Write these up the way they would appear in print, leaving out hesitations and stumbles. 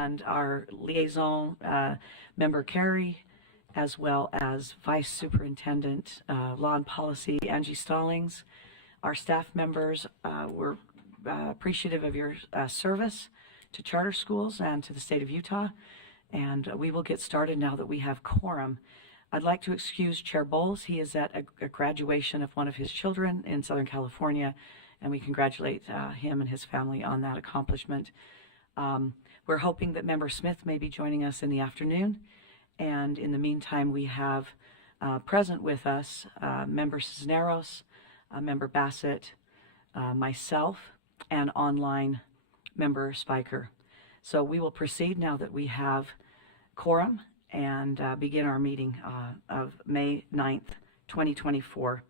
and our liaison member Carrie, as well as Vice Superintendent Law and Policy Angie Stallings. Our staff members were appreciative of your service to charter schools and to the state of Utah, and we will get started now that we have quorum. I'd like to excuse Chair Bowles. He is at a graduation of one of his children in Southern California, and we congratulate him and his family on that accomplishment. We're hoping that Member Smith may be joining us in the afternoon, and in the meantime we have present with us Member Cisneros, Member Bassett, myself, and online Member Spiker. So we will proceed now that we have quorum and begin our meeting of May 9th, 2024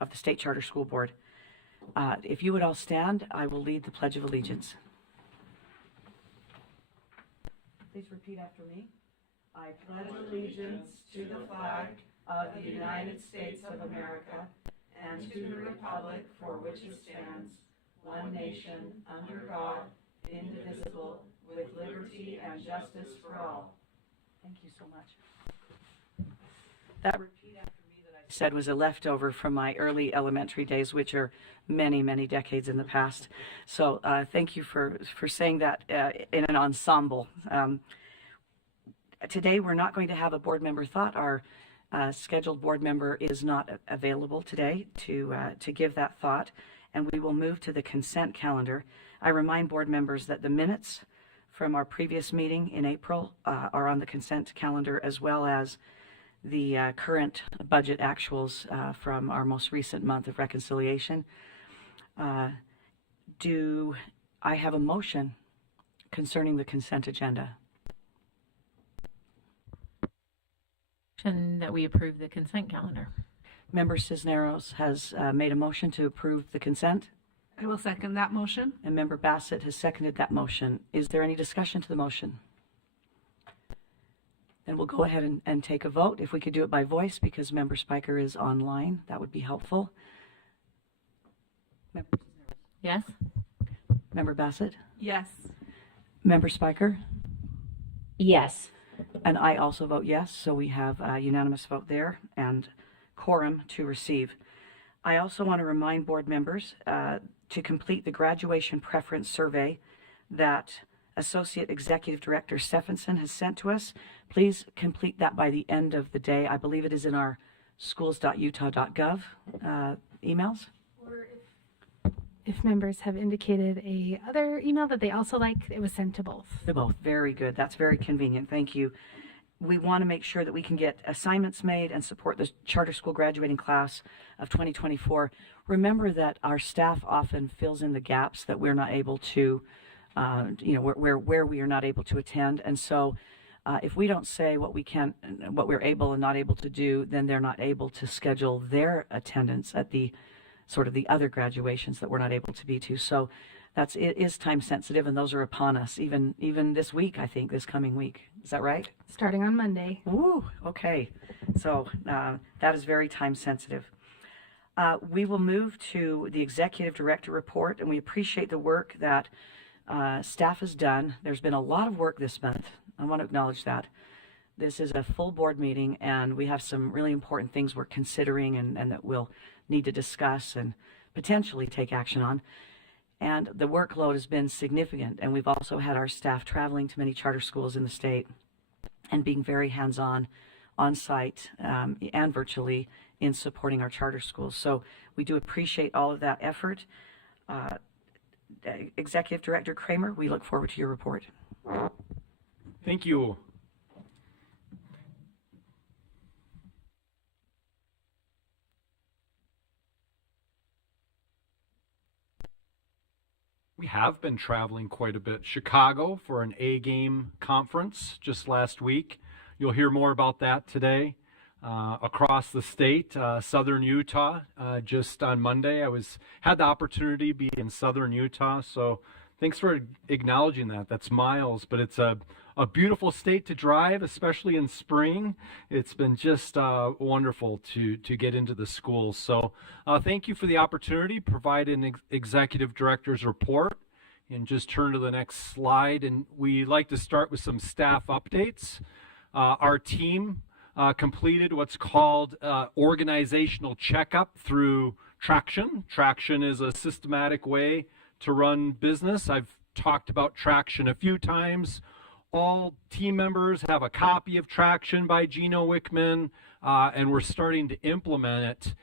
of the State Charter School Board. If you would all stand, I will lead the Pledge of Allegiance. Please repeat after me. I pledge allegiance to the flag of the United States of America and to the republic for which it stands, one nation, under God, indivisible, with liberty and justice for all. Thank you so much. That repeat after me that I said was a leftover from my early elementary days, which are many, many decades in the past. So thank you for saying that in an ensemble. Today we're not going to have a board member thought. Our scheduled board member is not available today to give that thought, and we will move to the consent calendar. I remind board members that the minutes from our previous meeting in April are on the consent calendar, as well as the current budget actuals from our most recent month of reconciliation. Do I have a motion concerning the consent agenda? That we approve the consent calendar. Member Cisneros has made a motion to approve the consent. I will second that motion. And Member Bassett has seconded that motion. Is there any discussion to the motion? Then we'll go ahead and take a vote. If we could do it by voice, because Member Spiker is online, that would be helpful. Member Cisneros? Yes. Member Bassett? Yes. Member Spiker? Yes. And I also vote yes, so we have a unanimous vote there and quorum to receive. I also want to remind board members to complete the graduation preference survey that Associate Executive Director Stephenson has sent to us. Please complete that by the end of the day. I believe it is in our schools.utah.gov emails. Or if members have indicated a other email that they also like, it was sent to both. To both. Very good. That's very convenient. Thank you. We want to make sure that we can get assignments made and support the charter school graduating class of 2024. Remember that our staff often fills in the gaps that we're not able to, where we are not able to attend. And so if we don't say what we're able and not able to do, then they're not able to schedule their attendance at the sort of the other graduations that we're not able to be to. So it is time sensitive, and those are upon us even this week, I think, this coming week. Is that right? Starting on Monday. Ooh, okay. So that is very time sensitive. We will move to the Executive Director report, and we appreciate the work that staff has done. There's been a lot of work this month. I want to acknowledge that. This is a full board meeting, and we have some really important things we're considering and that we'll need to discuss and potentially take action on. And the workload has been significant, and we've also had our staff traveling to many charter schools in the state and being very hands-on, on-site, and virtually in supporting our charter schools. So we do appreciate all of that effort. Executive Director Kramer, we look forward to your report. Thank you. We have been traveling quite a bit. Chicago for an A-game conference just last week. You'll hear more about that today. Across the state, southern Utah, just on Monday, had the opportunity to be in southern Utah. So thanks for acknowledging that. That's miles, but it's a beautiful state to drive, especially in spring. It's been just wonderful to get into the schools. So thank you for the opportunity to provide an executive director's report. And just turn to the next slide. And we like to start with some staff updates. Our team completed what's called organizational checkup through Traction. Traction is a systematic way to run business. I've talked about Traction a few times. All team members have a copy of Traction by Gino Wickman, and we're starting to implement it.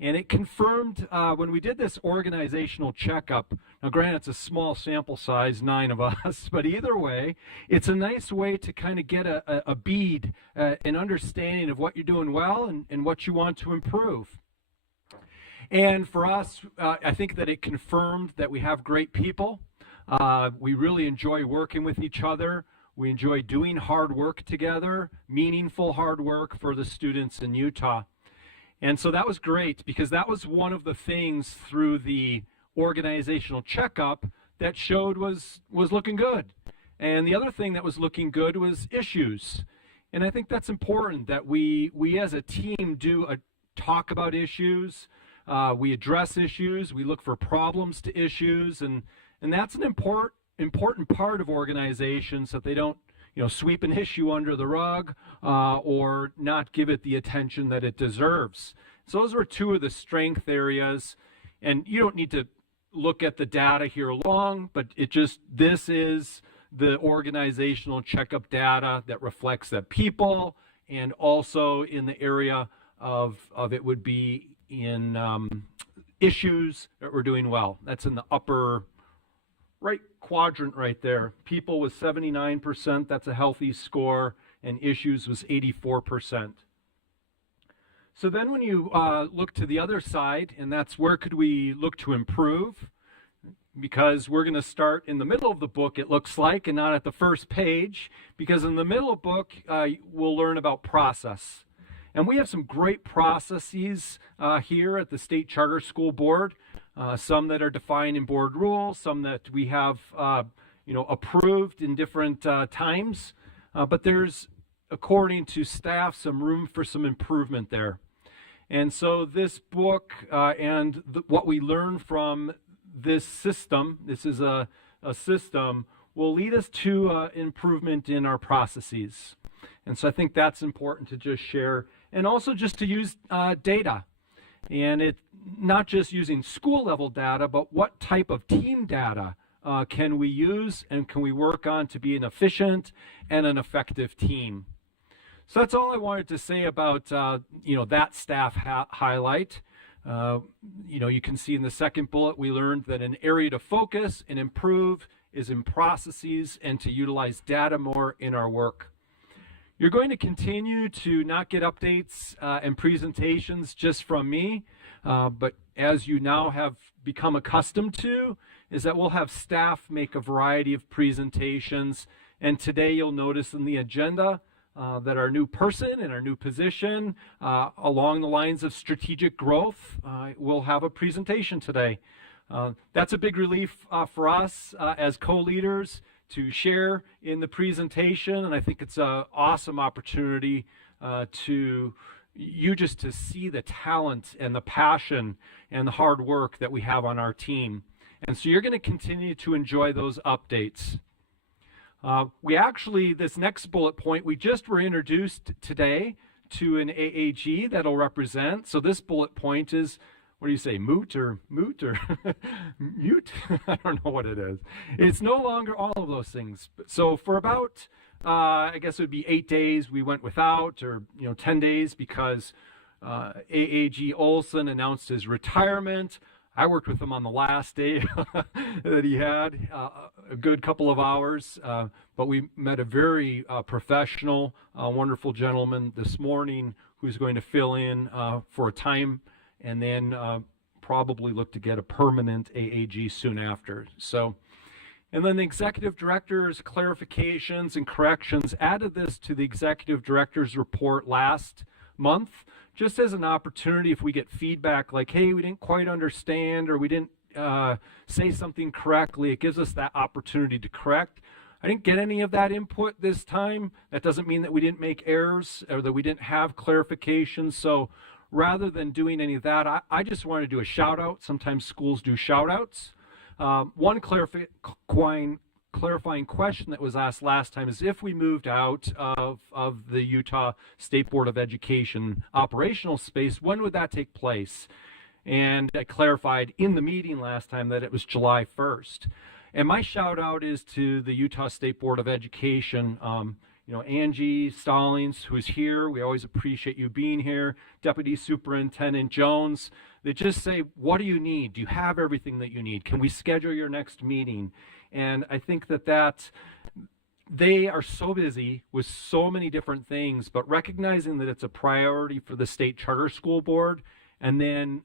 And it confirmed when we did this organizational checkup, now granted it's a small sample size, 9 of us, but either way, it's a nice way to kind of get a bead, an understanding of what you're doing well and what you want to improve. And for us, I think that it confirmed that we have great people. We really enjoy working with each other. We enjoy doing hard work together, meaningful hard work for the students in Utah. And so that was great because that was one of the things through the organizational checkup that showed was looking good. And the other thing that was looking good was issues. And I think that's important that we as a team talk about issues, we address issues, we look for problems to issues, and that's an important part of organizations that they don't sweep an issue under the rug or not give it the attention that it deserves. So those were two of the strength areas, and you don't need to look at the data here long, but this is the organizational checkup data that reflects that people, and also in the area of it would be in issues that we're doing well. That's in the upper right quadrant right there. People was 79%, that's a healthy score, and issues was 84%. So then when you look to the other side, and that's where could we look to improve, because we're going to start in the middle of the book, it looks like, and not at the first page, because in the middle of the book, we'll learn about process. And we have some great processes here at the State Charter School Board. Some that are defined in board rules, some that we have, approved in different times. But there's, according to staff, some room for some improvement there. And so this book and what we learn from this system, this is a system, will lead us to improvement in our processes. And so I think that's important to just share, and also just to use data. And it's not just using school level data, but what type of team data can we use and can we work on to be an efficient and an effective team. So that's all I wanted to say about that staff highlight. You can see in the second bullet we learned that an area to focus and improve is in processes and to utilize data more in our work. You're going to continue to not get updates and presentations just from me, but as you now have become accustomed to, is that we'll have staff make a variety of presentations. And today you'll notice in the agenda that our new person and our new position along the lines of strategic growth will have a presentation today. That's a big relief for us as co-leaders to share in the presentation, and I think it's an awesome opportunity to see the talent and the passion and the hard work that we have on our team. And so you're going to continue to enjoy those updates. This next bullet point, we just were introduced today to an AAG that'll represent. So this bullet point is, what do you say, moot or mute? I don't know what it is. It's no longer all of those things. So for about, I guess it would be 8 days we went without, or 10 days, because AAG Olson announced his retirement. I worked with him on the last day that he had, a good couple of hours, but we met a very professional, wonderful gentleman this morning who's going to fill in for a time and then probably look to get a permanent AAG soon after. So, and then the executive director's clarifications and corrections added this to the executive director's report last month, just as an opportunity if we get feedback like, hey, we didn't quite understand, or we didn't say something correctly, it gives us that opportunity to correct. I didn't get any of that input this time. That doesn't mean that we didn't make errors or that we didn't have clarifications. So rather than doing any of that, I just want to do a shout out. Sometimes schools do shout outs. One clarifying question that was asked last time is if we moved out of the Utah State Board of Education operational space, when would that take place? And I clarified in the meeting last time that it was July 1st. And my shout out is to the Utah State Board of Education. Angie Stallings, who is here. We always appreciate you being here. Deputy Superintendent Jones. They just say, what do you need? Do you have everything that you need? Can we schedule your next meeting? And I think that they are so busy with so many different things, but recognizing that it's a priority for the state charter school board, and then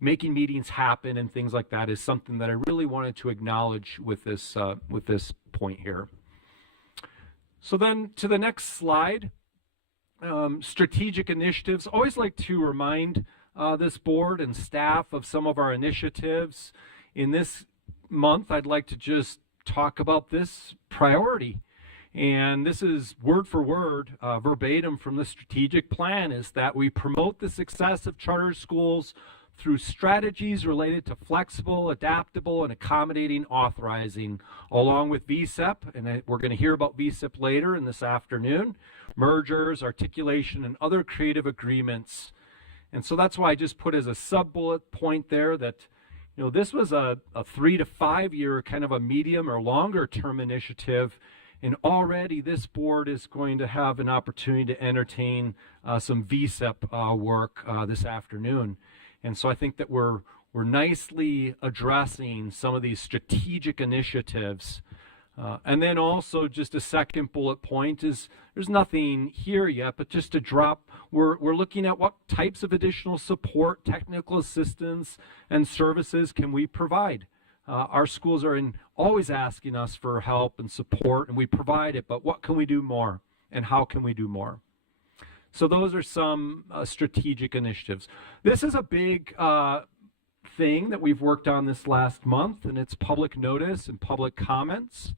making meetings happen and things like that is something that I really wanted to acknowledge with this point here. So then to the next slide, strategic initiatives. Always like to remind this board and staff of some of our initiatives. In this month, I'd like to just talk about this priority. And this is word for word, verbatim from the strategic plan, is that we promote the success of charter schools through strategies related to flexible, adaptable, and accommodating authorizing, along with VSEP, and we're going to hear about VSEP later in this afternoon, mergers, articulation, and other creative agreements. And so that's why I just put as a sub-bullet point there that this was a 3 to 5 year kind of a medium or longer term initiative, and already this board is going to have an opportunity to entertain some VSEP work this afternoon. And so I think that we're nicely addressing some of these strategic initiatives. And then also just a second bullet point is there's nothing here yet, but just to drop, we're looking at what types of additional support, technical assistance, and services can we provide. Our schools are always asking us for help and support, and we provide it, but what can we do more, and how can we do more? So those are some strategic initiatives. This is a big thing that we've worked on this last month, and it's public notice and public comments.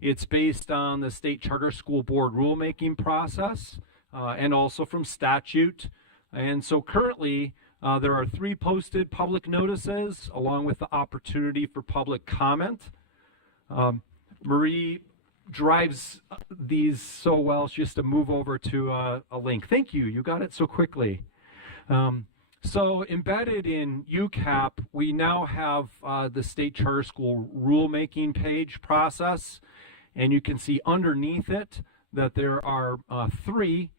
It's based on the State Charter School Board rulemaking process and also from statute. And so currently there are 3 posted public notices along with the opportunity for public comment. Marie drives these so well, she has to move over to a link. Thank you, you got it so quickly. So embedded in UCAP, we now have the State Charter School rulemaking page process, and you can see underneath it that there are 3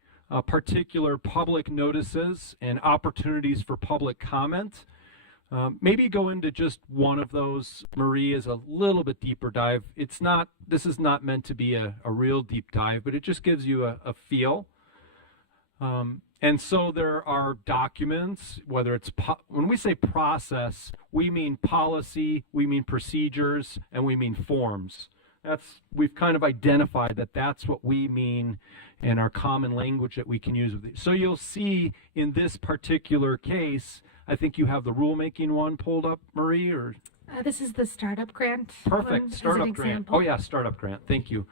particular public notices and opportunities for public comment. Maybe go into just one of those, Marie, as a little bit deeper dive. This is not meant to be a real deep dive, but it just gives you a feel. And so there are documents, whether it's, when we say process, we mean policy, we mean procedures, and we mean forms. We've kind of identified that that's what we mean in our common language that we can use with it. So you'll see in this particular case, I think you have the rulemaking one pulled up, Marie, or? This is the startup grant. Perfect, startup grant. Oh yeah, startup grant, thank you.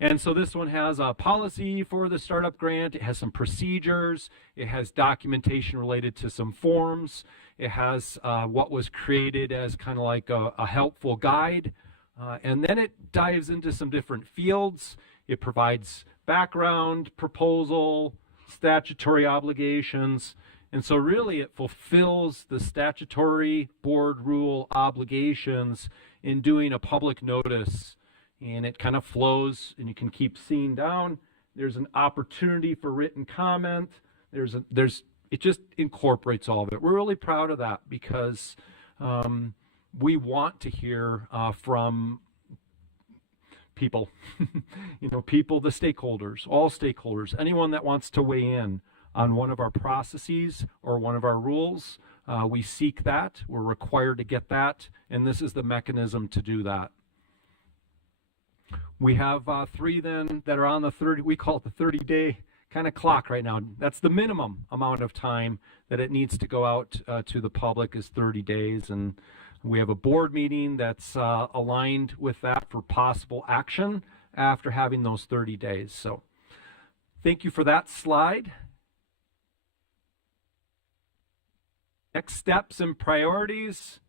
And so this one has a policy for the startup grant. It has some procedures. It has documentation related to some forms. It has what was created as kind of like a helpful guide. And then it dives into some different fields. It provides background, proposal, statutory obligations. And so really it fulfills the statutory board rule obligations in doing a public notice. And it kind of flows, and you can keep seeing down. There's an opportunity for written comment. It just incorporates all of it. We're really proud of that because we want to hear from people, people, the stakeholders, all stakeholders, anyone that wants to weigh in on one of our processes or one of our rules. We seek that. We're required to get that, and this is the mechanism to do that. We have 3 then that are on the 30, we call it the 30-day kind of clock right now. That's the minimum amount of time that it needs to go out to the public is 30 days. And we have a board meeting that's aligned with that for possible action after having those 30 days. So thank you for that slide. Next steps and priorities.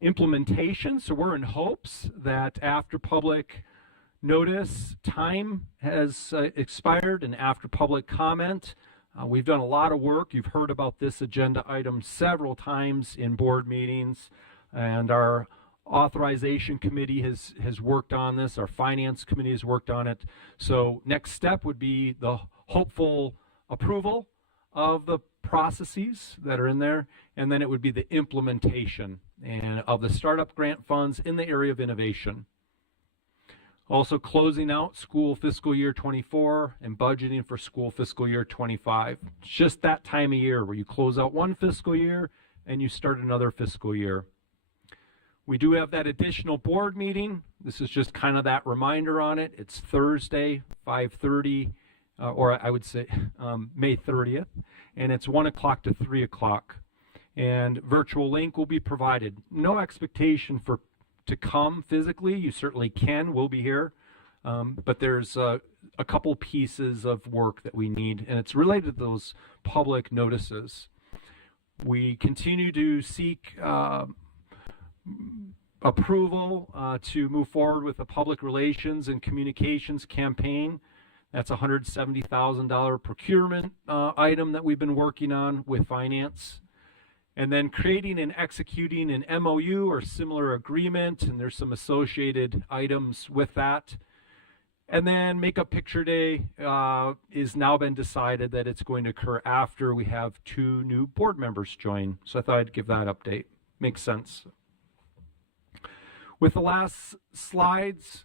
implementation. So we're in hopes that after public notice time has expired and after public comment, we've done a lot of work. You've heard about this agenda item several times in board meetings, and our authorization committee has worked on this. Our finance committee has worked on it. So next step would be the hopeful approval of the processes that are in there, and then it would be the implementation and of the startup grant funds in the area of innovation. Also closing out school fiscal year 24 and budgeting for school fiscal year 25. It's just that time of year where you close out one fiscal year and you start another fiscal year. We do have that additional board meeting. This is just kind of that reminder on it. It's Thursday, 5:30, or I would say May 30th, and it's 1 o'clock to 3 o'clock. And virtual link will be provided. No expectation to come physically. You certainly can. We'll be here. But there's a couple pieces of work that we need, and it's related to those public notices. We continue to seek approval to move forward with a public relations and communications campaign. That's a $170,000 procurement item that we've been working on with finance. And then creating and executing an MOU or similar agreement, and there's some associated items with that. And then Makeup Picture Day is now been decided that it's going to occur after we have 2 new board members join. So I thought I'd give that update. Makes sense. With the last slides,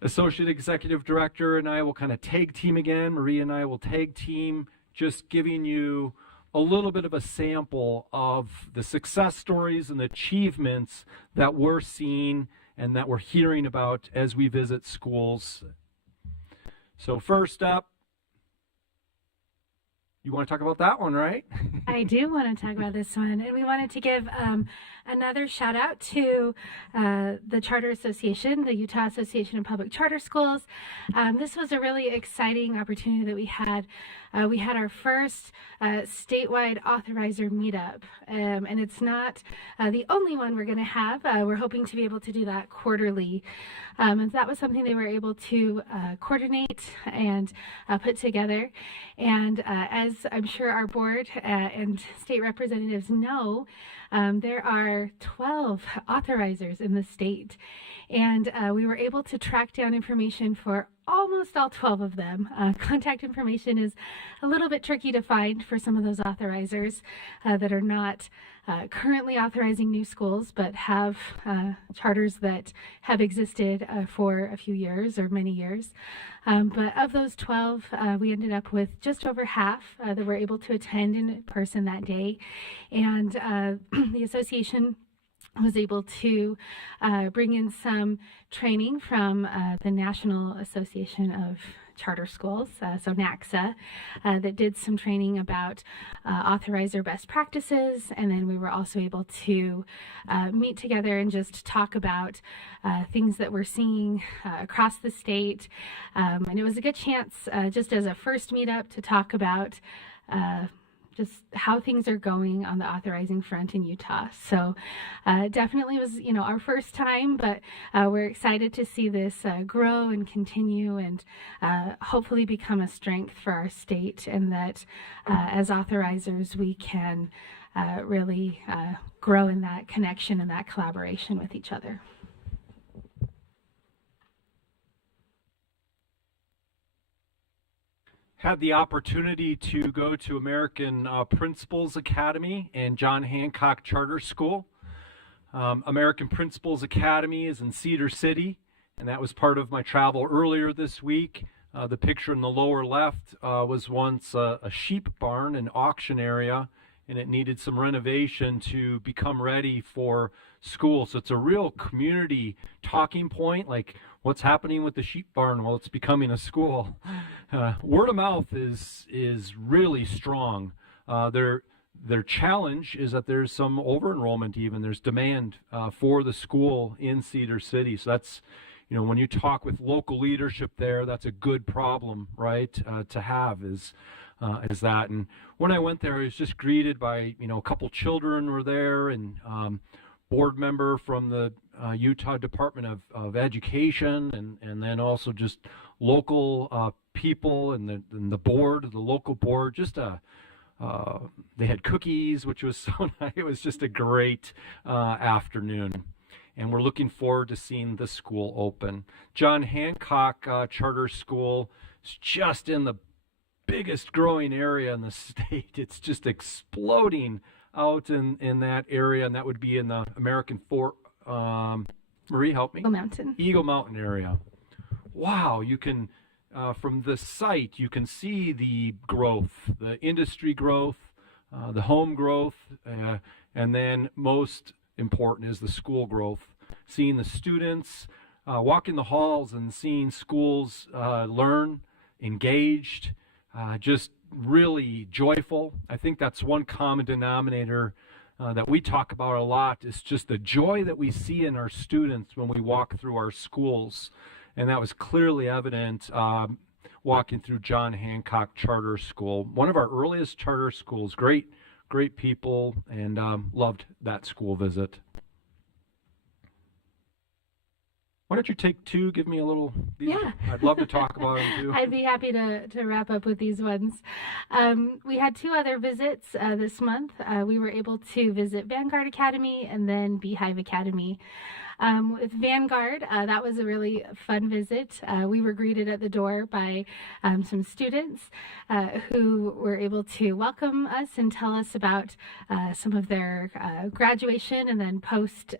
Associate Executive Director and I will kind of tag team again. Maria and I will tag team, just giving you a little bit of a sample of the success stories and the achievements that we're seeing and that we're hearing about as we visit schools. So first up, you want to talk about that one, right? I do want to talk about this one, and we wanted to give another shout out to the Charter Association, the Utah Association of Public Charter Schools. This was a really exciting opportunity that we had. We had our first statewide authorizer meetup, and it's not the only one we're going to have. We're hoping to be able to do that quarterly. And that was something they were able to coordinate and put together. And as I'm sure our board and state representatives know, there are 12 authorizers in the state. And we were able to track down information for almost all 12 of them. Contact information is a little bit tricky to find for some of those authorizers that are not currently authorizing new schools, but have charters that have existed for a few years or many years. But of those 12, we ended up with just over half that were able to attend in person that day. And the association was able to bring in some training from the National Association of Charter Schools, so NACSA, that did some training about authorizer best practices. And then we were also able to meet together and just talk about things that we're seeing across the state. And it was a good chance, just as a first meetup, to talk about just how things are going on the authorizing front in Utah. So definitely was, our first time, but we're excited to see this grow and continue and hopefully become a strength for our state, and that as authorizers, we can really grow in that connection and that collaboration with each other. Had the opportunity to go to American Principals Academy and John Hancock Charter School. American Principals Academy is in Cedar City, and that was part of my travel earlier this week. The picture in the lower left was once a sheep barn, an auction area, and it needed some renovation to become ready for school. So it's a real community talking point, like what's happening with the sheep barn while it's becoming a school. Word of mouth is really strong. Their challenge is that there's some over enrollment even. There's demand for the school in Cedar City. So that's you know, when you talk with local leadership there, that's a good problem, right, to have is that. And when I went there, I was just greeted by, you know, a couple children were there, and board member from the Utah Department of Education, and then also just local people and the board, the local board. Just they had cookies, which was so nice. It was just a great afternoon. And we're looking forward to seeing the school open. John Hancock Charter School is just in the biggest growing area in the state. It's just exploding out in that area, and that would be in the American Marie, help me. Eagle Mountain area. Wow, you can, from the site, you can see the growth, the industry growth, the home growth, and then most important is the school growth. Seeing the students walking the halls and seeing schools learn, engaged, just really joyful. I think that's one common denominator that we talk about a lot, is just the joy that we see in our students when we walk through our schools. And that was clearly evident walking through John Hancock Charter School, one of our earliest charter schools. Great people, and loved that school visit. Why don't you take two, give me a little... Yeah. I'd love to talk about them too. I'd be happy to wrap up with these ones. We had two other visits this month. We were able to visit Vanguard Academy and then Beehive Academy. With Vanguard, that was a really fun visit. We were greeted at the door by some students who were able to welcome us and tell us about some of their graduation and then post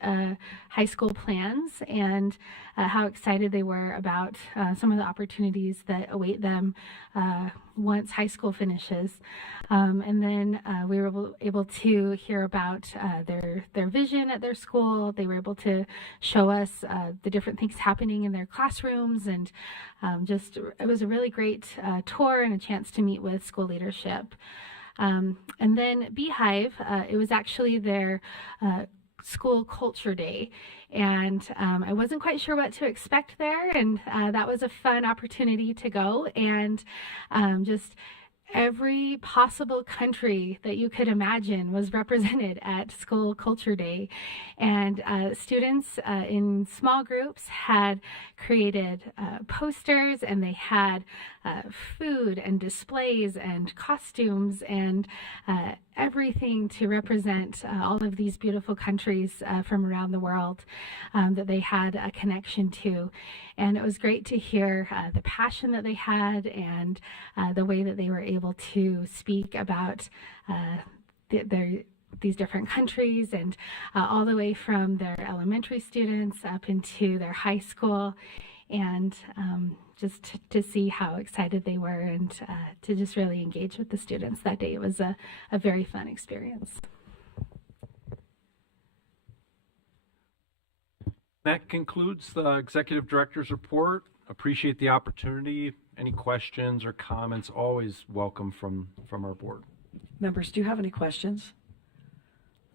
high school plans, and how excited they were about some of the opportunities that await them once high school finishes. And then we were able to hear about their vision at their school. They were able to show us the different things happening in their classrooms, and just it was a really great tour and a chance to meet with school leadership. And then Beehive, it was actually their school culture day, and I wasn't quite sure what to expect there, and that was a fun opportunity to go, and just every possible country that you could imagine was represented at School Culture Day. And students in small groups had created posters, and they had food and displays and costumes and everything to represent all of these beautiful countries from around the world that they had a connection to. And it was great to hear the passion that they had, and the way that they were able to speak about these different countries, and all the way from their elementary students up into their high school, and just to see how excited they were, and to just really engage with the students that day. It was a very fun experience. That concludes the Executive Director's report. Appreciate the opportunity. Any questions or comments, always welcome from our board. Members, do you have any questions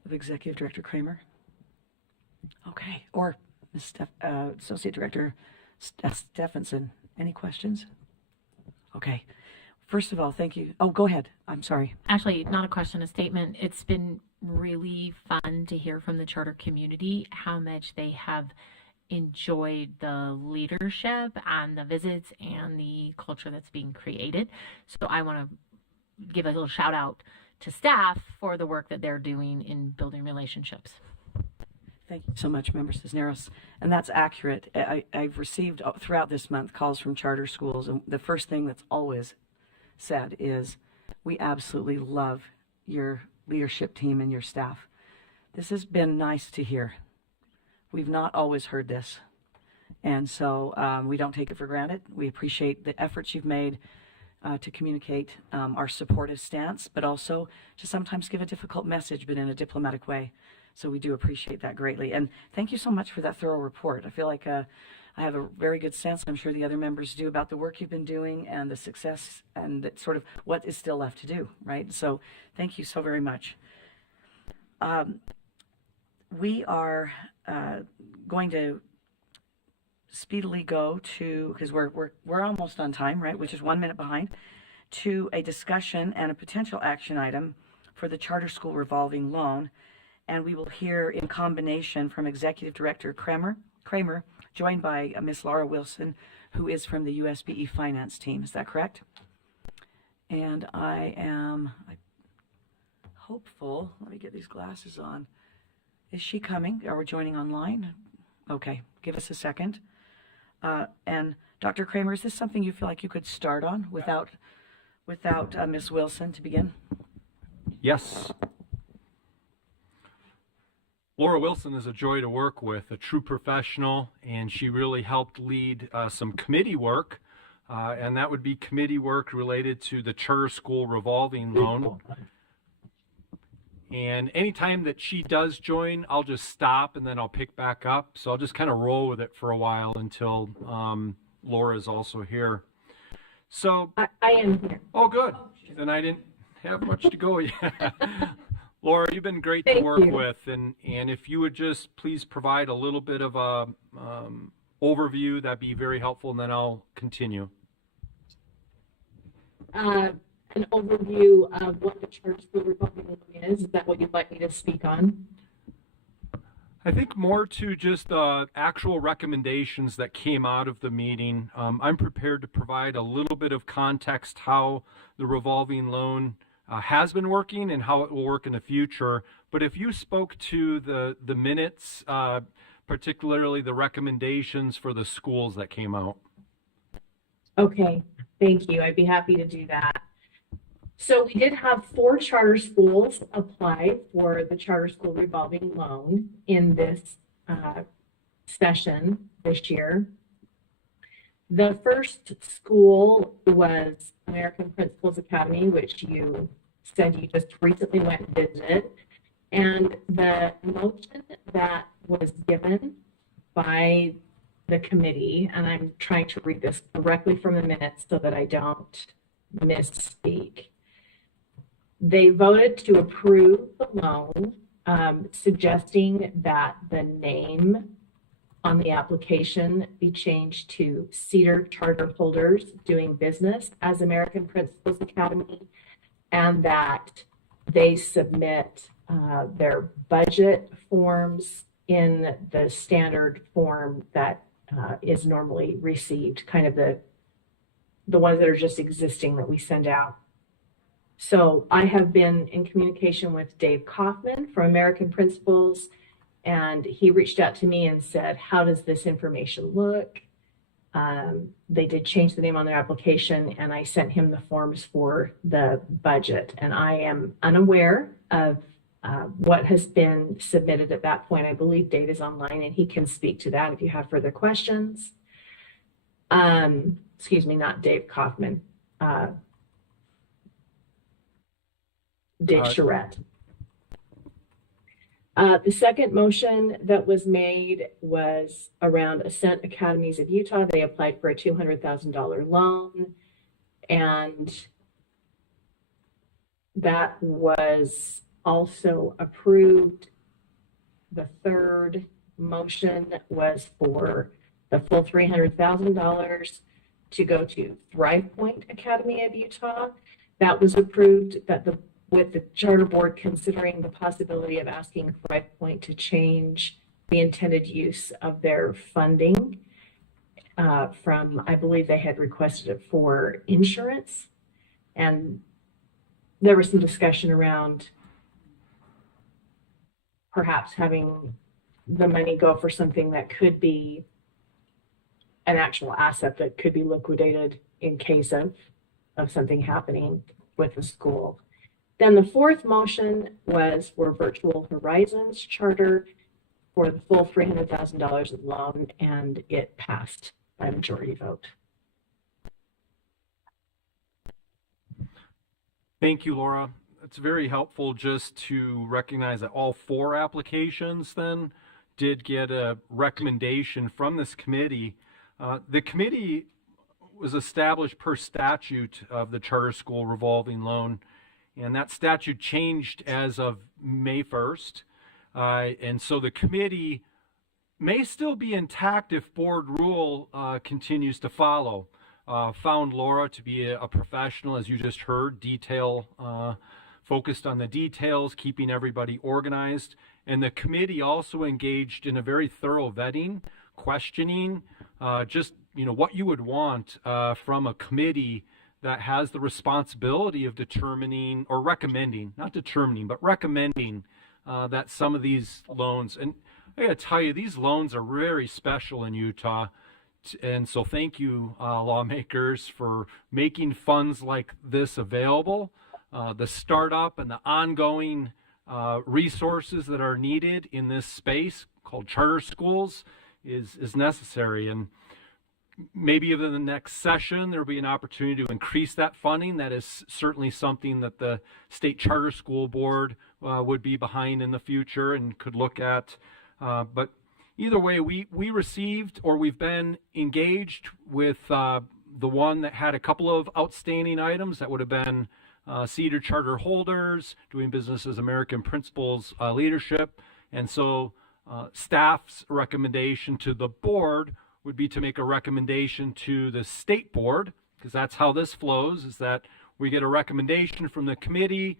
of Executive Director Kramer? Okay, or Ms. Associate Director Stephenson, any questions? Okay, first of all, thank you. Oh, go ahead. I'm sorry. Actually, not a question, a statement. It's been really fun to hear from the charter community how much they have enjoyed the leadership and the visits and the culture that's being created. So I want to give a little shout out to staff for the work that they're doing in building relationships. Thank you so much, Member Cisneros. And that's accurate. I've received throughout this month calls from charter schools, and the first thing that's always said is, we absolutely love your leadership team and your staff. This has been nice to hear. We've not always heard this. And so we don't take it for granted. We appreciate the efforts you've made to communicate our supportive stance, but also to sometimes give a difficult message, but in a diplomatic way. So we do appreciate that greatly. And thank you so much for that thorough report. I feel like I have a very good sense, I'm sure the other members do, about the work you've been doing and the success and sort of what is still left to do, right? So thank you so very much. We are going to speedily go to, because we're almost on time, right? Which is 1 minute behind, to a discussion and a potential action item for the charter school revolving loan. And we will hear in combination from Executive Director Kramer, joined by Miss Laura Wilson, who is from the USBE finance team. Is that correct? And I am hopeful. Let me get these glasses on. Is she coming? Are we joining online? Okay, give us a second. And Dr. Kramer, is this something you feel like you could start on without Miss Wilson to begin? Yes. Laura Wilson is a joy to work with, a true professional, and she really helped lead some committee work, and that would be committee work related to the charter school revolving loan. And anytime that she does join, I'll just stop and then I'll pick back up. So I'll just kind of roll with it for a while until Laura is also here. So I am here. oh, good. Then I didn't have much to go yet. Laura, you've been great to Thank work you. with, and if you would just please provide a little bit of a overview, that'd be very helpful, and then I'll continue. An overview of what the charter school revolving loan is. Is that what you'd like me to speak on? I think more to just actual recommendations that came out of the meeting. I'm prepared to provide a little bit of context how the revolving loan has been working and how it will work in the future. But if you spoke to the minutes, particularly the recommendations for the schools that came out. Okay, thank you. I'd be happy to do that. So we did have 4 charter schools apply for the charter school revolving loan in this session this year. The first school was American Principals Academy, which you said you just recently went and visited. And the motion that was given by the committee, and I'm trying to read this directly from the minutes so that I don't misspeak. They voted to approve the loan, suggesting that the name on the application be changed to Cedar Charter Holders Doing Business as American Principals Academy, and that they submit their budget forms in the standard form that is normally received, kind of the ones that are just existing that we send out. So I have been in communication with Dave Kaufman from American Principals, and he reached out to me and said, how does this information look? They did change the name on their application, and I sent him the forms for the budget. And I am unaware of what has been submitted at that point. I believe Dave is online, and he can speak to that if you have further questions. Excuse me, not Dave Kaufman. Dave Charette. The second motion that was made was around Ascent Academies of Utah. They applied for a $200,000 loan, and that was also approved. The third motion was for the full $300,000 to go to Thrive Point Academy of Utah. That was approved, with the charter board considering the possibility of asking Thrive Point to change the intended use of their funding from, I believe they had requested it for insurance. And there was some discussion around perhaps having the money go for something that could be an actual asset that could be liquidated in case of something happening with the school. Then the fourth motion was for Virtual Horizons Charter for the full $300,000 of loan, and it passed by majority vote. Thank you, Laura. It's very helpful just to recognize that all 4 applications then did get a recommendation from this committee. The committee was established per statute of the charter school revolving loan, and that statute changed as of May 1st. And so the committee may still be intact if board rule continues to follow. Found Laura to be a professional, as you just heard, focused on the details, keeping everybody organized. And the committee also engaged in a very thorough vetting, questioning, just what you would want from a committee that has the responsibility of determining or recommending, not determining, but recommending that some of these loans, and I gotta tell you, these loans are very special in Utah. And so thank you, lawmakers, for making funds like this available. The startup and the ongoing resources that are needed in this space called charter schools is necessary. And maybe in the next session, there'll be an opportunity to increase that funding. That is certainly something that the State Charter School Board would be behind in the future and could look at. But either way, we received, or we've been engaged with the one that had a couple of outstanding items that would have been Cedar Charter holders, doing business as American Principles leadership. And so staff's recommendation to the board would be to make a recommendation to the state board, because that's how this flows, is that we get a recommendation from the committee,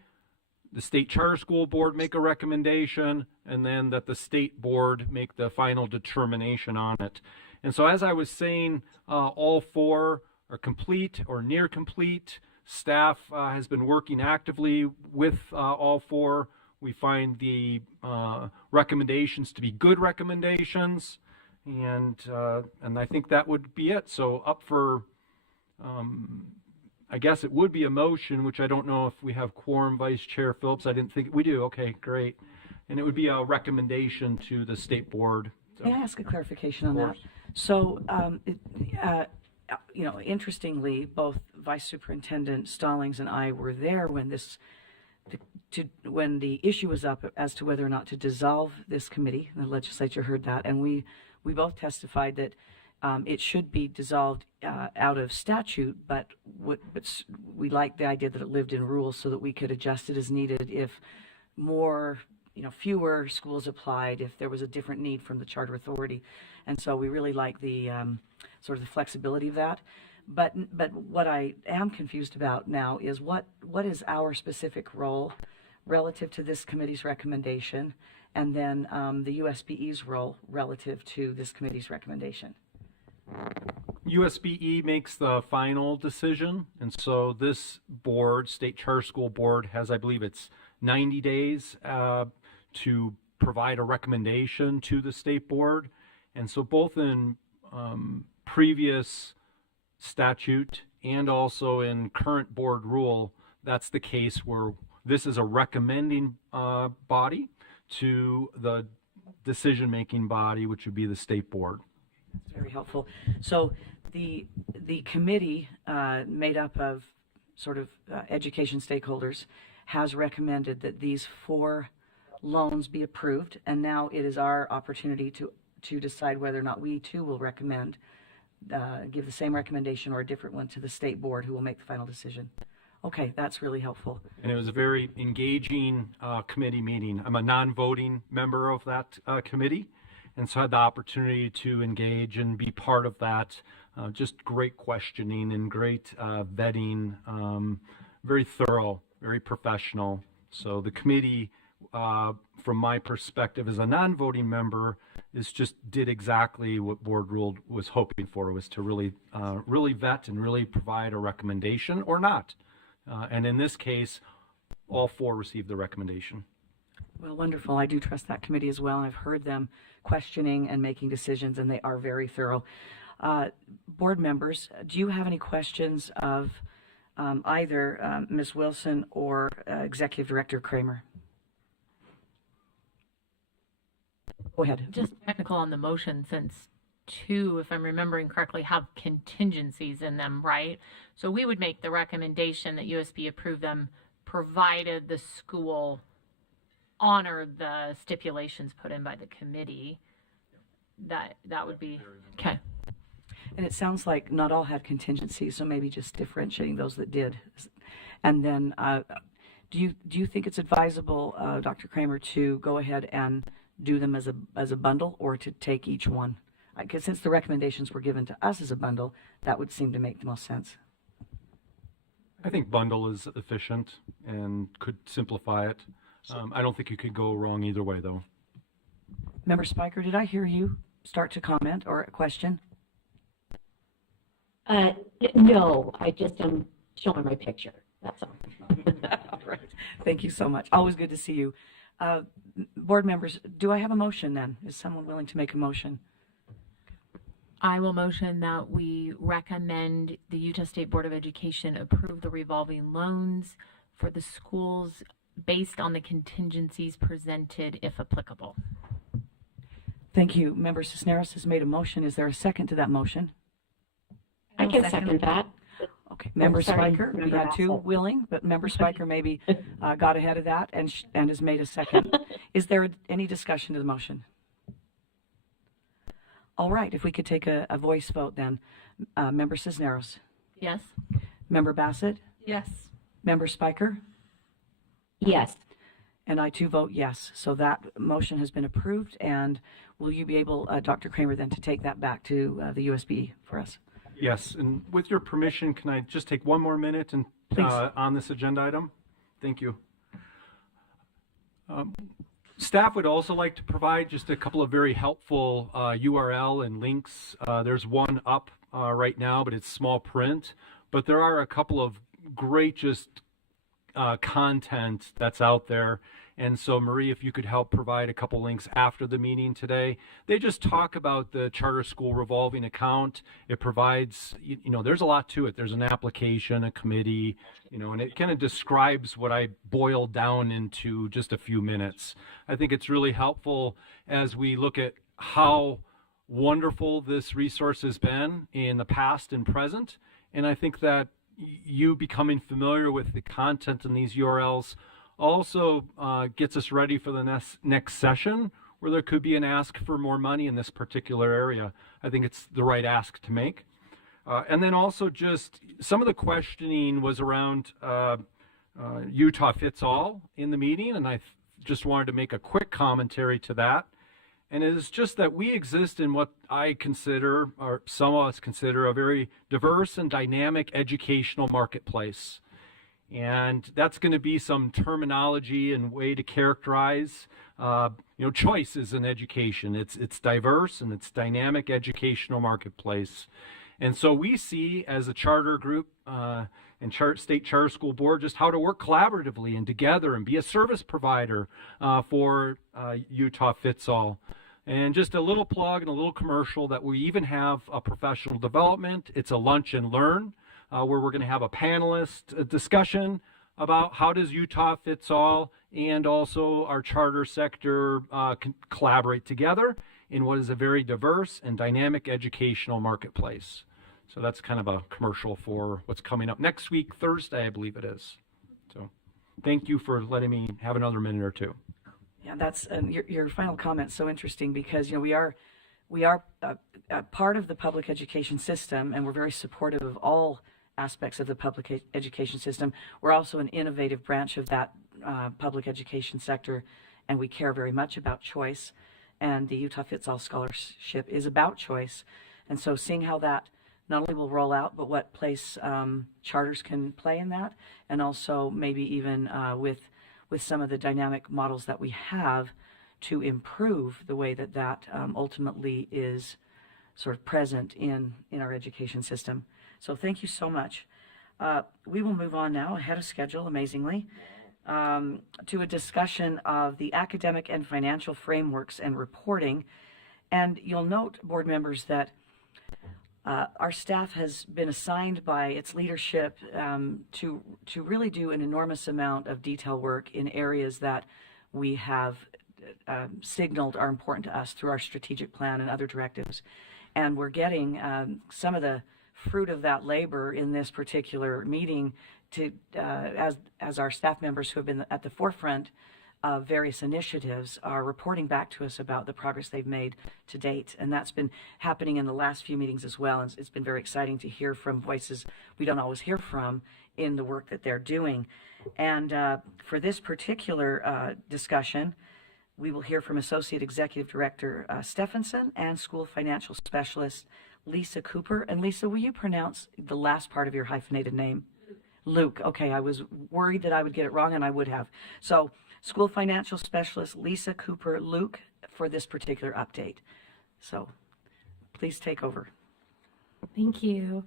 the State Charter School Board make a recommendation, and then that the state board make the final determination on it. And so as I was saying, all four are complete or near complete. Staff has been working actively with all four. We find the recommendations to be good recommendations, and I think that would be it. So up for I guess it would be a motion, which I don't know if we have quorum, Vice Chair Phillips. I didn't think we do. Okay, great. And it would be a recommendation to the state board. So, May I ask a clarification on that? course. So, interestingly, both Vice Superintendent Stallings and I were there when when the issue was up as to whether or not to dissolve this committee. The legislature heard that, and we both testified that it should be dissolved out of statute, but we liked the idea that it lived in rules so that we could adjust it as needed if more, fewer schools applied, if there was a different need from the charter authority. And so we really like the sort of the flexibility of that. But what I am confused about now is what is our specific role relative to this committee's recommendation, and then the USBE's role relative to this committee's recommendation. USBE makes the final decision, and so this board, State Charter School Board, has, I believe it's 90 days to provide a recommendation to the state board. And so both in previous statute and also in current board rule, that's the case where this is a recommending body to the decision-making body, which would be the state board. That's very helpful. So the committee made up of sort of education stakeholders has recommended that these 4 loans be approved, and now it is our opportunity to decide whether or not we too will recommend, give the same recommendation or a different one to the state board, who will make the final decision. Okay, that's really helpful. And it was a very engaging committee meeting. I'm a non-voting member of that committee, and so I had the opportunity to engage and be part of that. Just great questioning and great vetting, very thorough, very professional. So the committee, from my perspective as a non-voting member, did exactly what board rule was hoping for, was to really vet and really provide a recommendation or not. And in this case, all 4 received the recommendation. Well, wonderful. I do trust that committee as well, and I've heard them questioning and making decisions, and they are very thorough. Board members, do you have any questions of either Ms. Wilson or Executive Director Kramer? Go ahead. Just technical on the motion, since 2, if I'm remembering correctly, have contingencies in them, right? So we would make the recommendation that USB approve them, provided the school honor the stipulations put in by the committee. That would be okay. And it sounds like not all had contingencies, so maybe just differentiating those that did. And then, do you think it's advisable, Dr. Kramer, to go ahead and do them as a bundle or to take each one. I guess since the recommendations were given to us as a bundle, that would seem to make the most sense. I think bundle is efficient and could simplify it. I don't think you could go wrong either way, though. Member Spiker, did I hear you start to comment or a question? No, I just am showing my picture, that's all. All right. Thank you so much. Always good to see you. Board members, do I have a motion then? Is someone willing to make a motion? I will motion that we recommend the Utah State Board of Education approve the revolving loans for the schools based on the contingencies presented if applicable. Thank you. Member Cisneros has made a motion. Is there a second to that motion? I can second that. Okay. Member sorry, Spiker, we Member had two Bassett. willing, but Member Spiker maybe got ahead of that and has made a second. Is there any discussion to the motion? All right. If we could take a voice vote then. Member Cisneros, Yes? Member Bassett, Yes. Member Spiker, Yes, and I too vote yes. So that motion has been approved. And will you be able, Dr. Kramer, then to take that back to the USB for us? Yes, and with your permission, can I just take one more minute and Please. on this agenda item? Thank you. Staff would also like to provide just a couple of very helpful URL and links. There's one up right now, but it's small print. But there are a couple of great just content that's out there. And so, Marie, if you could help provide a couple links after the meeting today. They just talk about the charter school revolving account. It provides, you know, there's a lot to it. There's an application, a committee, you know, and it kind of describes what I boiled down into just a few minutes. I think it's really helpful as we look at how wonderful this resource has been in the past and present. And I think that you becoming familiar with the content in these URLs also gets us ready for the next session where there could be an ask for more money in this particular area. I think it's the right ask to make. And then also just some of the questioning was around Utah fits all in the meeting, and I just wanted to make a quick commentary to that. And it is just that we exist in what I consider, or some of us consider, a very diverse and dynamic educational marketplace. And that's going to be some terminology and way to characterize, choices in education. It's diverse and it's dynamic educational marketplace. And so we see as a charter group and state charter school board just how to work collaboratively and together and be a service provider for Utah Fits All. And just a little plug and a little commercial that we even have a professional development. It's a lunch and learn. Where we're going to have a panelist discussion about how does Utah Fits All and also our charter sector collaborate together in what is a very diverse and dynamic educational marketplace. So that's kind of a commercial for what's coming up next week, Thursday, I believe it is. So thank you for letting me have another minute or two. Yeah, that's your final comment. So interesting because we are a part of the public education system, and we're very supportive of all aspects of the public education system. We're also an innovative branch of that public education sector, and we care very much about choice. And the Utah Fits All Scholarship is about choice. And so seeing how that not only will roll out, but what place charters can play in that, and also maybe even with some of the dynamic models that we have to improve the way that ultimately is sort of present in our education system. So thank you so much. We will move on now, ahead of schedule, amazingly, to a discussion of the academic and financial frameworks and reporting. And you'll note, board members, that our staff has been assigned by its leadership to really do an enormous amount of detail work in areas that we have signaled are important to us through our strategic plan and other directives. And we're getting some of the fruit of that labor in this particular meeting to as our staff members who have been at the forefront of various initiatives are reporting back to us about the progress they've made to date. And that's been happening in the last few meetings as well. And it's been very exciting to hear from voices we don't always hear from in the work that they're doing. And for this particular discussion, We will hear from Associate Executive Director Stephenson and School Financial Specialist Lisa Cooper. And Lisa, will you pronounce the last part of your hyphenated name? Luke. Okay, I was worried that I would get it wrong, and I would have. So, School Financial Specialist Lisa Cooper Luke for this particular update. So, please take over. Thank you.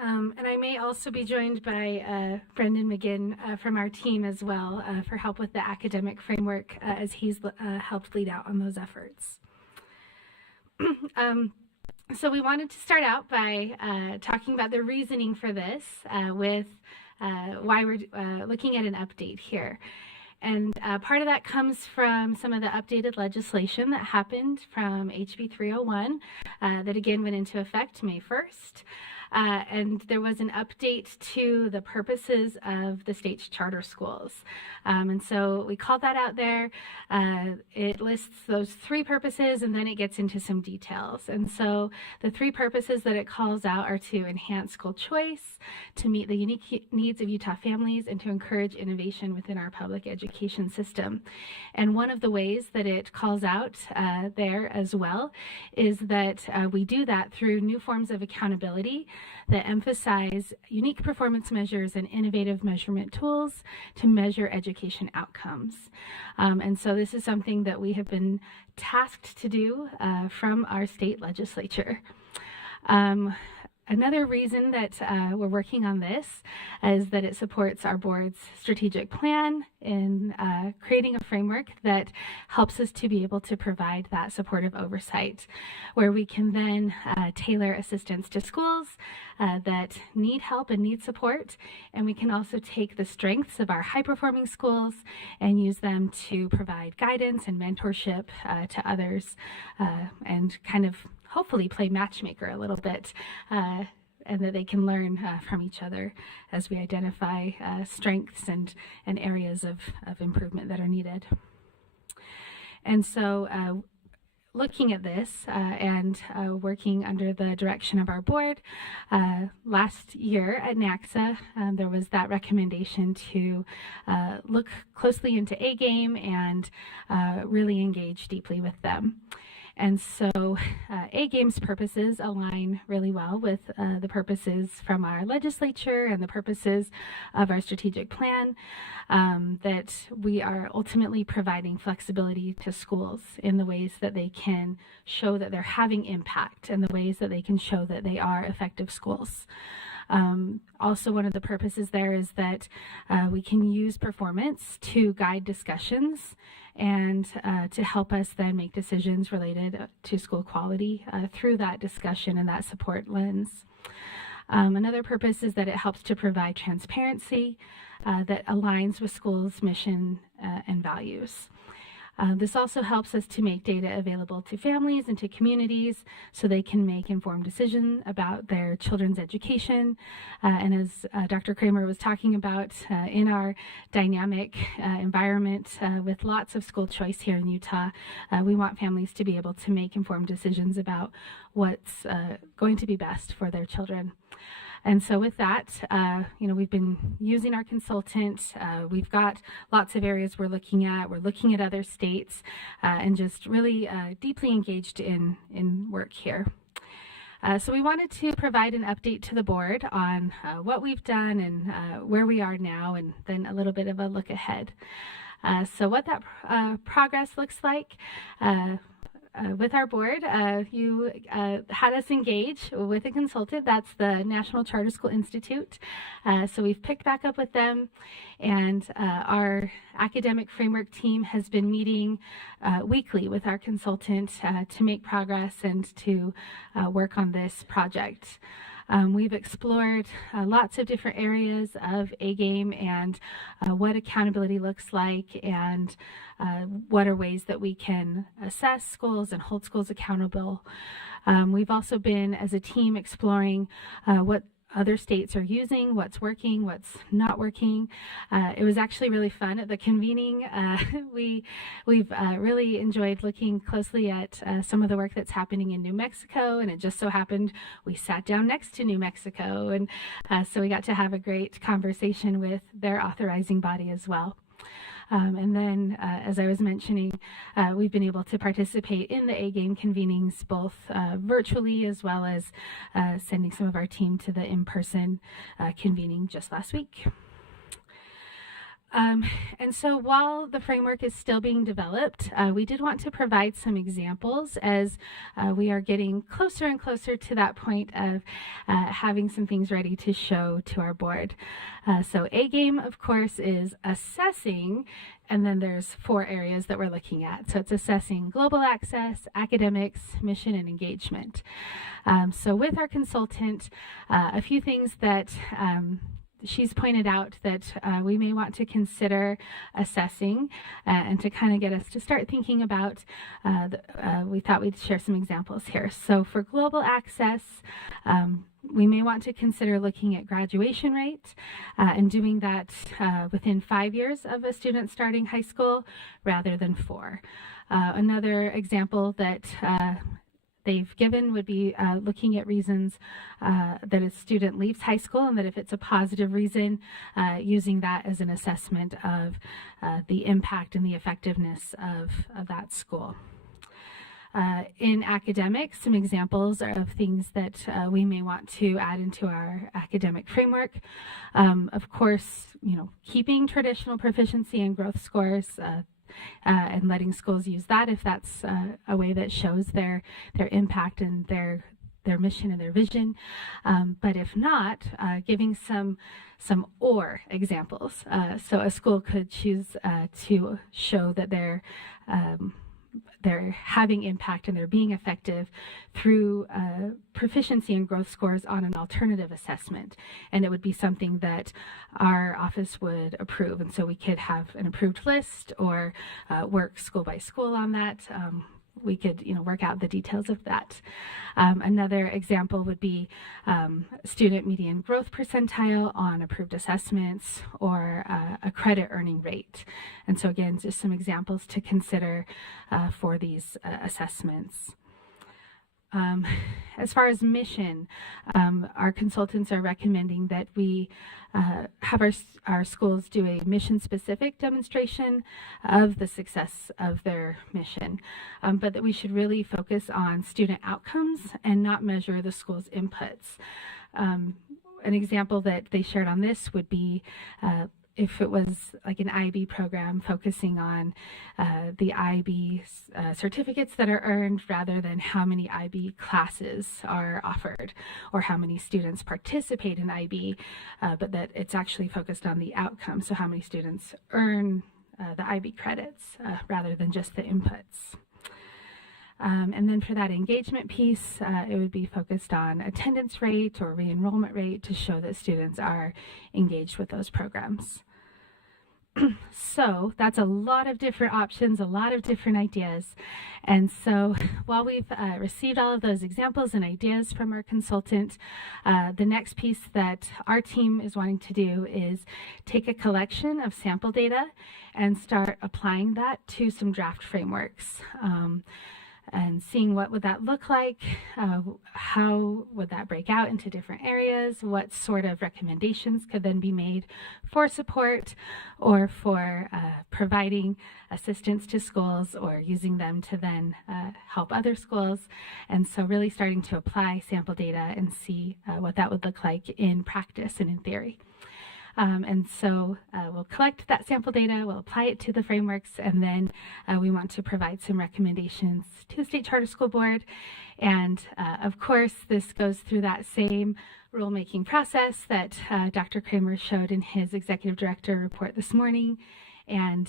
And I may also be joined by Brendan McGinn from our team as well for help with the academic framework as he's helped lead out on those efforts. So we wanted to start out by talking about the reasoning for this with why we're looking at an update here. And part of that comes from some of the updated legislation that happened from HB 301 that again went into effect May 1st. And there was an update to the purposes of the state's charter schools. And so we called that out there. It lists those three purposes, and then it gets into some details. And so the three purposes that it calls out are to enhance school choice, to meet the unique needs of Utah families, and to encourage innovation within our public education system. And one of the ways that it calls out there as well is that we do that through new forms of accountability that emphasize unique performance measures and innovative measurement tools to measure education outcomes. And so this is something that we have been tasked to do from our state legislature. Another reason that we're working on this is that it supports our board's strategic plan in creating a framework that helps us to be able to provide that supportive oversight, where we can then tailor assistance to schools that need help and need support, and we can also take the strengths of our high-performing schools and use them to provide guidance and mentorship to others and kind of hopefully play matchmaker a little bit and that they can learn from each other as we identify strengths and areas of improvement that are needed. And so looking at this and working under the direction of our board, last year at NACSA, there was that recommendation to look closely into A-Game and really engage deeply with them. And so A-Game's purposes align really well with the purposes from our legislature and the purposes of our strategic plan, that we are ultimately providing flexibility to schools in the ways that they can show that they're having impact and the ways that they can show that they are effective schools. Also, one of the purposes there is that we can use performance to guide discussions and to help us then make decisions related to school quality through that discussion and that support lens. Another purpose is that it helps to provide transparency that aligns with schools' mission and values. This also helps us to make data available to families and to communities so they can make informed decisions about their children's education. And as Dr. Kramer was talking about, in our dynamic environment with lots of school choice here in Utah, we want families to be able to make informed decisions about what's going to be best for their children. And so with that, we've been using our consultant. We've got lots of areas we're looking at. We're looking at other states and just really deeply engaged in work here. So we wanted to provide an update to the board on what we've done and where we are now, and then a little bit of a look ahead. So what that progress looks like. With our board, you had us engage with a consultant. That's the National Charter School Institute. So we've picked back up with them, and our academic framework team has been meeting weekly with our consultant to make progress and to work on this project. We've explored lots of different areas of A-Game and what accountability looks like, and what are ways that we can assess schools and hold schools accountable. We've also been, as a team, exploring what other states are using, what's working, what's not working. It was actually really fun at the convening. We've really enjoyed looking closely at some of the work that's happening in New Mexico, and it just so happened we sat down next to New Mexico, and so we got to have a great conversation with their authorizing body as well. And then, as I was mentioning, we've been able to participate in the A-Game convenings both virtually as well as sending some of our team to the in-person convening just last week. And so while the framework is still being developed, we did want to provide some examples as we are getting closer and closer to that point of having some things ready to show to our board. So A-Game, of course, is assessing, and then there's 4 areas that we're looking at. So it's assessing global access, academics, mission, and engagement. So with our consultant, a few things that she's pointed out that we may want to consider assessing and to kind of get us to start thinking about, we thought we'd share some examples here. So for global access, we may want to consider looking at graduation rate and doing that within 5 years of a student starting high school rather than 4. Another example that they've given would be looking at reasons that a student leaves high school, and that if it's a positive reason, using that as an assessment of the impact and the effectiveness of that school. In academics, some examples of things that we may want to add into our academic framework. Of course, keeping traditional proficiency and growth scores and letting schools use that if that's a way that shows their impact and their mission and their vision. But if not, giving some or examples. So a school could choose to show that they're having impact and they're being effective through proficiency and growth scores on an alternative assessment. And it would be something that our office would approve. And so we could have an approved list or work school by school on that. We could, work out the details of that. Another example would be student median growth percentile on approved assessments or a credit earning rate. And so again, just some examples to consider for these assessments. As far as mission, our consultants are recommending that we have our schools do a mission-specific demonstration of the success of their mission, but that we should really focus on student outcomes and not measure the school's inputs. An example that they shared on this would be if it was like an IB program focusing on the IB certificates that are earned rather than how many IB classes are offered or how many students participate in IB, but that it's actually focused on the outcome, so how many students earn the IB credits rather than just the inputs. And then for that engagement piece, it would be focused on attendance rate or re-enrollment rate to show that students are engaged with those programs. So that's a lot of different options, a lot of different ideas. And so while we've received all of those examples and ideas from our consultant, the next piece that our team is wanting to do is take a collection of sample data and start applying that to some draft frameworks. And seeing what would that look like, how would that break out into different areas, what sort of recommendations could then be made for support or for providing assistance to schools or using them to then help other schools. And so really starting to apply sample data and see what that would look like in practice and in theory. And so we'll collect that sample data, we'll apply it to the frameworks, and then we want to provide some recommendations to the State Charter School Board. And of course, this goes through that same rulemaking process that Dr. Kramer showed in his Executive Director report this morning. And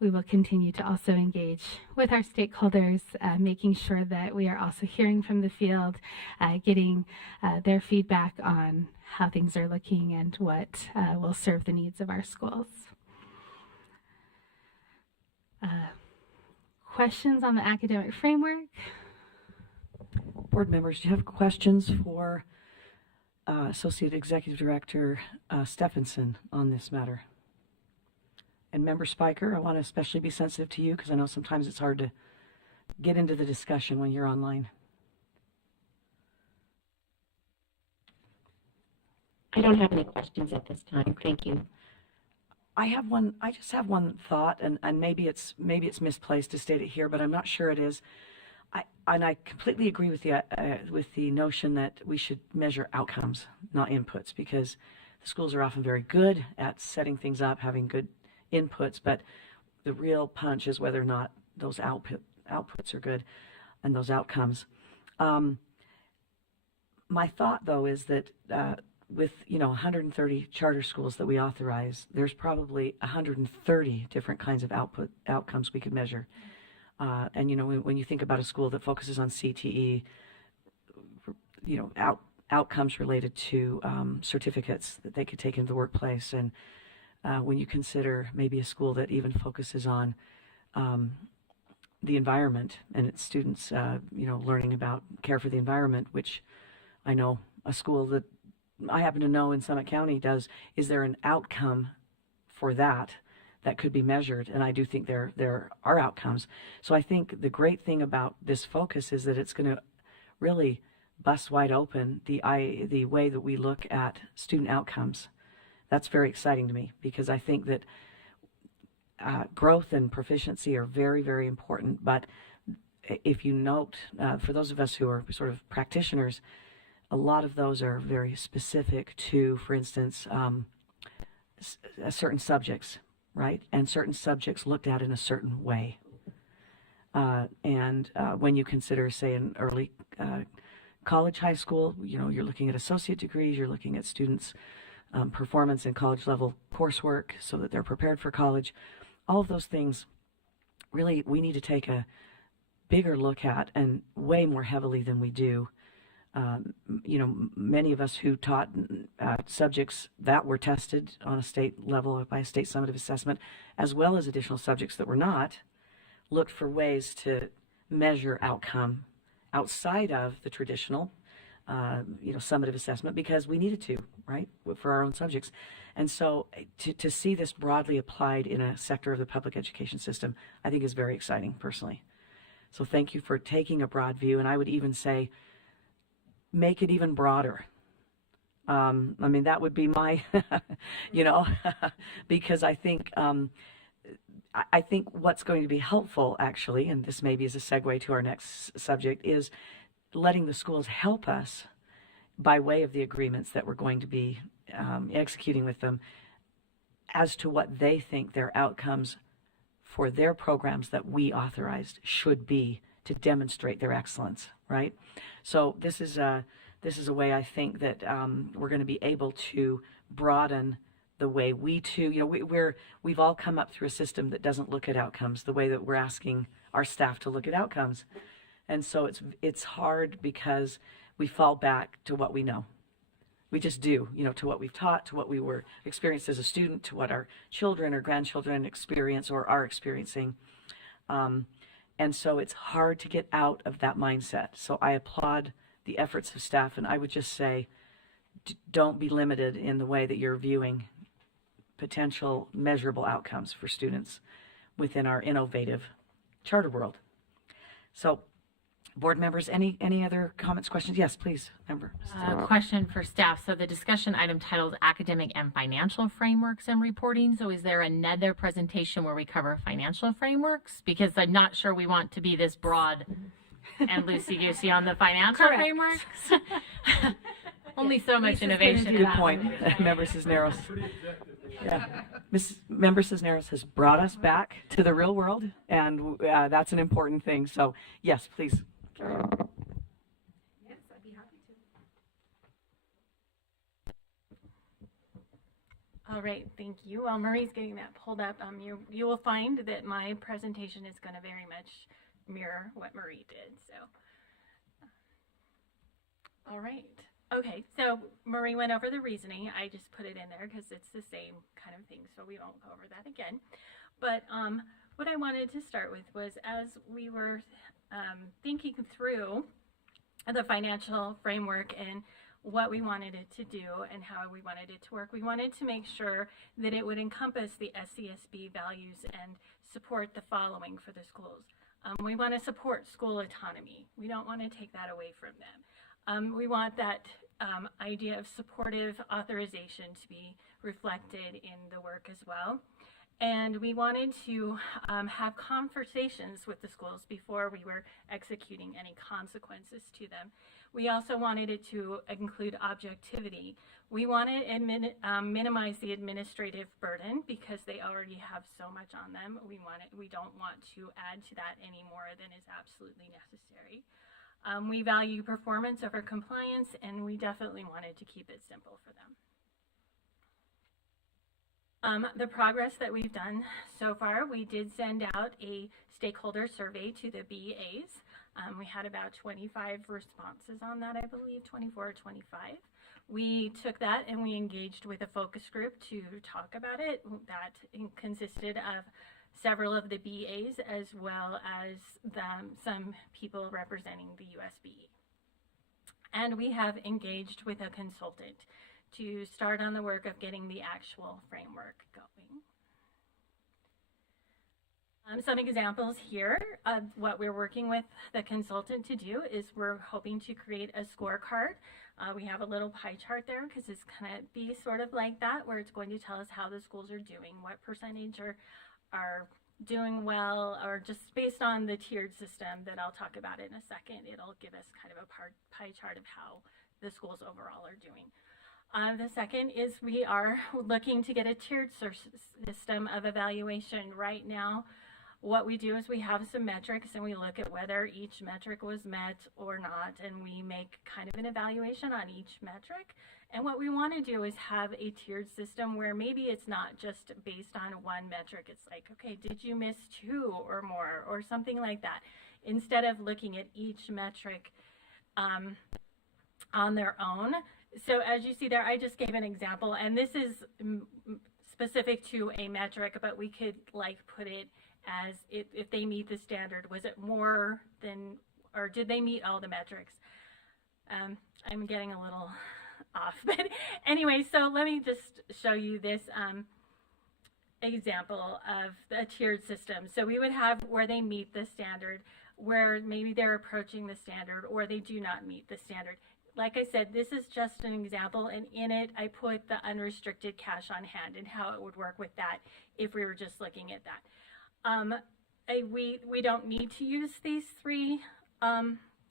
we will continue to also engage with our stakeholders, making sure that we are also hearing from the field, getting their feedback on how things are looking and what will serve the needs of our schools. Questions on the academic framework? Board members, do you have questions for Associate Executive Director Stephenson on this matter? And Member Spiker, I want to especially be sensitive to you because I know sometimes it's hard to get into the discussion when you're online. I don't have any questions at this time. Thank you. I just have one thought, and maybe it's misplaced to state it here, but I'm not sure it is. I completely agree with the notion that we should measure outcomes, not inputs, because the schools are often very good at setting things up, having good inputs, but the real punch is whether or not those outputs are good and those outcomes. My thought, though, is that with 130 charter schools that we authorize, there's probably 130 different kinds of outcomes we could measure. And when you think about a school that focuses on CTE, outcomes related to certificates that they could take into the workplace, and when you consider maybe a school that even focuses on the environment and its students, learning about care for the environment, which I know a school that I happen to know in Summit County does. Is there an outcome for that could be measured? And I do think there are outcomes. So I think the great thing about this focus is that it's going to really bust wide open the way that we look at student outcomes. That's very exciting to me, because I think that growth and proficiency are very, very important. But if you note, for those of us who are sort of practitioners, a lot of those are very specific to, for instance, certain subjects, right? And certain subjects looked at in a certain way. And when you consider, say, an early college, high school, you're looking at associate degrees, you're looking at students' performance in college level coursework so that they're prepared for college. All of those things, really, we need to take a bigger look at, and way more heavily than we do. Many of us who taught subjects that were tested on a state level by a state summative assessment, as well as additional subjects that were not, looked for ways to measure outcome outside of the traditional, summative assessment, because we needed to, right, for our own subjects. And so to see this broadly applied in a sector of the public education system, I think is very exciting personally. So thank you for taking a broad view, and I would even say, make it even broader. That would be my, because I think what's going to be helpful, actually, and this maybe is a segue to our next subject, is letting the schools help us by way of the agreements that we're going to be executing with them as to what they think their outcomes for their programs that we authorized should be to demonstrate their excellence, right? So this is a way I think that we're going to be able to broaden the way we too, we've all come up through a system that doesn't look at outcomes the way that we're asking our staff to look at outcomes. And so it's hard because we fall back to what we know. We just do, to what we've taught, to what we were experienced as a student, to what our children or grandchildren experience or are experiencing. And so it's hard to get out of that mindset. So I applaud the efforts of staff, and I would just say, don't be limited in the way that you're viewing potential measurable outcomes for students within our innovative charter world. So, board members, any other comments, questions? Yes, please, member. Question for staff. So the discussion item titled Academic and Financial Frameworks and Reporting. So is there another presentation where we cover financial frameworks? Because I'm not sure we want to be this broad and loosey-goosey on the financial Correct. frameworks. Only so much Lisa's gonna innovation. do Good that point, Member Cisneros. Yeah, Member Cisneros has brought us back to the real world, and that's an important thing. So yes, please. Yes, I'd be happy to. All right, thank you. While Marie's getting that pulled up, you will find that my presentation is going to very much mirror what Marie did. So, all right. Okay, so Marie went over the reasoning. I just put it in there because it's the same kind of thing, so we won't go over that again. But what I wanted to start with was, as we were thinking through the financial framework and what we wanted it to do and how we wanted it to work, we wanted to make sure that it would encompass the SCSB values and support the following for the schools. We want to support school autonomy. We don't want to take that away from them. We want that idea of supportive authorization to be reflected in the work as well. And we wanted to have conversations with the schools before we were executing any consequences to them. We also wanted it to include objectivity. We want to minimize the administrative burden because they already have so much on them. We don't want to add to that any more than is absolutely necessary. We value performance over compliance, and we definitely wanted to keep it simple for them. The progress that we've done so far, we did send out a stakeholder survey to the BAs. We had about 25 responses on that, I believe, 24 or 25. We took that and we engaged with a focus group to talk about it. That consisted of several of the BAs as well as some people representing the USBE. And we have engaged with a consultant to start on the work of getting the actual framework going. Some examples here of what we're working with the consultant to do is we're hoping to create a scorecard. We have a little pie chart there because it's going to be sort of like that, where it's going to tell us how the schools are doing, what percentage are doing well, or just based on the tiered system that I'll talk about in a second. It'll give us kind of a pie chart of how the schools overall are doing. The second is we are looking to get a tiered system of evaluation. Right now, what we do is we have some metrics and we look at whether each metric was met or not, and we make kind of an evaluation on each metric. And what we want to do is have a tiered system where maybe it's not just based on one metric. It's like, okay, did you miss 2 or more or something like that, instead of looking at each metric on their own. So as you see there, I just gave an example, and this is specific to a metric, but we could like put it as if they meet the standard. Was it more than, or did they meet all the metrics? I'm getting a little off, but anyway, so let me just show you this example of the tiered system. So we would have where they meet the standard, where maybe they're approaching the standard, or they do not meet the standard. Like I said, this is just an example, and in it I put the unrestricted cash on hand and how it would work with that if we were just looking at that. We don't need to use these 3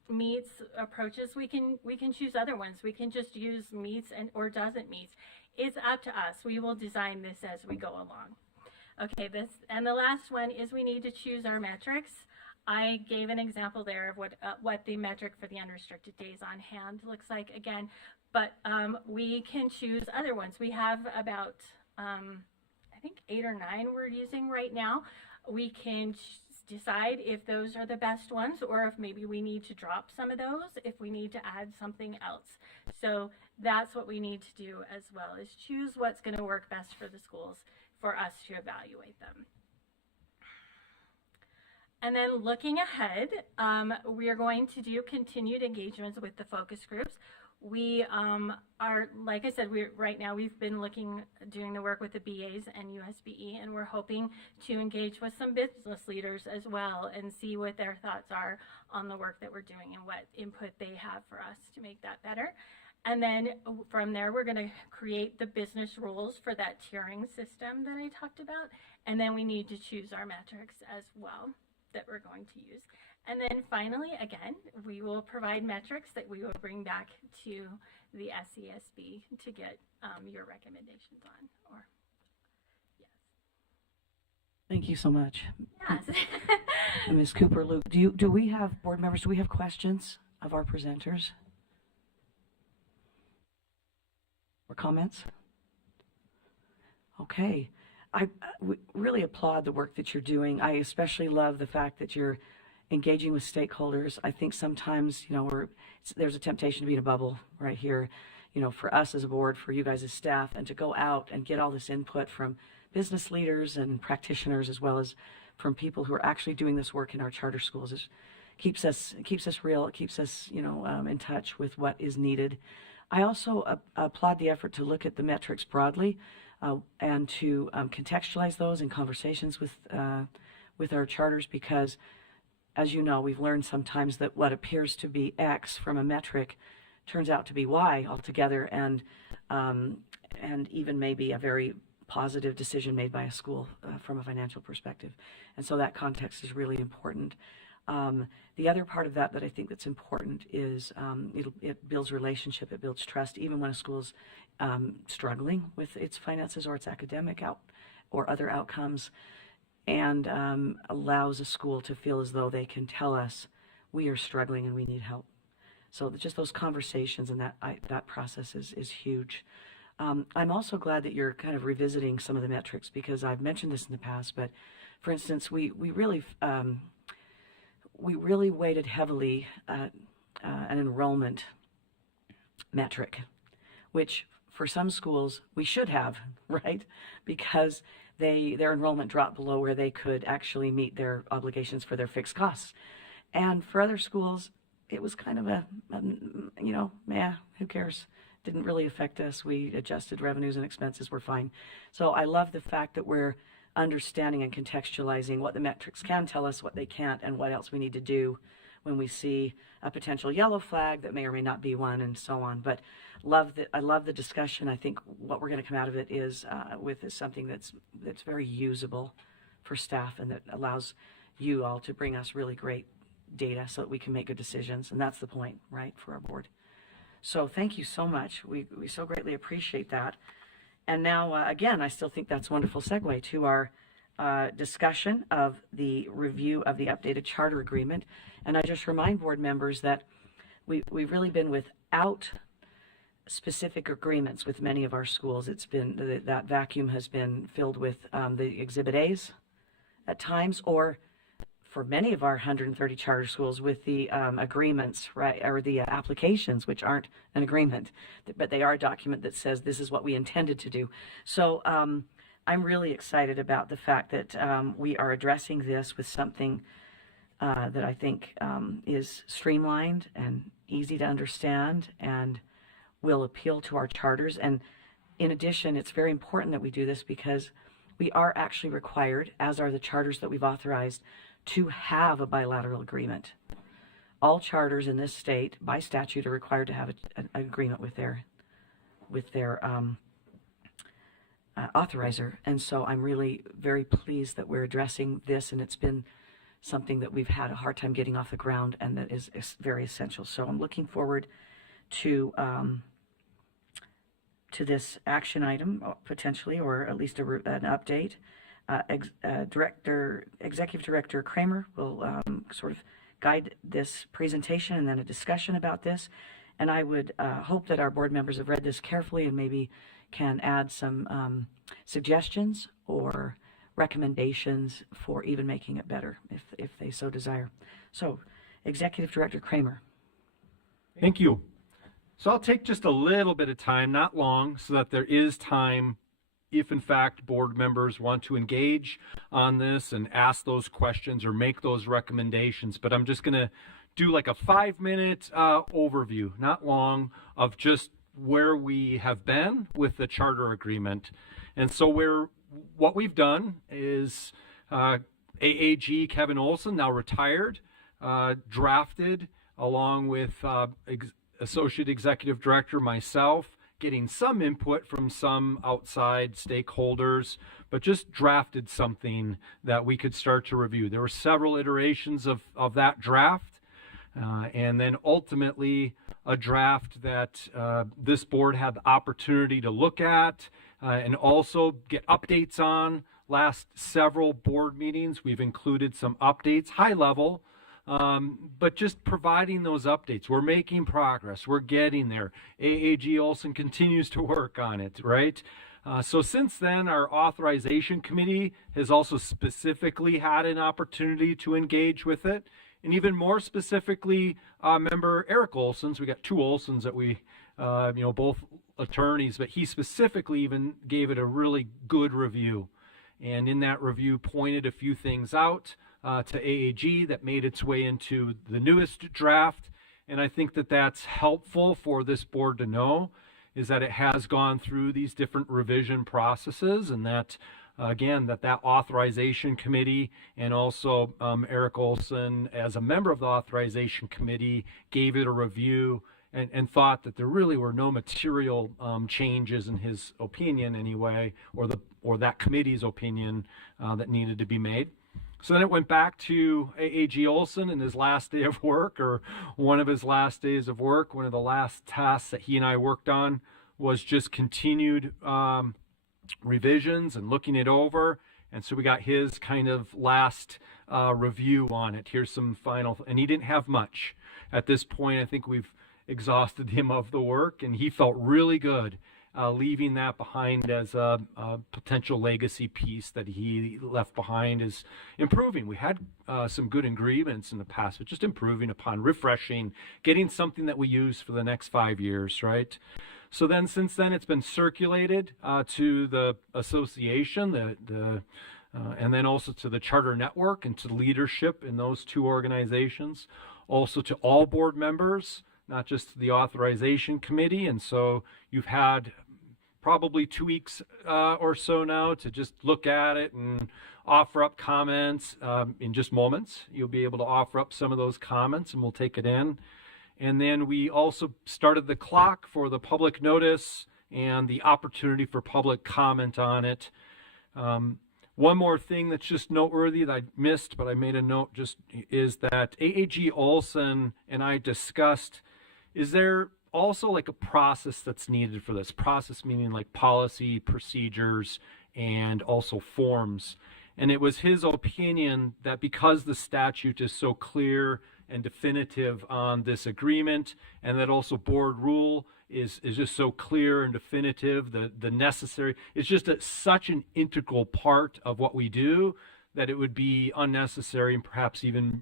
meets approaches. We can choose other ones. We can just use meets or doesn't meets. It's up to us. We will design this as we go along. Okay, and the last one is we need to choose our metrics. I gave an example there of what the metric for the unrestricted days on hand looks like again, but we can choose other ones. We have about, I think 8 or 9 we're using right now. We can decide if those are the best ones, or if maybe we need to drop some of those, if we need to add something else. So that's what we need to do as well, is choose what's going to work best for the schools for us to evaluate them. And then looking ahead, we are going to do continued engagements with the focus groups. We are, like I said, right now we've been doing the work with the BAs and USBE, and we're hoping to engage with some business leaders as well and see what their thoughts are on the work that we're doing and what input they have for us to make that better. And then from there, we're going to create the business rules for that tiering system that I talked about. And then we need to choose our metrics as well that we're going to use. And then finally, again, we will provide metrics that we will bring back to the SESB to get your recommendations on. Or yes. Thank you so much. Yes. And Ms. Cooper, Luke, do we have board members? Do we have questions of our presenters or comments? Okay. I really applaud the work that you're doing. I especially love the fact that you're engaging with stakeholders. I think sometimes, there's a temptation to be in a bubble right here, for us as a board, for you guys as staff, and to go out and get all this input from business leaders and practitioners, as well as from people who are actually doing this work in our charter schools. It keeps us real. It keeps us, in touch with what is needed. I also applaud the effort to look at the metrics broadly. And to contextualize those in conversations with our charters, because, as you know, we've learned sometimes that what appears to be X from a metric turns out to be Y altogether, and even maybe a very positive decision made by a school from a financial perspective. And so that context is really important. The other part of that I think that's important is it builds relationship, it builds trust, even when a school's struggling with its finances or its academic or other outcomes, and allows a school to feel as though they can tell us we are struggling and we need help. So just those conversations and that process is huge. I'm also glad that you're kind of revisiting some of the metrics, because I've mentioned this in the past, but for instance, we really weighted heavily an enrollment metric, which for some schools we should have, right? Because their enrollment dropped below where they could actually meet their obligations for their fixed costs. And for other schools, it was kind of who cares? Didn't really affect us. We adjusted revenues and expenses, we're fine. So I love the fact that we're understanding and contextualizing what the metrics can tell us, what they can't, and what else we need to do when we see a potential yellow flag that may or may not be one, and so on. But I love the discussion. I think what we're going to come out of it is something that's very usable for staff, and that allows you all to bring us really great data so that we can make good decisions. And that's the point, right, for our board. So thank you so much. We so greatly appreciate that. And now, again, I still think that's a wonderful segue to our discussion of the review of the updated charter agreement. And I just remind board members that we've really been without specific agreements with many of our schools. It's been, that vacuum has been filled with the Exhibit A's at times, or for many of our 130 charter schools with the agreements, right, or the applications, which aren't an agreement, but they are a document that says this is what we intended to do. So I'm really excited about the fact that we are addressing this with something that I think is streamlined and easy to understand and will appeal to our charters. And in addition, it's very important that we do this because we are actually required, as are the charters that we've authorized, to have a bilateral agreement. All charters in this state, by statute, are required to have an agreement with their authorizer. And so I'm really very pleased that we're addressing this, and it's been something that we've had a hard time getting off the ground, and that is very essential. So I'm looking forward to this action item, potentially, or at least an update. Executive Director Kramer will sort of guide this presentation and then a discussion about this. And I would hope that our board members have read this carefully and maybe can add some suggestions or recommendations for even making it better if they so desire. So, Executive Director Kramer. Thank you. So I'll take just a little bit of time, not long, so that there is time if in fact board members want to engage on this and ask those questions or make those recommendations. But I'm just going to do like a 5-minute overview, not long, of just where we have been with the charter agreement. And so what we've done is AAG Kevin Olson, now retired, drafted along with Associate Executive Director myself, getting some input from some outside stakeholders, but just drafted something that we could start to review. There were several iterations of that draft, and then ultimately a draft that this board had the opportunity to look at and also get updates on. Last several board meetings, we've included some updates, high level, but just providing those updates. We're making progress. We're getting there. AAG Olson continues to work on it, right? So since then, our authorization committee has also specifically had an opportunity to engage with it. And even more specifically, member Eric Olson's, we got two Olsons that we, both attorneys, but he specifically even gave it a really good review. And in that review pointed a few things out to AAG that made its way into the newest draft. And I think that that's helpful for this board to know, is that it has gone through these different revision processes, and that, again, that authorization committee and also Eric Olson, as a member of the authorization committee, gave it a review and thought that there really were no material changes in his opinion anyway, or that committee's opinion that needed to be made. So then it went back to AAG Olson in his last day of work, or one of his last days of work. One of the last tasks that he and I worked on was just continued revisions and looking it over. And so we got his kind of last review on it. Here's some final, and he didn't have much. At this point, I think we've exhausted him of the work, and he felt really good leaving that behind as a potential legacy piece that he left behind is improving. We had some good agreements in the past, but just improving upon, refreshing, getting something that we use for the next 5 years, right? So then, since then, it's been circulated to the association, and then also to the charter network and to leadership in those two organizations, also to all board members, not just the authorization committee. And so you've had probably 2 weeks or so now to just look at it and offer up comments. In just moments, you'll be able to offer up some of those comments, and we'll take it in. And then we also started the clock for the public notice and the opportunity for public comment on it. One more thing that's just noteworthy that I missed, but I made a note, just is that AAG Olson and I discussed, is there also like a process that's needed for this? Process meaning like policy, procedures, and also forms. And it was his opinion that because the statute is so clear and definitive on this agreement, and that also board rule is just so clear and definitive, the necessary, it's just such an integral part of what we do, that it would be unnecessary and perhaps even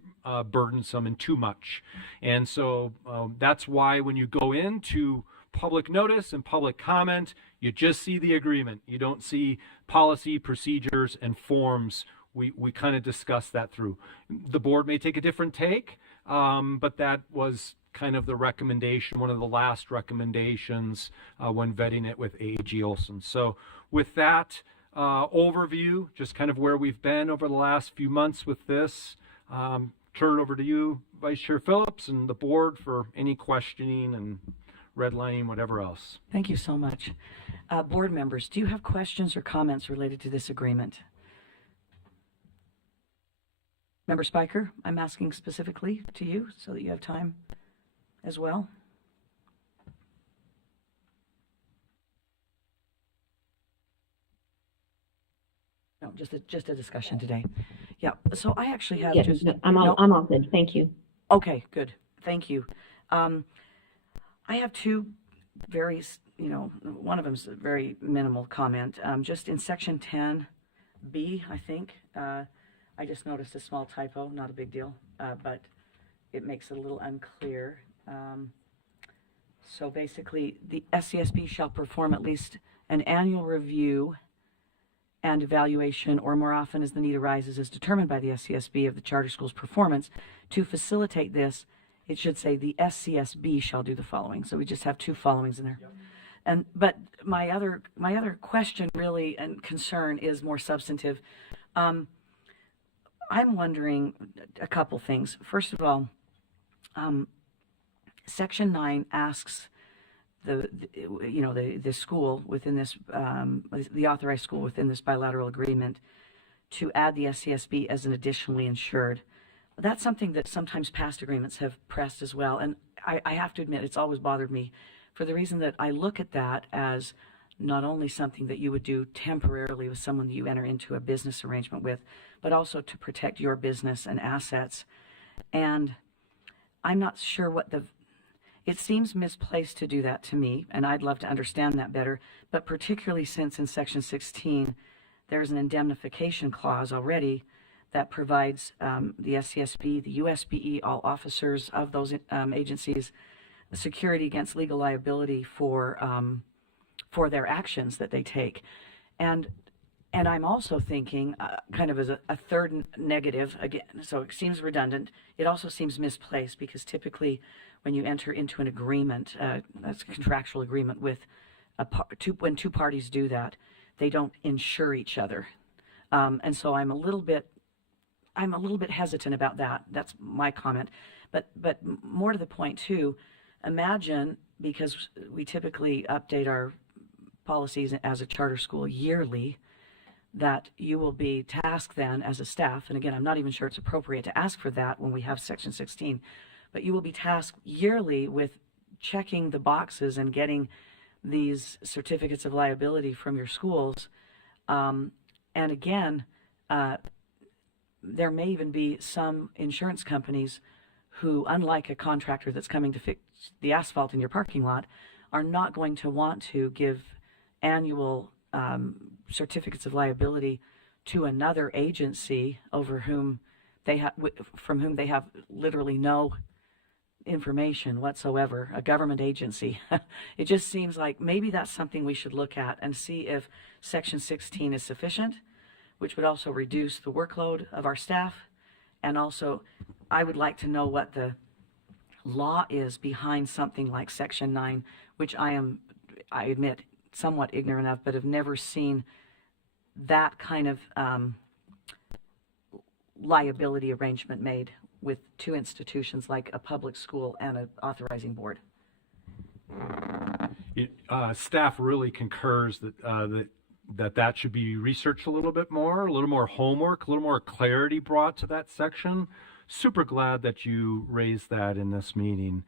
burdensome and too much. And so that's why when you go into public notice and public comment, you just see the agreement. You don't see policy, procedures, and forms. We kind of discuss that through. The board may take a different take, but that was kind of the recommendation, one of the last recommendations when vetting it with AAG Olson. So with that overview, just kind of where we've been over the last few months with this, turn it over to you, Vice Chair Phillips, and the board for any questioning and redlining, whatever else. Thank you so much. Board members, do you have questions or comments related to this agreement? Member Spiker, I'm asking specifically to you so that you have time as well. No, just a discussion today. Yeah, so I actually have Yeah, just... no, I'm all good. Thank you. Okay, good. Thank you. I have two very, one of them is a very minimal comment. Just in section 10B, I think, I just noticed a small typo, not a big deal, but it makes it a little unclear. So basically, the SCSB shall perform at least an annual review and evaluation, or more often as the need arises, as determined by the SCSB of the charter school's performance. To facilitate this, it should say the SCSB shall do the following. So we just have two followings in there. Yep. But my other question really and concern is more substantive. I'm wondering a couple things. First of all, Section 9 asks the school within this, the authorized school within this bilateral agreement to add the SCSB as an additionally insured. That's something that sometimes past agreements have pressed as well. And I have to admit, it's always bothered me for the reason that I look at that as not only something that you would do temporarily with someone that you enter into a business arrangement with, but also to protect your business and assets. And I'm not sure it seems misplaced to do that to me, and I'd love to understand that better, but particularly since in Section 16, there's an indemnification clause already that provides the SCSB, the USBE, all officers of those agencies, security against legal liability for their actions that they take. And I'm also thinking, kind of as a third negative, again, so it seems redundant, it also seems misplaced, because typically when you enter into an agreement, that's a contractual agreement with when two parties do that, they don't insure each other. And so I'm a little bit hesitant about that. That's my comment. But more to the point too, imagine, because we typically update our policies as a charter school yearly, that you will be tasked then as a staff, and again, I'm not even sure it's appropriate to ask for that when we have Section 16, but you will be tasked yearly with checking the boxes and getting these certificates of liability from your schools. And again, there may even be some insurance companies who, unlike a contractor that's coming to fix the asphalt in your parking lot, are not going to want to give annual certificates of liability to another agency over whom they have, from whom they have literally no information whatsoever, a government agency. It just seems like maybe that's something we should look at and see if Section 16 is sufficient, which would also reduce the workload of our staff. And also, I would like to know what the law is behind something like Section 9, which I admit, somewhat ignorant of, but have never seen that kind of liability arrangement made with two institutions like a public school and an authorizing board. Staff really concurs that should be researched a little more homework, a little more clarity brought to that section. Super glad that you raised that in this meeting.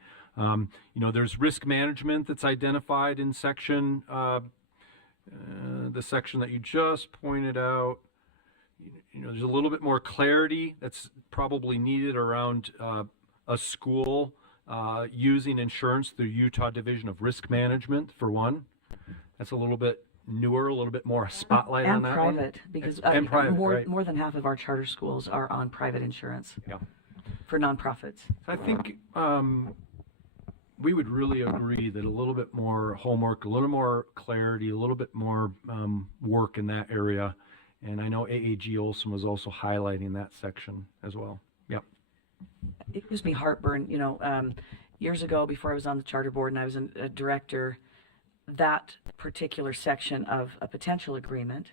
There's risk management that's identified in section, the section that you just pointed out. There's a little bit more clarity that's probably needed around a school using insurance through Utah Division of Risk Management, for one. That's a little bit newer, a little bit more spotlight on that one. And private, because And private, right. more than half of our charter schools are on private insurance Yeah. for nonprofits. I think we would really agree that a little bit more homework, a little more clarity, a little bit more work in that area. And I know AAG Olson was also highlighting that section as well. Yep. It gives me heartburn. Years ago, before I was on the charter board and I was a director, that particular section of a potential agreement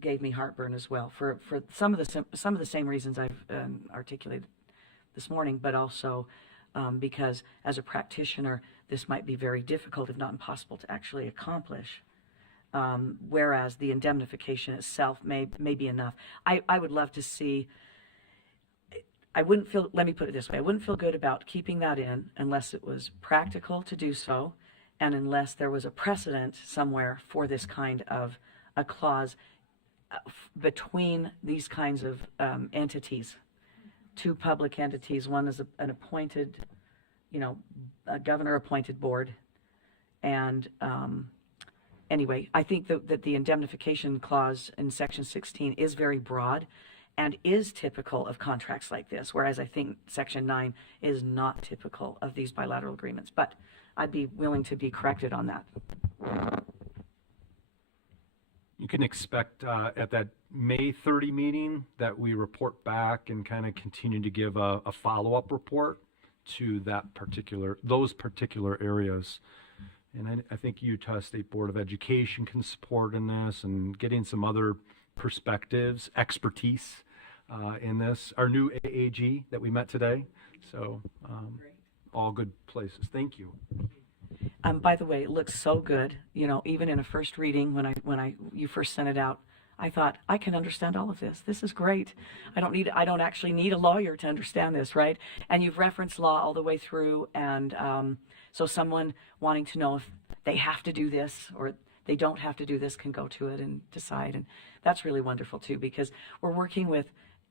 gave me heartburn as well for some of the same reasons I've articulated this morning, but also because as a practitioner, this might be very difficult, if not impossible, to actually accomplish. Whereas the indemnification itself may be enough. I would love to see. Let me put it this way, I wouldn't feel good about keeping that in unless it was practical to do so, and unless there was a precedent somewhere for this kind of a clause between these kinds of entities, two public entities. One is an appointed, a governor-appointed board, and anyway, I think that the indemnification clause in Section 16 is very broad and is typical of contracts like this, whereas I think Section 9 is not typical of these bilateral agreements. But I'd be willing to be corrected on that. You can expect at that May 30 meeting that we report back and kind of continue to give a follow-up report to those particular areas. And I think Utah State Board of Education can support in this, and getting some other perspectives, expertise in this. Our new AAG that we met today. So all good places. Thank you. By the way, it looks so good. Even in a first reading, when you first sent it out, I thought, I can understand all of this. This is great. I don't actually need a lawyer to understand this, right? And you've referenced law all the way through, and so someone wanting to know if they have to do this or they don't have to do this can go to it and decide. And that's really wonderful too, because we're working with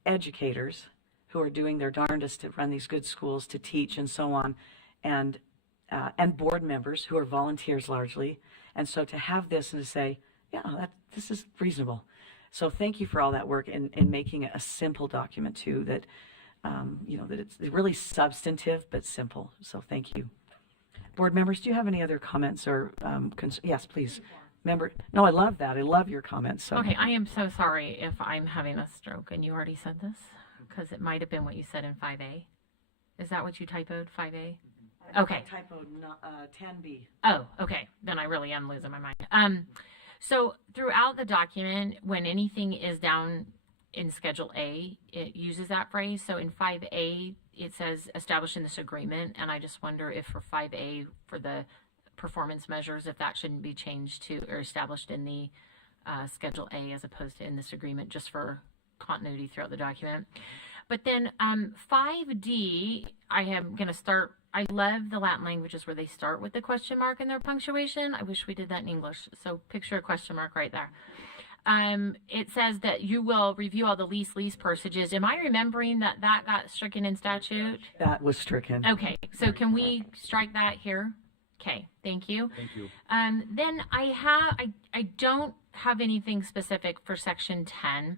educators who are doing their darndest to run these good schools, to teach and so on, and board members who are volunteers largely. And so to have this and to say, yeah, this is reasonable. So thank you for all that work in making it a simple document too, that that it's really substantive but simple. So thank you. Board members, do you have any other comments or yes, please. No, I love that. I love your comments. So. Okay, I am so sorry if I'm having a stroke and you already said this, because it might have been what you said in 5A. Is that what you typoed, 5A? Okay. I typoed 10B. Oh, okay. Then I really am losing my mind. So throughout the document, when anything is down in Schedule A, it uses that phrase. So in 5A, it says established in this agreement, and I just wonder if for 5A, for the performance measures, if that shouldn't be changed to, or established in the Schedule A as opposed to in this agreement, just for continuity throughout the document. But then 5D, I am going to start, I love the Latin languages where they start with the question mark in their punctuation. I wish we did that in English. So picture a question mark right there. It says that you will review all the lease personages. Am I remembering that that got stricken in statute? That was stricken. Okay, so can we strike that here? Okay, thank you. Thank you. Then I don't have anything specific for section 10,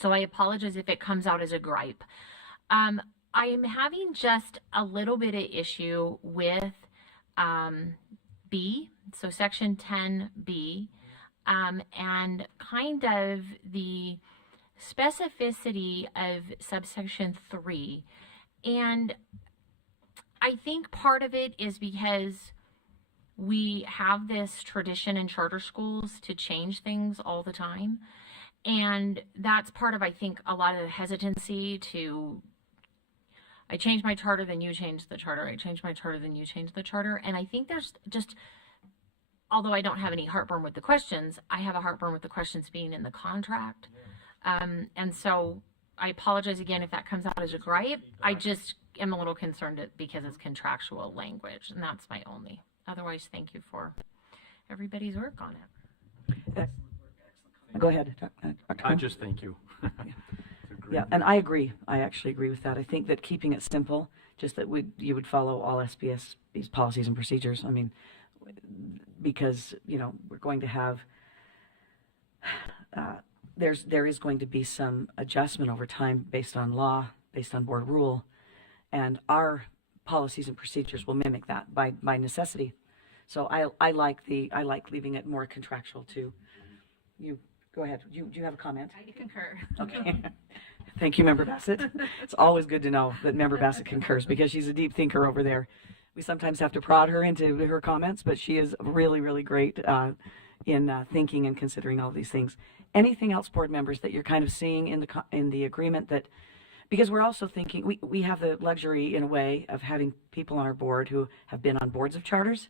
so I apologize if it comes out as a gripe. I am having just a little bit of issue with B, so section 10B, and kind of the specificity of subsection 3. And I think part of it is because we have this tradition in charter schools to change things all the time. And that's part of, I think, a lot of the hesitancy to, I change my charter, then you change the charter. I change my charter, then you change the charter. And I think there's just, although I don't have any heartburn with the questions, I have a heartburn with the questions being in the contract. And so I apologize again if that comes out as a gripe. I just am a little concerned because it's contractual language, and that's my only. Otherwise, thank you for everybody's work on it. Go ahead. Dr. I Cohn. just thank you. Yeah, and I agree. I actually agree with that. I think that keeping it simple, just that you would follow all SBS's policies and procedures. I mean, because, you know, we're going to have, there is going to be some adjustment over time based on law, based on board rule, and our policies and procedures will mimic that by necessity. So I like leaving it more contractual to you. Go ahead. Do you have a comment? I concur. Okay. Thank you, Member Bassett. It's always good to know that Member Bassett concurs because she's a deep thinker over there. We sometimes have to prod her into her comments, but she is really, really great in thinking and considering all these things. Anything else, board members, that you're kind of seeing in the agreement that, because we're also thinking, we have the luxury in a way of having people on our board who have been on boards of charters,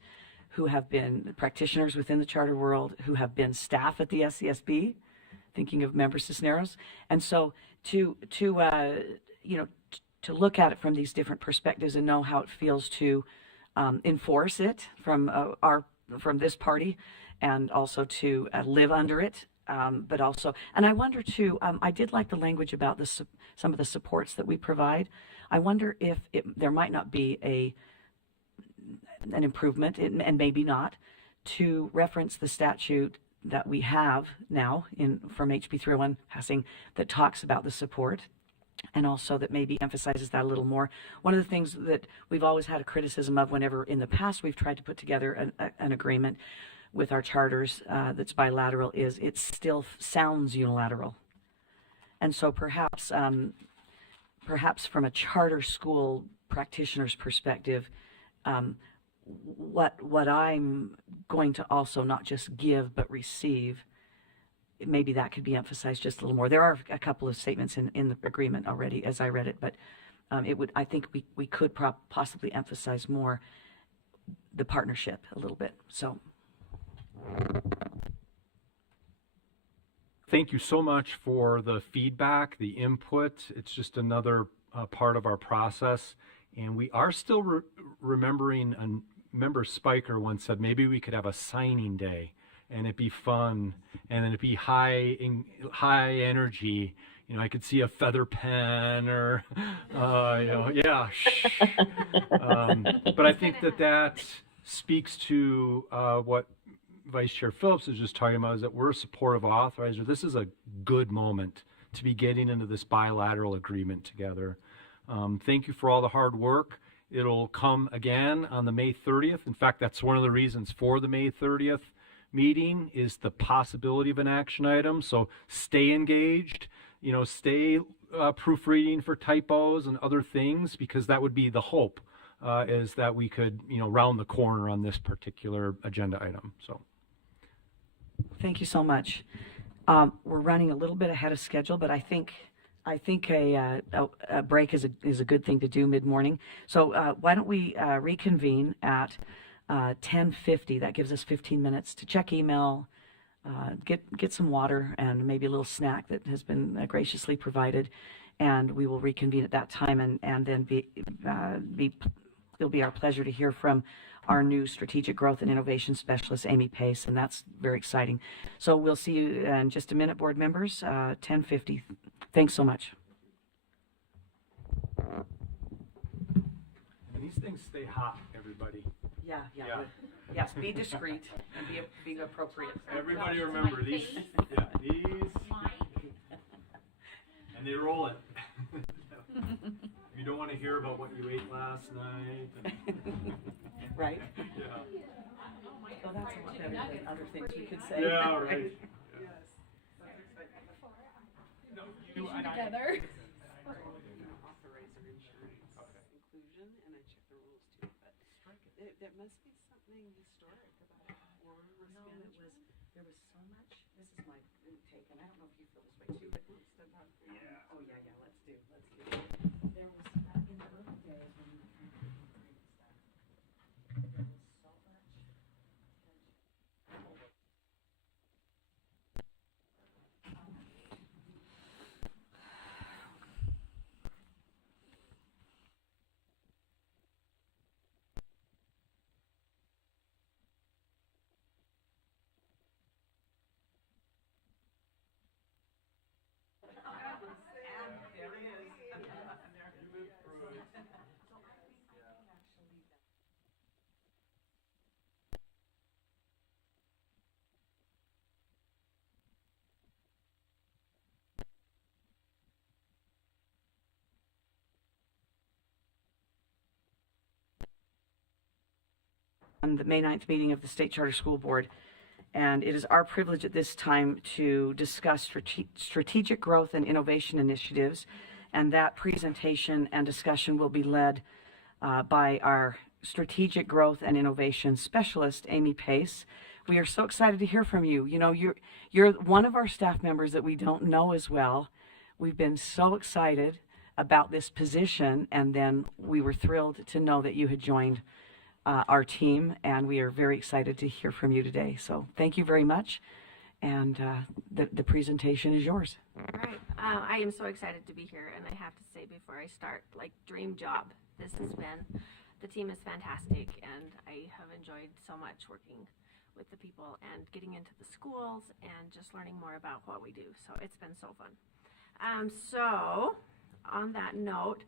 who have been practitioners within the charter world, who have been staff at the SCSB, thinking of Member Cisneros. And so to look at it from these different perspectives and know how it feels to enforce it from this party, and also to live under it, but also, and I wonder too, I did like the language about some of the supports that we provide. I wonder if there might not be an improvement, and maybe not, to reference the statute that we have now from HB 301 passing that talks about the support, and also that maybe emphasizes that a little more. One of the things that we've always had a criticism of whenever in the past we've tried to put together an agreement with our charters that's bilateral is it still sounds unilateral. And so perhaps from a charter school practitioner's perspective, what I'm going to also not just give but receive, maybe that could be emphasized just a little more. There are a couple of statements in the agreement already as I read it, but I think we could possibly emphasize more the partnership a little bit. So Thank you so much for the feedback, the input. It's just another part of our process. And we are still remembering, Member Spiker once said maybe we could have a signing day and it'd be fun and it'd be high energy. You know, I could see a feather pen or, yeah. But I think that speaks to what Vice Chair Phillips is just talking about, is that we're a supportive authorizer. This is a good moment to be getting into this bilateral agreement together. Thank you for all the hard work. It'll come again on the May 30th. In fact, that's one of the reasons for the May 30th meeting is the possibility of an action item. So stay engaged, stay proofreading for typos and other things, because that would be the hope, is that we could, round the corner on this particular agenda item. So thank you so much. We're running a little bit ahead of schedule, but I think I think a break is a good thing to do mid-morning. So why don't we reconvene at 10:50? That gives us 15 minutes to check email, get some water, and maybe a little snack that has been graciously provided, and we will reconvene at that time, and then it'll be our pleasure to hear from our new strategic growth and innovation specialist, Amy Pace, and that's very exciting. So we'll see you in just a minute, board members, 10:50. Thanks so much. And these things stay hot, everybody. Yeah. Yeah. Yes, be discreet and be appropriate. Everybody remember these. Yeah, these. And they roll it. You don't want to hear about what you ate last night. Right? Yeah. Well, that's a lot better than other things we could say. Yeah, right. Together. Inclusion, and I checked the rules too, but there must be something historic about war risk management. There was so much. This is my take, and I don't know if you feel this way too, but yeah. Oh yeah, let's do. There was in the early days when we were trying to create stuff. There was so much the May 9th meeting of the State Charter School Board. And it is our privilege at this time to discuss strategic growth and innovation initiatives. And that presentation and discussion will be led by our strategic growth and innovation specialist, Amy Pace. We are so excited to hear from you. You know, you're one of our staff members that we don't know as well. We've been so excited about this position, and then we were thrilled to know that you had joined our team, and we are very excited to hear from you today. So thank you very much, and the presentation is yours. All right. I am so excited to be here, and I have to say before I start, dream job. The team is fantastic, and I have enjoyed so much working with the people and getting into the schools and just learning more about what we do. So it's been so fun. So on that note,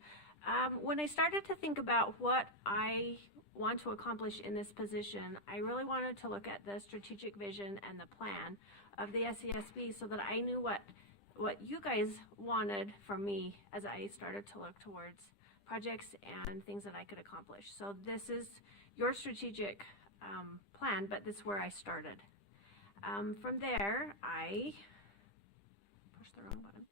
when I started to think about what I want to accomplish in this position, I really wanted to look at the strategic vision and the plan of the SCSB so that I knew what you guys wanted from me as I started to look towards projects and things that I could accomplish. So this is your strategic plan, but this is where I started. From there, I pushed the wrong button.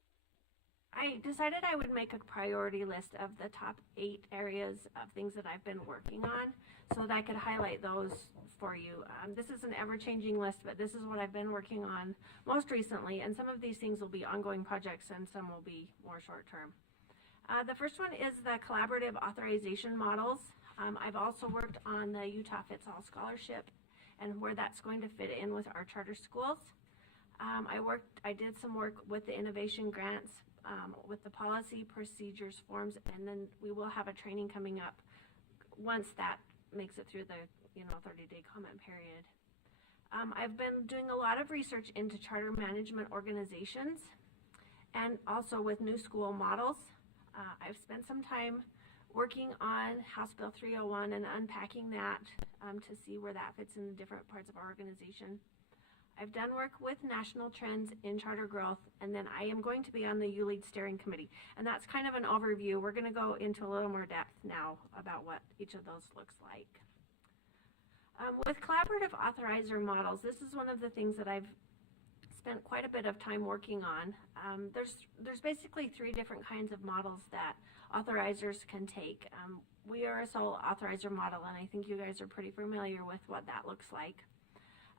I decided I would make a priority list of the top 8 areas of things that I've been working on so that I could highlight those for you. This is an ever-changing list, but this is what I've been working on most recently, and some of these things will be ongoing projects and some will be more short-term. The first one is the collaborative authorization models. I've also worked on the Utah Fits All Scholarship and where that's going to fit in with our charter schools. I did some work with the innovation grants, with the policy, procedures, forms, and then we will have a training coming up once that makes it through the 30-day comment period. I've been doing a lot of research into charter management organizations and also with new school models. I've spent some time working on House Bill 301 and unpacking that to see where that fits in the different parts of our organization. I've done work with national trends in charter growth, and then I am going to be on the ULEAD steering committee. And that's kind of an overview. We're going to go into a little more depth now about what each of those looks like. With collaborative authorizer models, this is one of the things that I've spent quite a bit of time working on. There's basically 3 different kinds of models that authorizers can take. We are a sole authorizer model, and I think you guys are pretty familiar with what that looks like.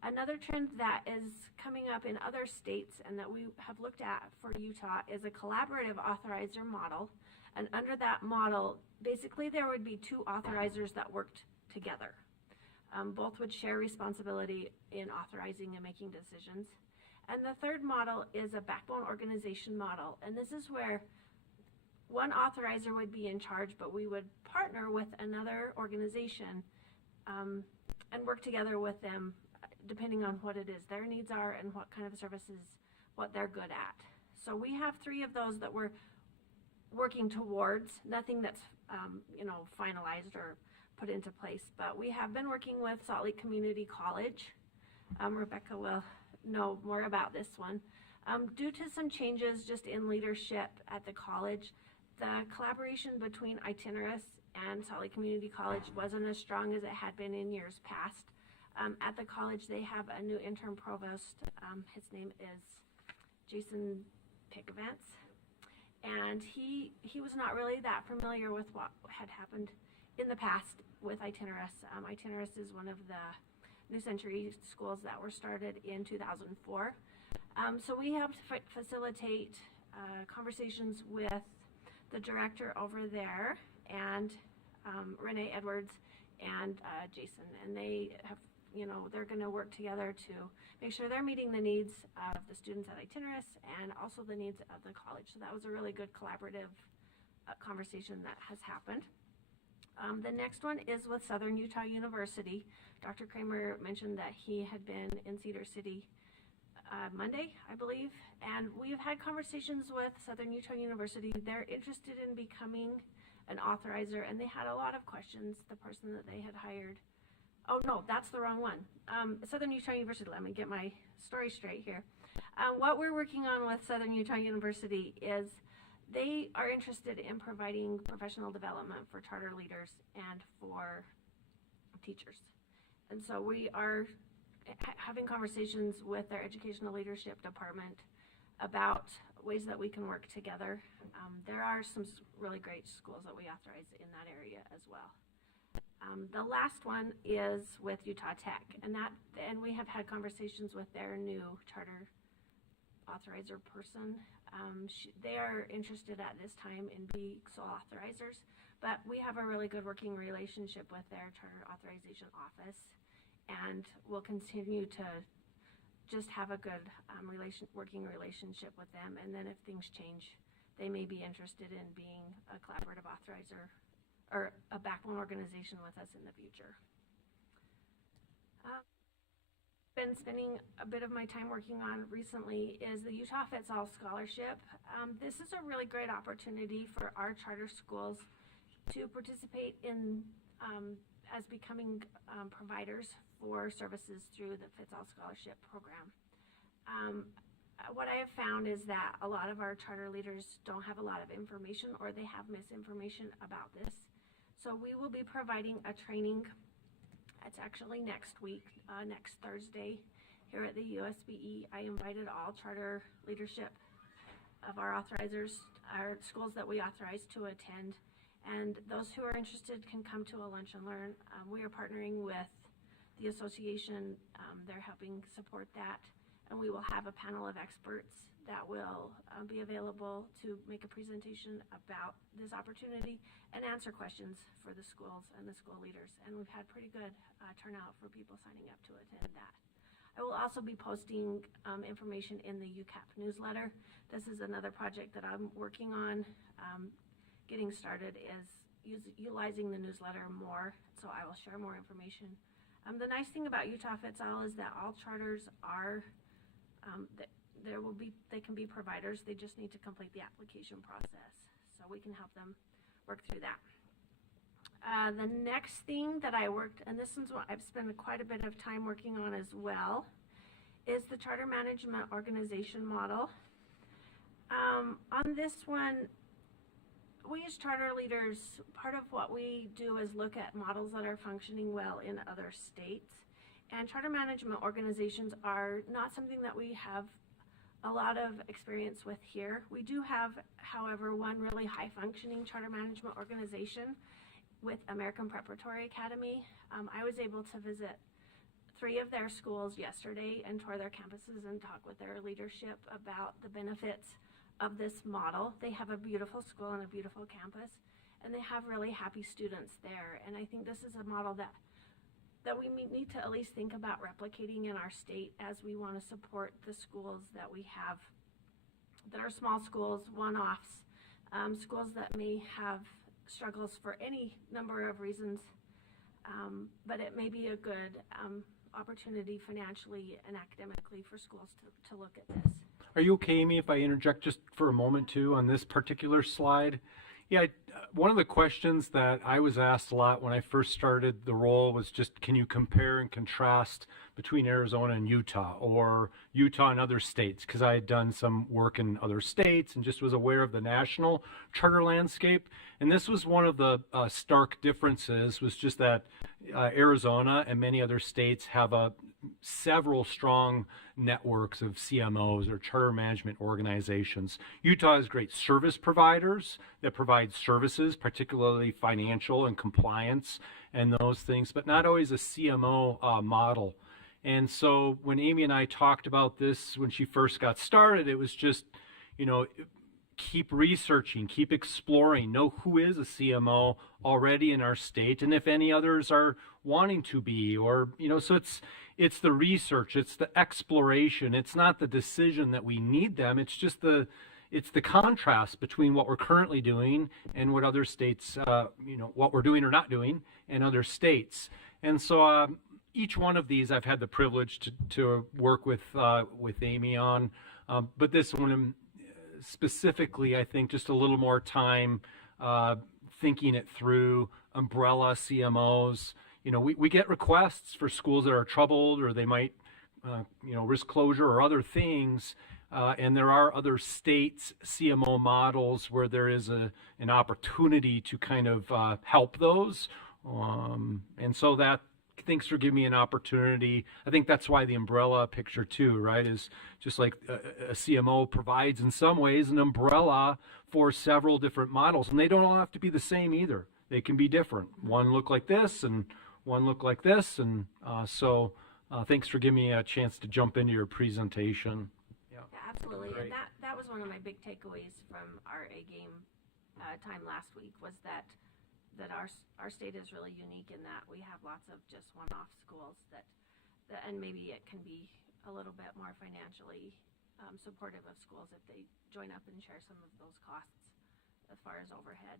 Another trend that is coming up in other states and that we have looked at for Utah is a collaborative authorizer model. And under that model, basically there would be two authorizers that worked together. Both would share responsibility in authorizing and making decisions. And the third model is a backbone organization model. And this is where one authorizer would be in charge, but we would partner with another organization and work together with them depending on what it is their needs are and what kind of services, what they're good at. So we have 3 of those that we're working towards, nothing that's finalized or put into place, but we have been working with Salt Lake Community College. Rebecca will know more about this one. Due to some changes just in leadership at the college, the collaboration between Itinerus and Salt Lake Community College wasn't as strong as it had been in years past. At the college, they have a new interim provost. His name is Jason Pickavance. And he was not really that familiar with what had happened in the past with Itinerus. Itinerus is one of the New Century schools that were started in 2004. So we helped facilitate conversations with the director over there and Renee Edwards and Jason. And they have, they're going to work together to make sure they're meeting the needs of the students at Itinerus and also the needs of the college. So that was a really good collaborative conversation that has happened. The next one is with Southern Utah University. Dr. Kramer mentioned that he had been in Cedar City Monday, I believe, and we've had conversations with Southern Utah University. They're interested in becoming an authorizer, and they had a lot of questions. The person that they had hired, oh no, that's the wrong one. Southern Utah University, let me get my story straight here. What we're working on with Southern Utah University is they are interested in providing professional development for charter leaders and for teachers. And so we are having conversations with their educational leadership department about ways that we can work together. There are some really great schools that we authorize in that area as well. The last one is with Utah Tech, and we have had conversations with their new charter authorizer person. They are interested at this time in being sole authorizers, but we have a really good working relationship with their charter authorization office, and we'll continue to just have a good working relationship with them. And then if things change, they may be interested in being a collaborative authorizer or a backbone organization with us in the future. Been spending a bit of my time working on recently is the Utah Fits All Scholarship. This is a really great opportunity for our charter schools to participate in as becoming providers for services through the Fits All Scholarship program. What I have found is that a lot of our charter leaders don't have a lot of information, or they have misinformation about this. So we will be providing a training. It's actually next week, next Thursday, here at the USBE. I invited all charter leadership of our authorizers, our schools that we authorize, to attend. And those who are interested can come to a lunch and learn. We are partnering with the association. They're helping support that. And we will have a panel of experts that will be available to make a presentation about this opportunity and answer questions for the schools and the school leaders. And we've had pretty good turnout for people signing up to attend that. I will also be posting information in the UCAP newsletter. This is another project that I'm working on. Getting started is utilizing the newsletter more, so I will share more information. The nice thing about Utah Fits All is that all charters are they can be providers. They just need to complete the application process, so we can help them work through that. The next thing that I worked, and this is what I've spent quite a bit of time working on as well, is the charter management organization model. On this one, we as charter leaders, part of what we do is look at models that are functioning well in other states. And charter management organizations are not something that we have a lot of experience with here. We do have, however, one really high functioning charter management organization with American Preparatory Academy. I was able to visit 3 of their schools yesterday and tour their campuses and talk with their leadership about the benefits of this model. They have a beautiful school and a beautiful campus, and they have really happy students there. And I think this is a model that we need to at least think about replicating in our state as we want to support the schools that we have that are small schools, one-offs, schools that may have struggles for any number of reasons, but it may be a good opportunity financially and academically for schools to look at this. Are you okay, Amy, if I interject just for a moment too on this particular slide? Yeah, one of the questions that I was asked a lot when I first started the role was just, can you compare and contrast between Arizona and Utah, or Utah and other states? Because I had done some work in other states and just was aware of the national charter landscape. And this was one of the stark differences, was just that Arizona and many other states have several strong networks of CMOs, or charter management organizations. Utah has great service providers that provide services, particularly financial and compliance and those things, but not always a CMO model. And so when Amy and I talked about this when she first got started, it was just, keep researching, keep exploring, know who is a CMO already in our state, and if any others are wanting to be, or, so it's the research, it's the exploration. It's not the decision that we need them. It's just it's the contrast between what we're currently doing and what other states, what we're doing or not doing in other states. And so each one of these I've had the privilege to work with Amy on, but this one specifically, I think just a little more time thinking it through. Umbrella CMOs. We get requests for schools that are troubled, or they might, risk closure or other things. And there are other states' CMO models where there is an opportunity to kind of help those. And so that, thanks for giving me an opportunity. I think that's why the umbrella picture too, right, is just like a CMO provides in some ways an umbrella for several different models. And they don't all have to be the same either. They can be different. One look like this and one look like this. And so thanks for giving me a chance to jump into your presentation. Yeah, absolutely. Great. And that was one of my big takeaways from our A-Game time last week, was that our state is really unique in that we have lots of just one-off schools that and maybe it can be a little bit more financially supportive of schools if they join up and share some of those costs as far as overhead.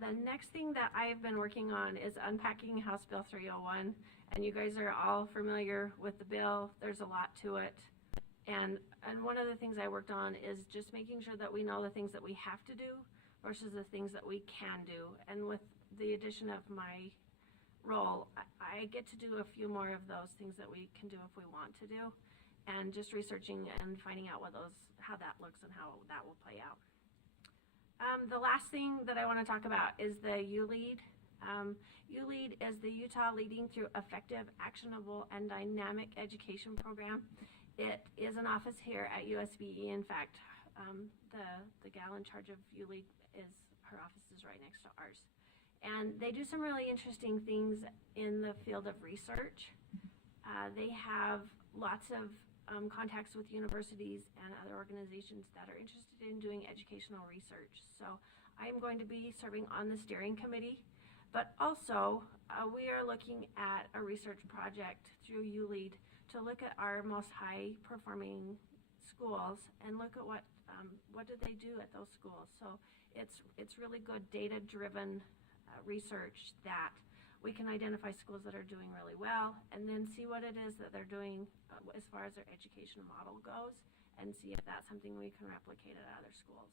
The next thing that I've been working on is unpacking House Bill 301, and you guys are all familiar with the bill. There's a lot to it, and one of the things I worked on is just making sure that we know the things that we have to do versus the things that we can do. And with the addition of my role, I get to do a few more of those things that we can do if we want to do, and just researching and finding out how that looks and how that will play out. The last thing that I want to talk about is the ULEAD. ULEAD is the Utah Leading Through Effective, Actionable, and Dynamic Education Program. It is an office here at USBE. In fact, the gal in charge of ULEAD, her office is right next to ours. And they do some really interesting things in the field of research. They have lots of contacts with universities and other organizations that are interested in doing educational research. So I'm going to be serving on the steering committee, but also we are looking at a research project through ULEAD to look at our most high performing schools and look at what do they do at those schools. So it's really good data driven research that we can identify schools that are doing really well, and then see what it is that they're doing as far as their education model goes, and see if that's something we can replicate at other schools.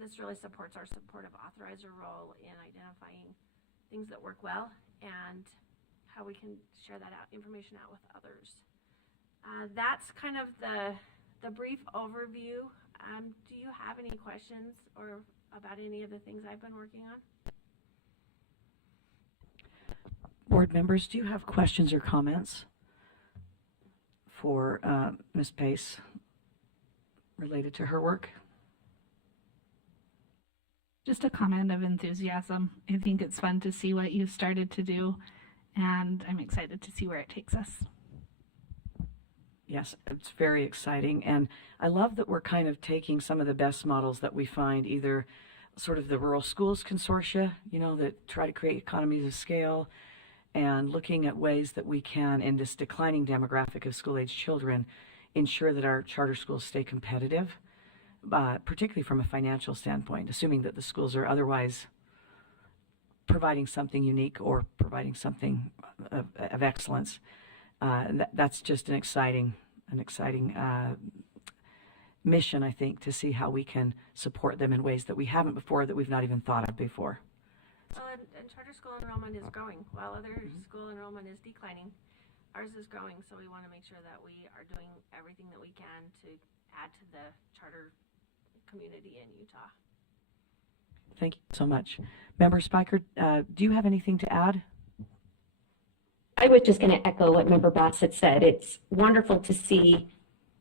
This really supports our supportive authorizer role in identifying things that work well and how we can share that information out with others. That's kind of the brief overview. Do you have any questions or about any of the things I've been working on? Board members, do you have questions or comments for Ms. Pace related to her work? Just a comment of enthusiasm. I think it's fun to see what you've started to do, and I'm excited to see where it takes us. Yes, it's very exciting. And I love that we're kind of taking some of the best models that we find, either sort of the rural schools consortia, that try to create economies of scale, and looking at ways that we can, in this declining demographic of school-age children, ensure that our charter schools stay competitive, particularly from a financial standpoint, assuming that the schools are otherwise providing something unique or providing something of excellence. And that's just an exciting mission, I think, to see how we can support them in ways that we haven't before, that we've not even thought of before. Well, and charter school enrollment is growing, while other school enrollment is declining. Ours is growing, so we want to make sure that we are doing everything that we can to add to the charter community in Utah. Thank you so much. Member Spiker, do you have anything to add? I was just going to echo what Member Bassett said. It's wonderful to see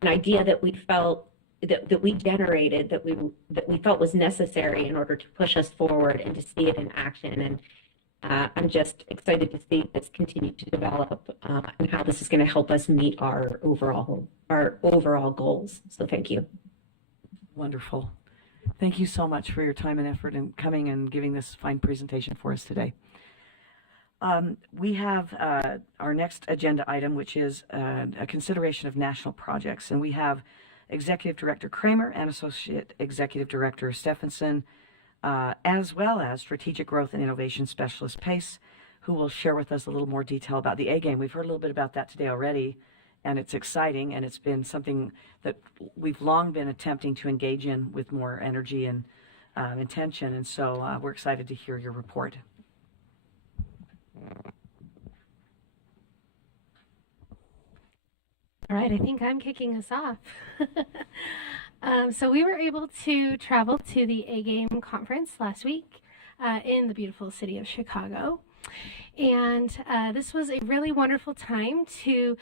an idea that we felt that we generated, that we felt was necessary in order to push us forward, and to see it in action. And I'm just excited to see this continue to develop, and how this is going to help us meet our overall goals. So thank you. Wonderful. Thank you so much for your time and effort in coming and giving this fine presentation for us today. We have our next agenda item, which is a consideration of national projects. And we have Executive Director Kramer and Associate Executive Director Stephenson, as well as Strategic Growth and Innovation Specialist Pace, who will share with us a little more detail about the A-Game. We've heard a little bit about that today already, and it's exciting, and it's been something that we've long been attempting to engage in with more energy and intention. And so we're excited to hear your report. All right, I think I'm kicking us off. So we were able to travel to the A-Game conference last week in the beautiful city of Chicago. And this was a really wonderful time to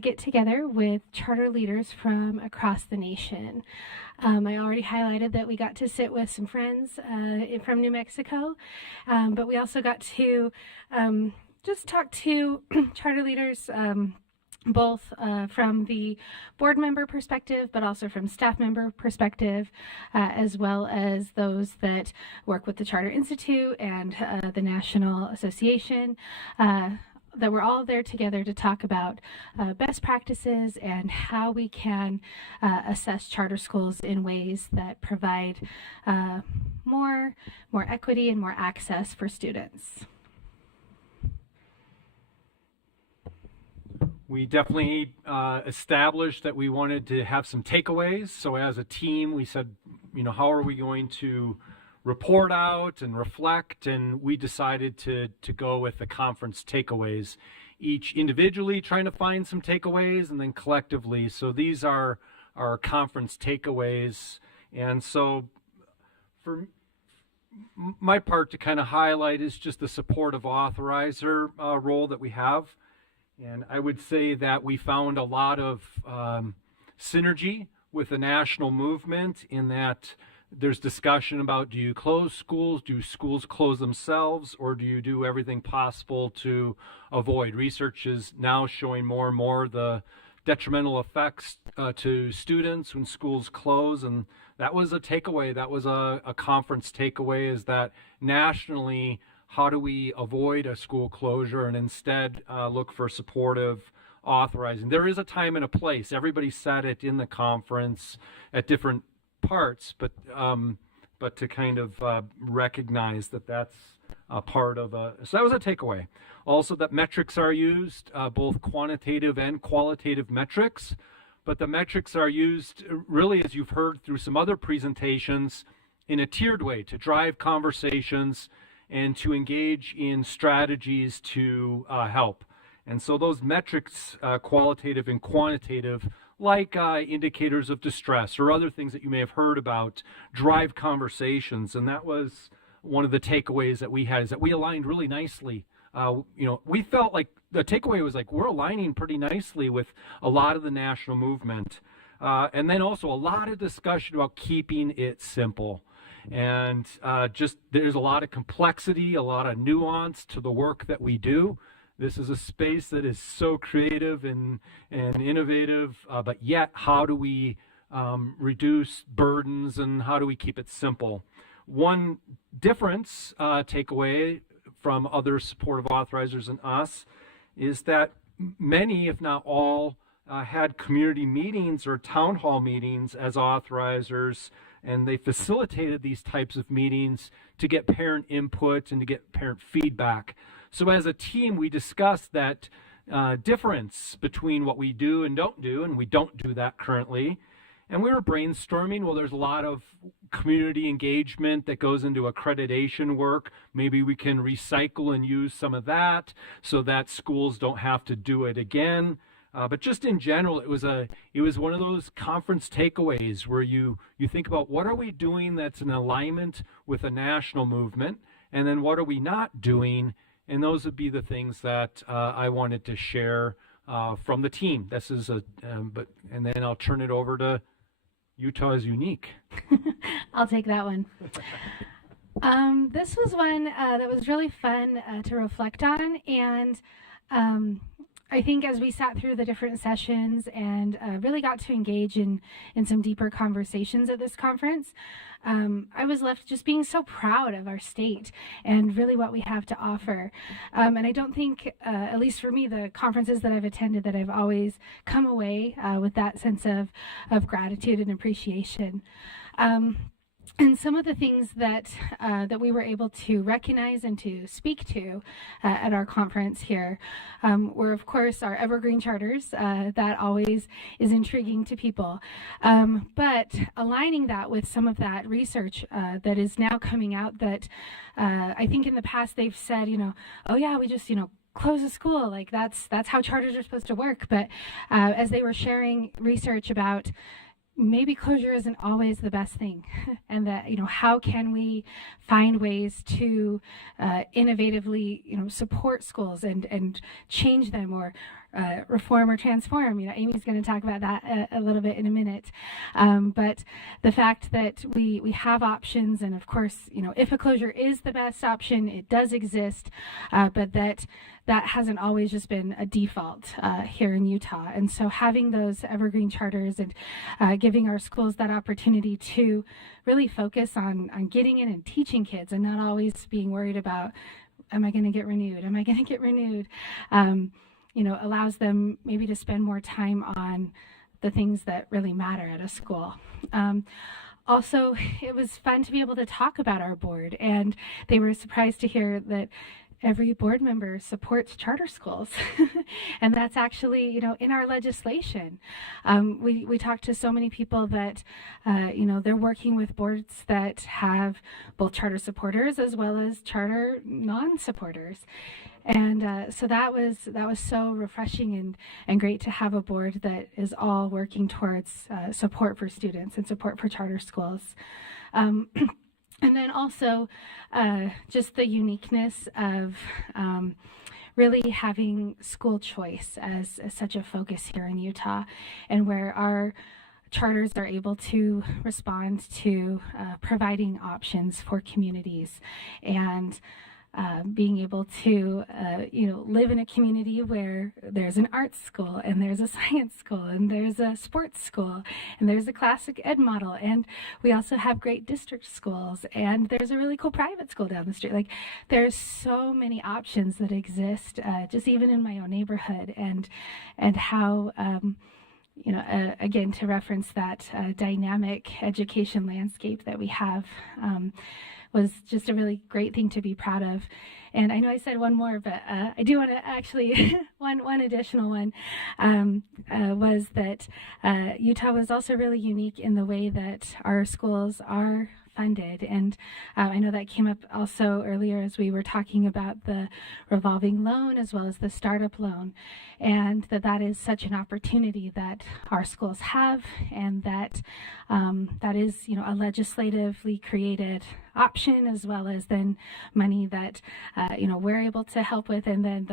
get together with charter leaders from across the nation. I already highlighted that we got to sit with some friends from New Mexico, but we also got to just talk to charter leaders, both from the board member perspective, but also from staff member perspective, as well as those that work with the Charter Institute and the National Association, that we're all there together to talk about best practices and how we can assess charter schools in ways that provide more equity and more access for students. We definitely established that we wanted to have some takeaways. So as a team, we said, how are we going to report out and reflect? And we decided to go with the conference takeaways, each individually trying to find some takeaways, and then collectively. So these are our conference takeaways. And so for my part to kind of highlight is just the supportive authorizer role that we have. And I would say that we found a lot of synergy with the national movement, in that there's discussion about, do you close schools? Do schools close themselves? Or do you do everything possible to avoid? Research is now showing more and more the detrimental effects to students when schools close. And that was a takeaway. That was a conference takeaway, is that nationally, how do we avoid a school closure and instead look for supportive authorizing? There is a time and a place. Everybody said it in the conference at different parts, but to kind of recognize that that's a part of so that was a takeaway. Also, that metrics are used, both quantitative and qualitative metrics, but the metrics are used really, as you've heard through some other presentations, in a tiered way to drive conversations and to engage in strategies to help. And so those metrics, qualitative and quantitative, like indicators of distress or other things that you may have heard about, drive conversations. And that was one of the takeaways that we had, is that we aligned really nicely. We felt like the takeaway was like, we're aligning pretty nicely with a lot of the national movement. And then also a lot of discussion about keeping it simple. And just there's a lot of complexity, a lot of nuance to the work that we do. This is a space that is so creative and innovative, but yet how do we reduce burdens and how do we keep it simple? One difference, takeaway from other supportive authorizers and us, is that many, if not all, had community meetings or town hall meetings as authorizers, and they facilitated these types of meetings to get parent input and to get parent feedback. So as a team, we discussed that difference between what we do and don't do, and we don't do that currently. And we were brainstorming, well, there's a lot of community engagement that goes into accreditation work. Maybe we can recycle and use some of that so that schools don't have to do it again. But just in general, it was one of those conference takeaways where you think about what are we doing that's in alignment with a national movement, and then what are we not doing, and those would be the things that I wanted to share from the team. This is and then I'll turn it over to Utah is Unique. I'll take that one. This was one that was really fun to reflect on, and I think as we sat through the different sessions and really got to engage in some deeper conversations at this conference, I was left just being so proud of our state and really what we have to offer. And I don't think, at least for me, the conferences that I've attended, that I've always come away with that sense of gratitude and appreciation. And some of the things that we were able to recognize and to speak to at our conference here were, of course, our evergreen charters. That always is intriguing to people. But aligning that with some of that research that is now coming out that I think in the past they've said, oh yeah, we just, close a school, like that's how charters are supposed to work. But as they were sharing research about maybe closure isn't always the best thing, and that how can we find ways to innovatively support schools and change them or reform or transform. Amy's going to talk about that a little bit in a minute. But the fact that we have options, and of course, if a closure is the best option, it does exist, but that hasn't always just been a default here in Utah. And so having those evergreen charters and giving our schools that opportunity to really focus on getting in and teaching kids and not always being worried about, am I going to get renewed? Am I going to get renewed? Allows them maybe to spend more time on the things that really matter at a school. Also, it was fun to be able to talk about our board, and they were surprised to hear that every board member supports charter schools. And that's actually, in our legislation. We talked to so many people that, they're working with boards that have both charter supporters as well as charter non-supporters. And so that was so refreshing and great to have a board that is all working towards support for students and support for charter schools. And then also just the uniqueness of really having school choice as such a focus here in Utah, and where our charters are able to respond to providing options for communities, and being able to, live in a community where there's an arts school and there's a science school and there's a sports school and there's a classic ed model, and we also have great district schools, and there's a really cool private school down the street. Like, there's so many options that exist, just even in my own neighborhood, and how again, to reference that dynamic education landscape that we have, was just a really great thing to be proud of. And I know I said one more, but I do want to actually, one additional one, was that Utah was also really unique in the way that our schools are funded. And I know that came up also earlier as we were talking about the revolving loan as well as the startup loan, and that is such an opportunity that our schools have, and that is a legislatively created option, as well as then money that we're able to help with, and then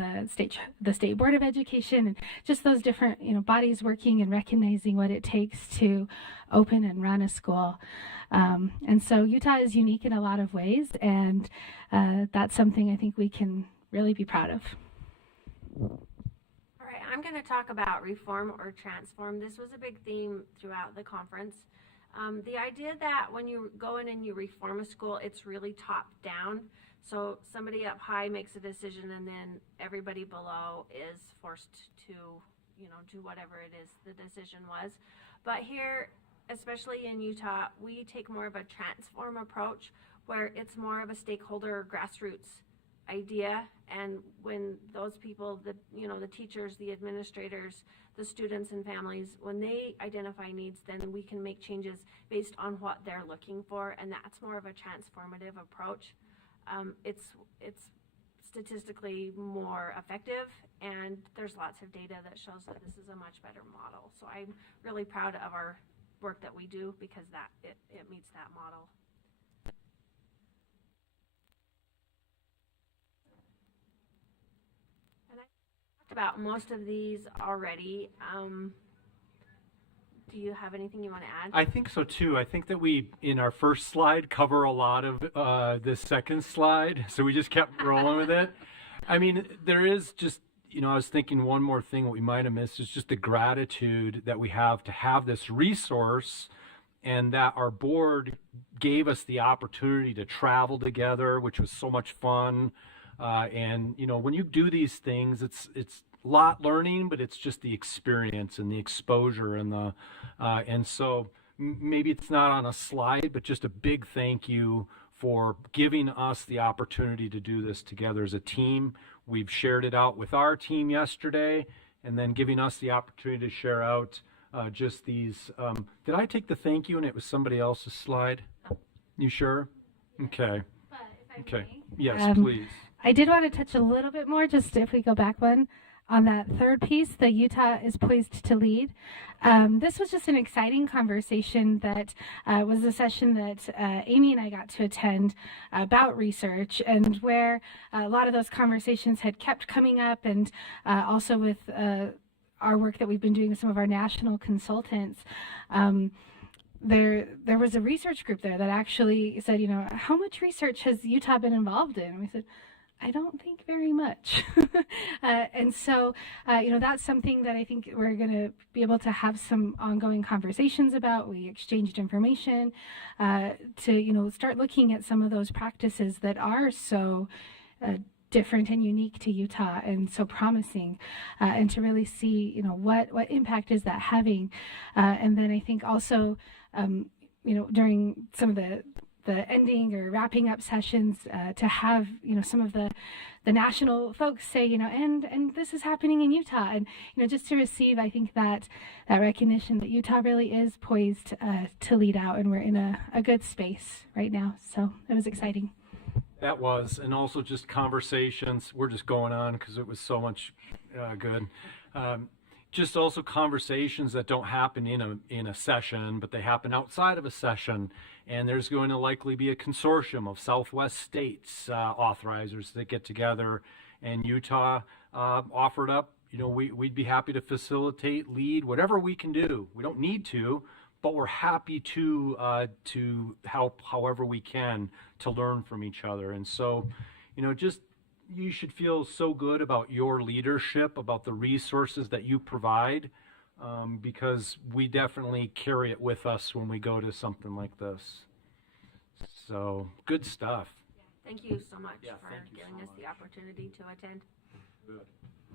the state board of education, and just those different bodies working and recognizing what it takes to open and run a school. And so Utah is unique in a lot of ways, and that's something I think we can really be proud of. going to talk about reform or transform. This was a big theme throughout the conference. The idea that when you go in and you reform a school, it's really top down. So somebody up high makes a decision and then everybody below is forced to, do whatever it is the decision was. But here, especially in Utah, we take more of a transform approach where it's more of a stakeholder grassroots idea. And when those people, the teachers, the administrators, the students and families, when they identify needs, then we can make changes based on what they're looking for. And that's more of a transformative approach. It's statistically more effective, and there's lots of data that shows that this is a much better model. So I'm really proud of our work that we do because it meets that model. And I talked about most of these already. Do you have anything you want to add? I think so too. I think that we, in our first slide, cover a lot of this second slide, so we just kept rolling with it. I mean, there is just, I was thinking one more thing what we might have missed is just the gratitude that we have to have this resource, and that our board gave us the opportunity to travel together, which was so much fun. And when you do these things, it's a lot learning, but it's just the experience and the exposure and so maybe it's not on a slide, but just a big thank you for giving us the opportunity to do this together as a team. We've shared it out with our team yesterday, and then giving us the opportunity to share out just these. Did I take the thank you and it was somebody else's slide? You sure? Okay. Okay. Yes, please. I did want to touch a little bit more, just if we go back one, on that third piece, the Utah is poised to lead. This was just an exciting conversation that was a session that Amy and I got to attend about research, and where a lot of those conversations had kept coming up, and also with our work that we've been doing with some of our national consultants. There was a research group there that actually said, how much research has Utah been involved in? And we said, I don't think very much. And so, that's something that I think we're going to be able to have some ongoing conversations about. We exchanged information to, start looking at some of those practices that are so different and unique to Utah and so promising, and to really see, what impact is that having. And then I think also, during some of the ending or wrapping up sessions, to have some of the national folks say and this is happening in Utah, and just to receive, I think that recognition that Utah really is poised to lead out, and we're in a good space right now. So it was exciting. That was, and also just conversations. We're just going on because it was so much good. Just also conversations that don't happen in a session, but they happen outside of a session. And there's going to likely be a consortium of Southwest states authorizers that get together, and Utah offered up. We'd be happy to facilitate, lead, whatever we can do. We don't need to, but we're happy to help however we can to learn from each other. And so, you should feel so good about your leadership, about the resources that you provide, because we definitely carry it with us when we go to something like this. So, good stuff. Thank you so much for thank you giving so us the opportunity to attend. Good.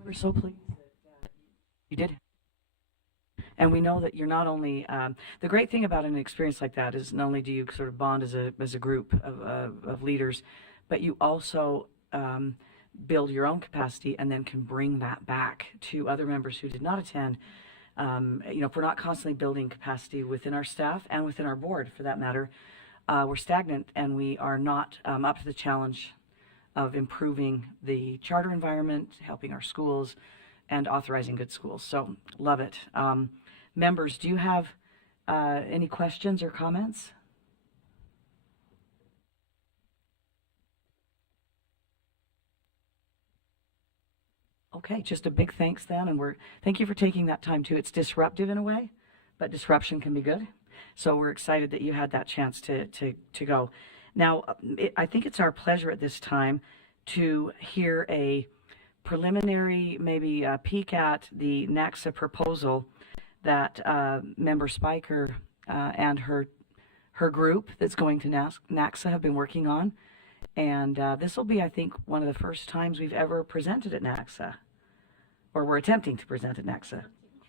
We're so pleased that you did. And we know that you're not only, the great thing about an experience like that is not only do you sort of bond as a group of leaders, but you also build your own capacity and then can bring that back to other members who did not attend. If we're not constantly building capacity within our staff and within our board, for that matter, we're stagnant, and we are not up to the challenge of improving the charter environment, helping our schools, and authorizing good schools. So, love it. Members, do you have any questions or comments? Okay, just a big thanks then, and thank you for taking that time too. It's disruptive in a way, but disruption can be good. So we're excited that you had that chance to go. Now, I think it's our pleasure at this time to hear a preliminary maybe peek at the NACSA proposal that member Spiker and her group that's going to NACSA have been working on. And this will be, I think, one of the first times we've ever presented at NACSA, or we're attempting to present at NACSA.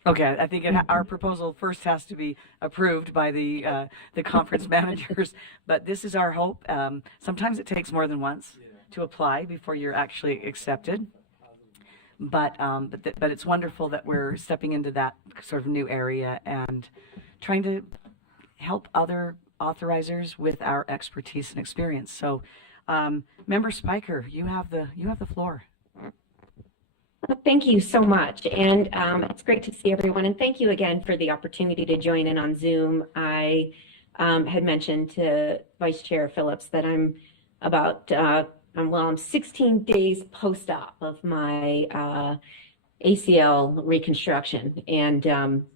Okay, I think our proposal first has to be approved by the conference managers, but this is our hope. Sometimes it takes more than once to apply before you're actually accepted. But it's wonderful that we're stepping into that sort of new area and trying to help other authorizers with our expertise and experience. So, Member Spiker, you have the floor. Well, thank you so much, and it's great to see everyone. And thank you again for the opportunity to join in on Zoom. I had mentioned to Vice Chair Phillips that I'm about I'm 16 days post-op of my ACL reconstruction, and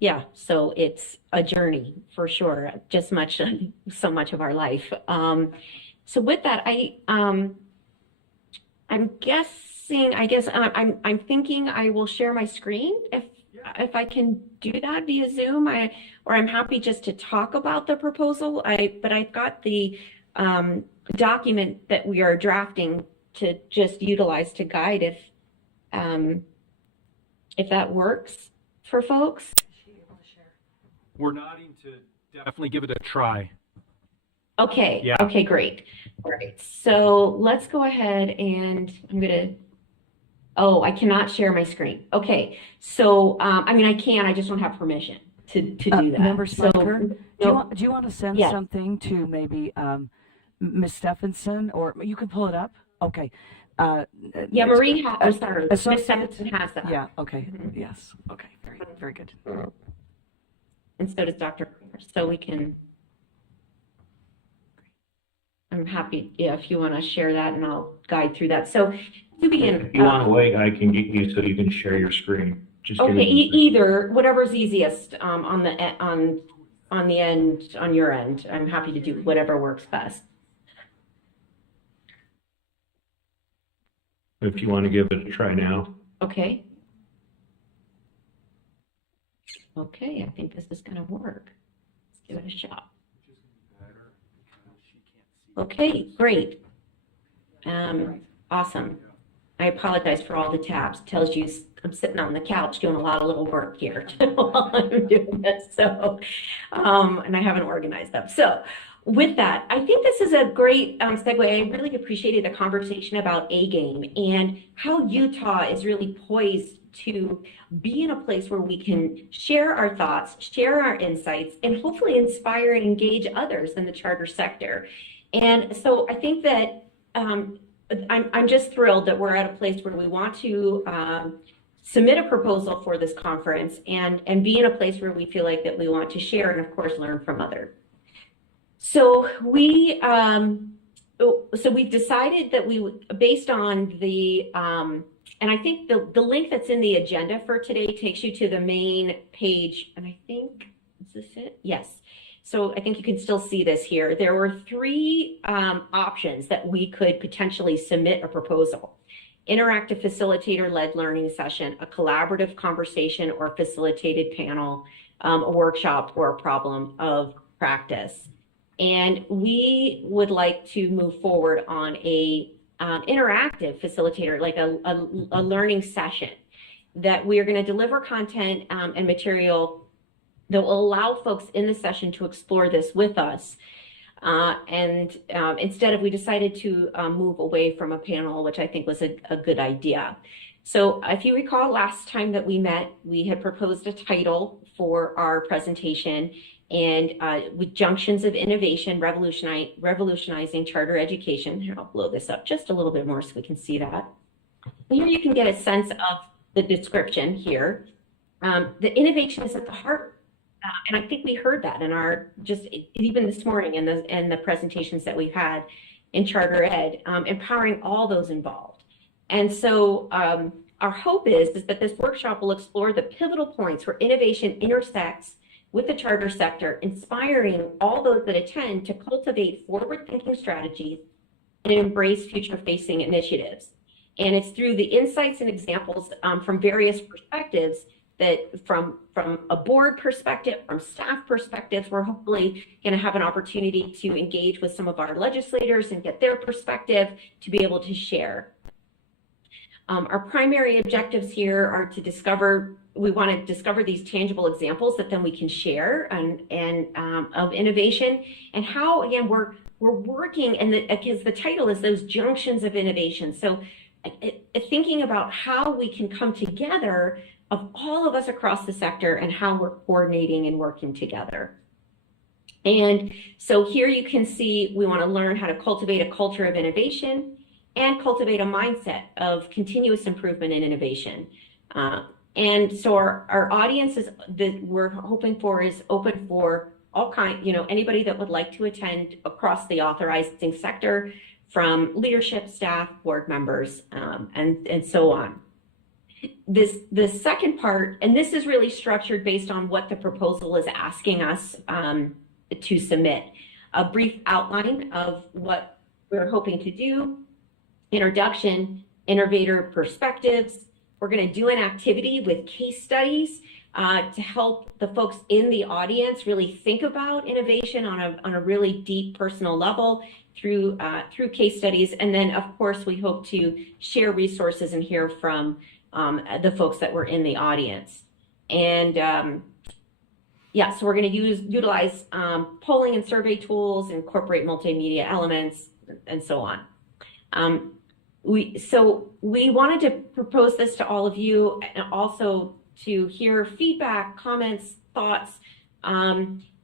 yeah, so it's a journey for sure. So much of our life. So with that, I'm thinking I will share my screen if I can do that via Zoom. Or I'm happy just to talk about the proposal. But I've got the document that we are drafting to just utilize to guide if that works for folks. We're nodding to definitely give it a try. Okay. Yeah. Okay, great. All right. So let's go ahead and I cannot share my screen. Okay. So, I can, I just don't have permission to do that. Member Spiker, do you want to send Yes. something to maybe Ms. Stephenson, or you can pull it up? Okay. Yeah, Marie, Miss Associate- Stephenson has that. Yeah, okay, yes, okay, very good. And so does Dr. Kramer. So we can, I'm happy, if you want to share that, and I'll guide through that. So to begin. If you want to wait, I can get you so you can share your screen. Just give Okay, me- either, whatever's easiest on the end, on your end. I'm happy to do whatever works best. If you want to give it a try now. Okay. Okay, I think this is going to work. Let's give it a shot. Okay, great. Awesome. I apologize for all the tabs. Tells you I'm sitting on the couch doing a lot of little work here while I'm doing this. So, and I haven't organized them. So with that, I think this is a great segue. I really appreciated the conversation about A-Game and how Utah is really poised to be in a place where we can share our thoughts, share our insights, and hopefully inspire and engage others in the charter sector. And so I think that I'm just thrilled that we're at a place where we want to submit a proposal for this conference and be in a place where we feel like that we want to share and of course learn from others. So we've decided that based on the and I think the link that's in the agenda for today takes you to the main page, and I think, is this it? Yes. So I think you can still see this here. There were three options that we could potentially submit a proposal: interactive facilitator-led learning session, a collaborative conversation or facilitated panel, a workshop, or a problem of practice. And we would like to move forward on a interactive facilitator, like a learning session that we are going to deliver content and material that will allow folks in the session to explore this with us. Instead of, we decided to move away from a panel, which I think was a good idea. So if you recall, last time that we met, we had proposed a title for our presentation, and with Junctions of Innovation, Revolutionizing Charter Education. Here, I'll blow this up just a little bit more so we can see that. And here you can get a sense of the description here. The innovation is at the heart, and I think we heard that in our, just even this morning in the presentations that we've had in Charter Ed, empowering all those involved. And so our hope is that this workshop will explore the pivotal points where innovation intersects with the charter sector, inspiring all those that attend to cultivate forward-thinking strategies and embrace future-facing initiatives. And it's through the insights and examples from various perspectives that from a board perspective, from staff perspectives, we're hopefully going to have an opportunity to engage with some of our legislators and get their perspective to be able to share. Our primary objectives here are to discover, we want to discover these tangible examples that then we can share and of innovation, and how, again, we're working, and because the title is those junctions of innovation. So thinking about how we can come together of all of us across the sector and how we're coordinating and working together. And so here you can see we want to learn how to cultivate a culture of innovation and cultivate a mindset of continuous improvement and innovation. And so our audience is that we're hoping for is open for all kinds, anybody that would like to attend across the authorizing sector, from leadership, staff, board members, and so on. The second part, and this is really structured based on what the proposal is asking us to submit. A brief outline of what we're hoping to do, introduction, innovator perspectives. We're going to do an activity with case studies to help the folks in the audience really think about innovation on a really deep personal level through case studies. And then, of course, we hope to share resources and hear from the folks that were in the audience. And so we're going to utilize polling and survey tools, incorporate multimedia elements, and so on. We wanted to propose this to all of you, and also to hear feedback, comments, thoughts.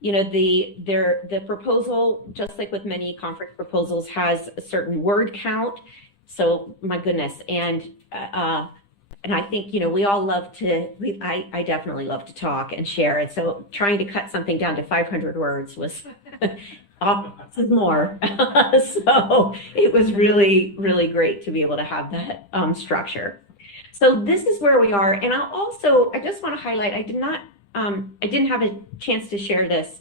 The proposal, just like with many conference proposals, has a certain word count. So my goodness, and I think we all love to. I definitely love to talk and share, and so trying to cut something down to 500 words was more. So it was really, really great to be able to have that structure. So this is where we are, and I just want to highlight. I didn't have a chance to share this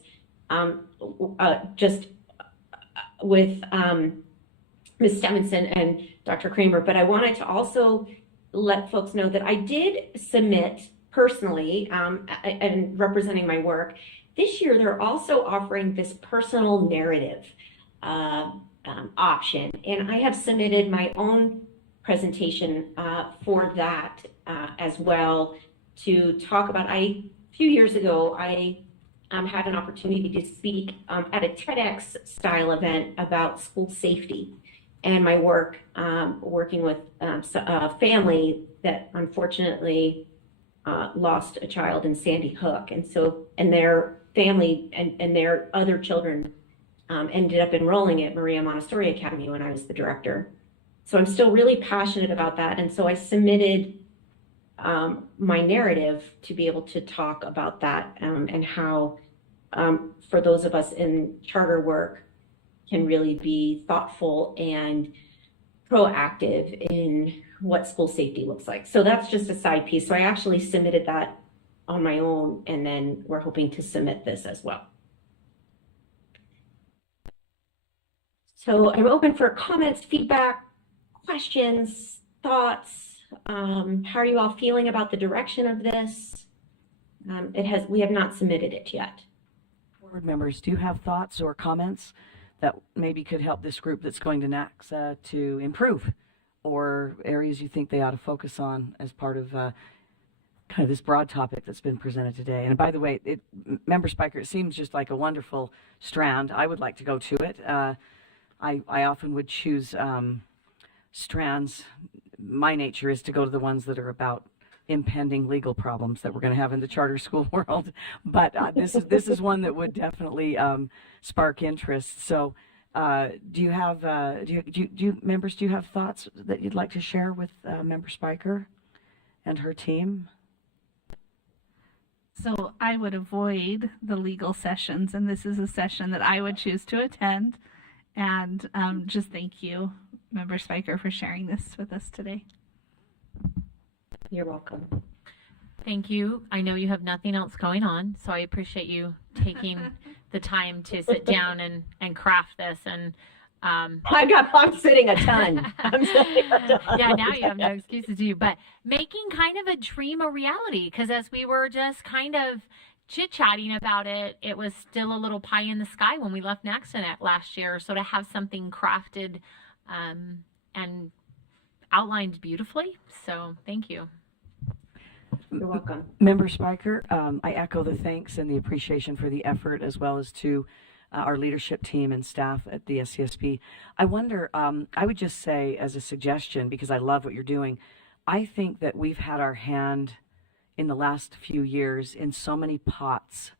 just with Ms. Stemenson and Dr. Kramer, but I wanted to also let folks know that I did submit personally, and representing my work. This year, they're also offering this personal narrative option, and I have submitted my own presentation for that as well, to talk about. A few years ago, I had an opportunity to speak at a TEDx style event about school safety and my work working with a family that unfortunately lost a child in Sandy Hook, and their family and their other children ended up enrolling at Maria Montessori Academy when I was the director. So I'm still really passionate about that, and so I submitted my narrative to be able to talk about that, and how for those of us in charter work can really be thoughtful and proactive in what school safety looks like. So that's just a side piece. So I actually submitted that on my own, and then we're hoping to submit this as well. So I'm open for comments, feedback, questions, thoughts. How are you all feeling about the direction of this? We have not submitted it yet. Board members, do you have thoughts or comments that maybe could help this group that's going to NACSA to improve, or areas you think they ought to focus on as part of kind of this broad topic that's been presented today? And by the way, Member Spiker, it seems just like a wonderful strand. I would like to go to it. I often would choose strands. My nature is to go to the ones that are about impending legal problems that we're going to have in the charter school world, but this is one that would definitely spark interest. So, do you have members? Do you have thoughts that you'd like to share with Member Spiker and her team? So I would avoid the legal sessions, and this is a session that I would choose to attend. And just thank you, Member Spiker, for sharing this with us today. You're welcome. Thank you. I know you have nothing else going on, so I appreciate you taking the time to sit down and craft this. And I'm sitting a ton. I'm sitting a ton. Yeah, now you have no excuses, do you? But making kind of a dream a reality, because as we were just kind of chit-chatting about it, it was still a little pie in the sky when we left Naxonet last year. So to have something crafted and outlined beautifully. So thank you. You're welcome. Member Spiker, I echo the thanks and the appreciation for the effort, as well as to our leadership team and staff at the SCSP. I wonder, I would just say as a suggestion, because I love what you're doing, I think that we've had our hand in the last few years in so many pots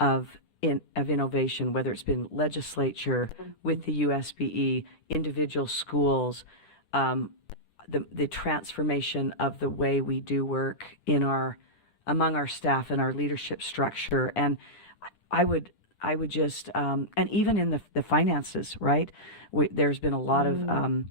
of innovation, whether it's been legislature, with the USBE, individual schools, the transformation of the way we do work among our staff and our leadership structure. And I would just, and even in the finances, right? There's been a lot of,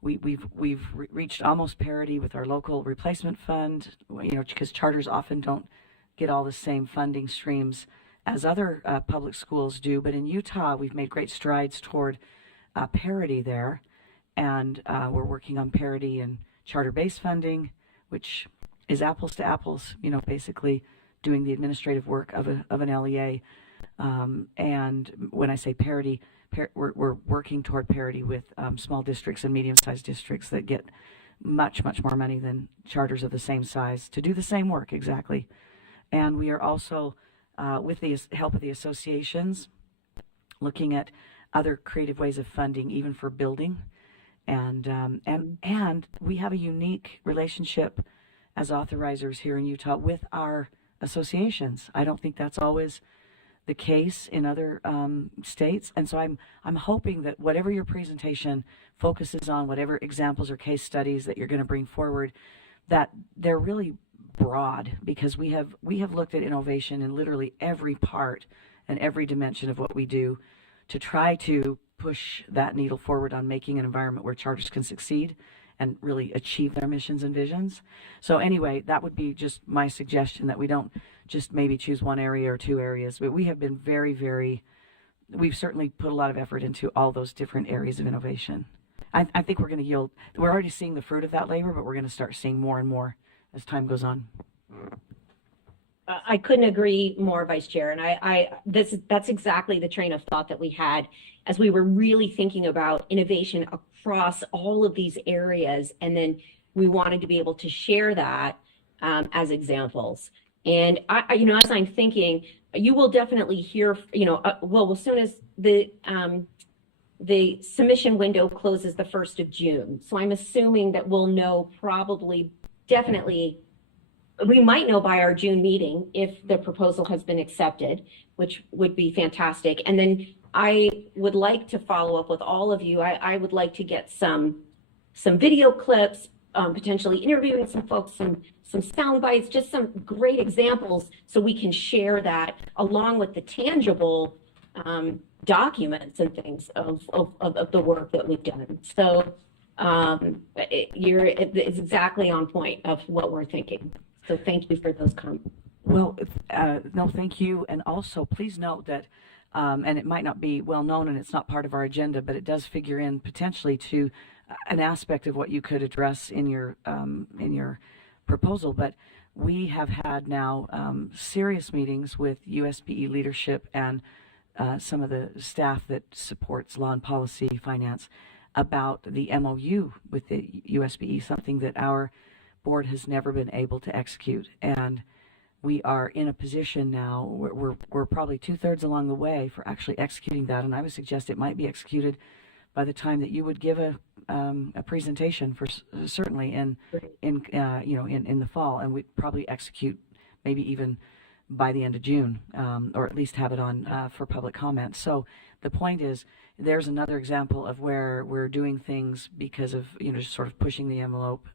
we've reached almost parity with our local replacement fund, because charters often don't get all the same funding streams as other public schools do. But in Utah, we've made great strides toward parity there. And we're working on parity in charter-based funding, which is apples to apples, basically doing the administrative work of an LEA. And when I say parity, we're working toward parity with small districts and medium-sized districts that get much, much more money than charters of the same size to do the same work exactly. And we are also, with the help of the associations, looking at other creative ways of funding, even for building. And we have a unique relationship as authorizers here in Utah with our associations. I don't think that's always the case in other states, and so I'm hoping that whatever your presentation focuses on, whatever examples or case studies that you're going to bring forward, that they're really broad, because we have looked at innovation in literally every part and every dimension of what we do to try to push that needle forward on making an environment where charters can succeed and really achieve their missions and visions. So anyway, that would be just my suggestion, that we don't just maybe choose one area or two areas, but we have been we've certainly put a lot of effort into all those different areas of innovation. I think we're going to yield. We're already seeing the fruit of that labor, but we're going to start seeing more and more as time goes on. I couldn't agree more, Vice Chair. And that's exactly the train of thought that we had as we were really thinking about innovation across all of these areas. And then we wanted to be able to share that as examples. And as I'm thinking, you will definitely hear, as soon as the submission window closes the 1st of June. So I'm assuming that we'll know definitely, we might know by our June meeting if the proposal has been accepted, which would be fantastic. And then I would like to follow up with all of you. I would like to get some video clips, potentially interviewing some folks, some sound bites, just some great examples, so we can share that along with the tangible documents and things of the work that we've done. So it's exactly on point of what we're thinking. So thank you for those comments. Well, no, thank you. And also, please note that, and it might not be well known and it's not part of our agenda, but it does figure in potentially to an aspect of what you could address in your proposal. But we have had now serious meetings with USBE leadership and some of the staff that supports law and policy finance about the MOU with the USBE, something that our board has never been able to execute. And we are in a position now where we're probably 2/3 along the way for actually executing that. And I would suggest it might be executed by the time that you would give a presentation, for certainly in the fall, and we'd probably execute maybe even by the end of June, or at least have it on for public comment. So the point is, there's another example of where we're doing things because of just sort of pushing the envelope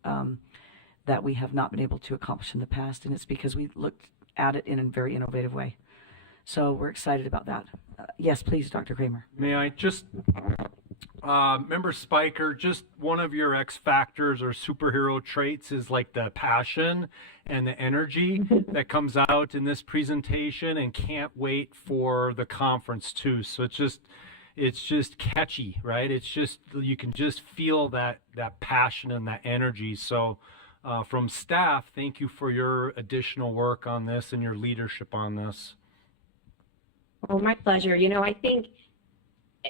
that we have not been able to accomplish in the past, and it's because we looked at it in a very innovative way. So we're excited about that. Yes, please, Dr. Kramer. May I just, Member Spiker, just one of your X factors or superhero traits is like the passion and the energy that comes out in this presentation, and can't wait for the conference too. So it's just catchy, right? It's just, you can just feel that passion and that energy. So from staff, thank you for your additional work on this and your leadership on this. Oh, my pleasure. You know, I think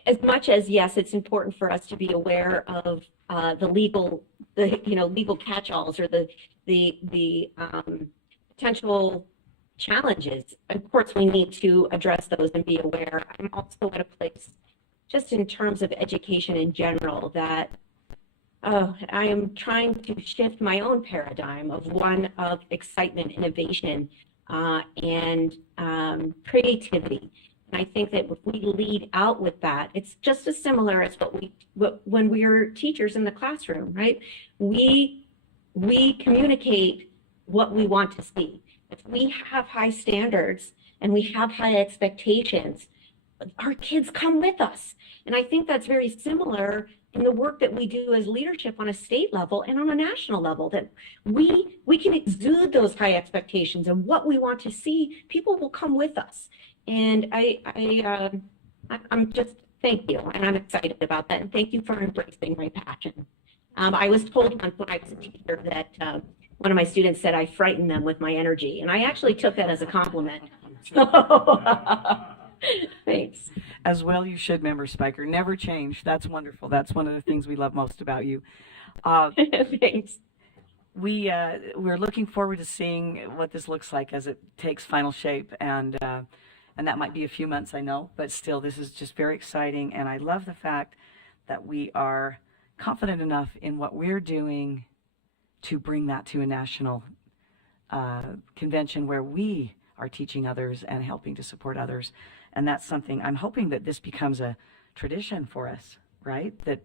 as much as, yes, it's important for us to be aware of the legal catch-alls or the potential challenges. Of course, we need to address those and be aware. I'm also at a place, just in terms of education in general, that I am trying to shift my own paradigm of one of excitement, innovation, and creativity. And I think that if we lead out with that, it's just as similar as when we are teachers in the classroom, right? We communicate what we want to see. If we have high standards and we have high expectations, our kids come with us. And I think that's very similar in the work that we do as leadership on a state level and on a national level, that we can exude those high expectations and what we want to see. People will come with us. And I'm just, thank you. And I'm excited about that. And thank you for embracing my passion. I was told once when I was a teacher that one of my students said I frightened them with my energy. And I actually took that as a compliment. So, thanks. As well you should, Member Spiker. Never change. That's wonderful. That's one of the things we love most about you. Thanks. We're looking forward to seeing what this looks like as it takes final shape, and that might be a few months, I know, but still, this is just very exciting, and I love the fact that we are confident enough in what we're doing to bring that to a national convention where we are teaching others and helping to support others. And that's something I'm hoping that this becomes a tradition for us, right? That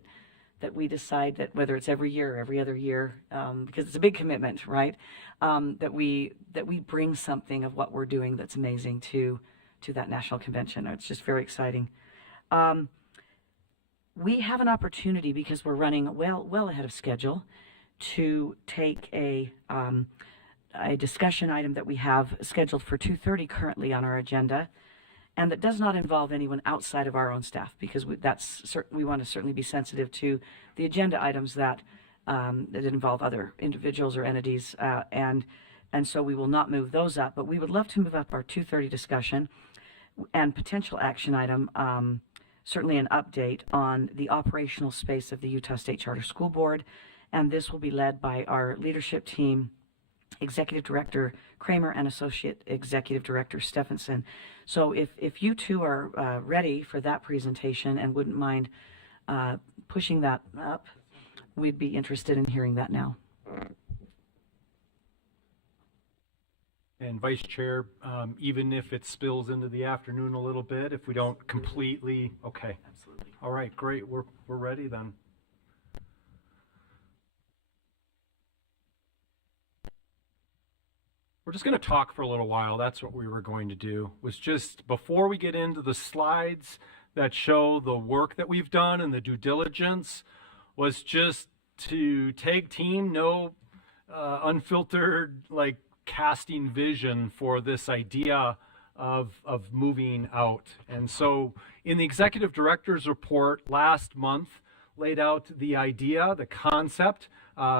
we decide that whether it's every year or every other year, because it's a big commitment, right? That we bring something of what we're doing that's amazing to that national convention. It's just very exciting. We have an opportunity, because we're running well ahead of schedule, to take a discussion item that we have scheduled for 2:30 currently on our agenda, and that does not involve anyone outside of our own staff, because we want to certainly be sensitive to the agenda items that involve other individuals or entities, and so we will not move those up. But we would love to move up our 2:30 discussion and potential action item, certainly an update on the operational space of the Utah State Charter School Board, and this will be led by our leadership team, Executive Director Kramer and Associate Executive Director Stephenson. So if you two are ready for that presentation and wouldn't mind pushing that up, we'd be interested in hearing that now. And Vice Chair, even if it spills into the afternoon a little bit, if we don't completely, okay. Absolutely. All right, great. We're ready then. We're just going to talk for a little while. That's what we were going to do, was just before we get into the slides that show the work that we've done and the due diligence, was just to tag team, no unfiltered, like, casting vision for this idea of moving out. And so in the Executive Director's report last month, laid out the idea, the concept,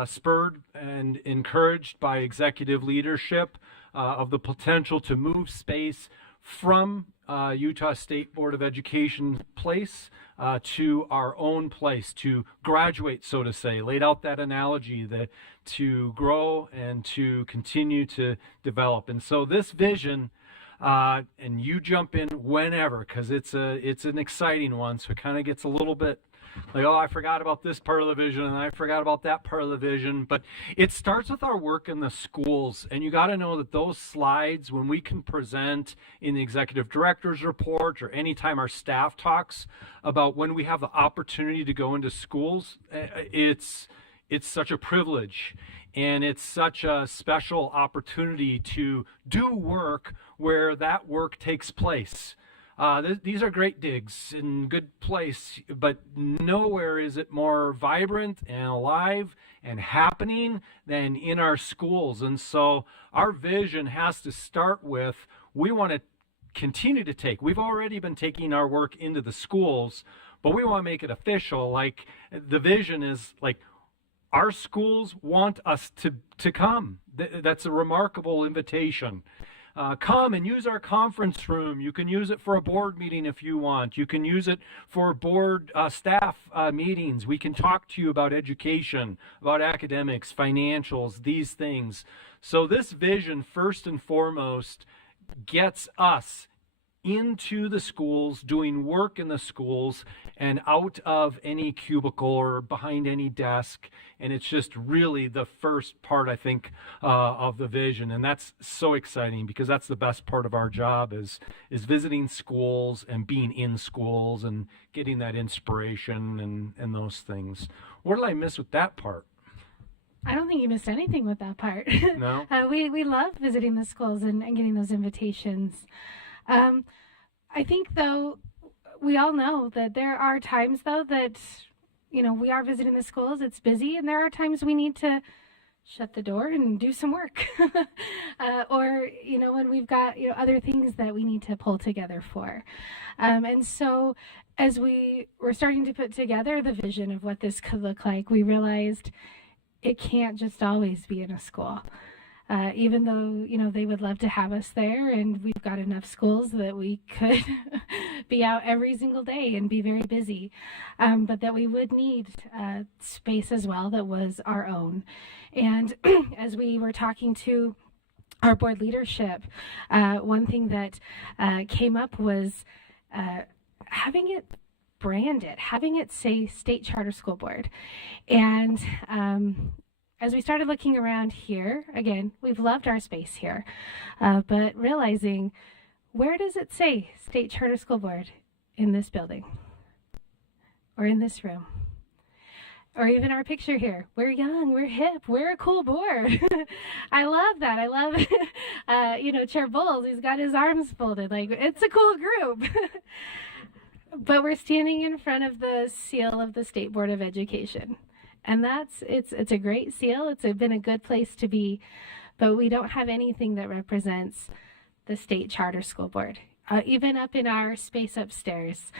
spurred and encouraged by executive leadership, of the potential to move space from Utah State Board of Education place to our own place, to graduate, so to say. Laid out that analogy that to grow and to continue to develop. And so this vision, and you jump in whenever, because it's an exciting one, so it kind of gets a little bit like, oh, I forgot about this part of the vision and I forgot about that part of the vision. But it starts with our work in the schools. And you got to know that those slides, when we can present in the Executive Director's report or anytime our staff talks about when we have the opportunity to go into schools, it's such a privilege. And it's such a special opportunity to do work where that work takes place. These are great digs in good place, but nowhere is it more vibrant and alive and happening than in our schools. And so our vision has to start with, we want to continue to take. We've already been taking our work into the schools, but we want to make it official. Like the vision is like our schools want us to come. That's a remarkable invitation. Come and use our conference room. You can use it for a board meeting if you want. You can use it for board staff meetings. We can talk to you about education, about academics, financials, these things. So this vision, first and foremost, gets us into the schools, doing work in the schools, and out of any cubicle or behind any desk. And it's just really the first part, I think, of the vision. And that's so exciting because that's the best part of our job is visiting schools and being in schools and getting that inspiration and those things. What did I miss with that part? I don't think you missed anything with that part. No? We love visiting the schools and getting those invitations. I think, though, we all know that there are times, though, that, you know, we are visiting the schools, it's busy, and there are times we need to shut the door and do some work. Or, you know, when we've got, you know, other things that we need to pull together for. And so as we were starting to put together the vision of what this could look like, we realized it can't just always be in a school. Even though, you know, they would love to have us there and we've got enough schools that we could be out every single day and be very busy, but that we would need space as well that was our own. And as we were talking to our board leadership, one thing that came up was having it branded, having it say State Charter School Board. And as we started looking around here, again, we've loved our space here, but realizing, where does it say State Charter School Board in this building? Or in this room? Or even our picture here. We're young, we're hip, we're a cool board. I love that. I love, you know, Chair Bowles, he's got his arms folded. Like, it's a cool group. But we're standing in front of the seal of the State Board of Education. And it's a great seal. It's been a good place to be, but we don't have anything that represents the State Charter School Board. Even up in our space upstairs,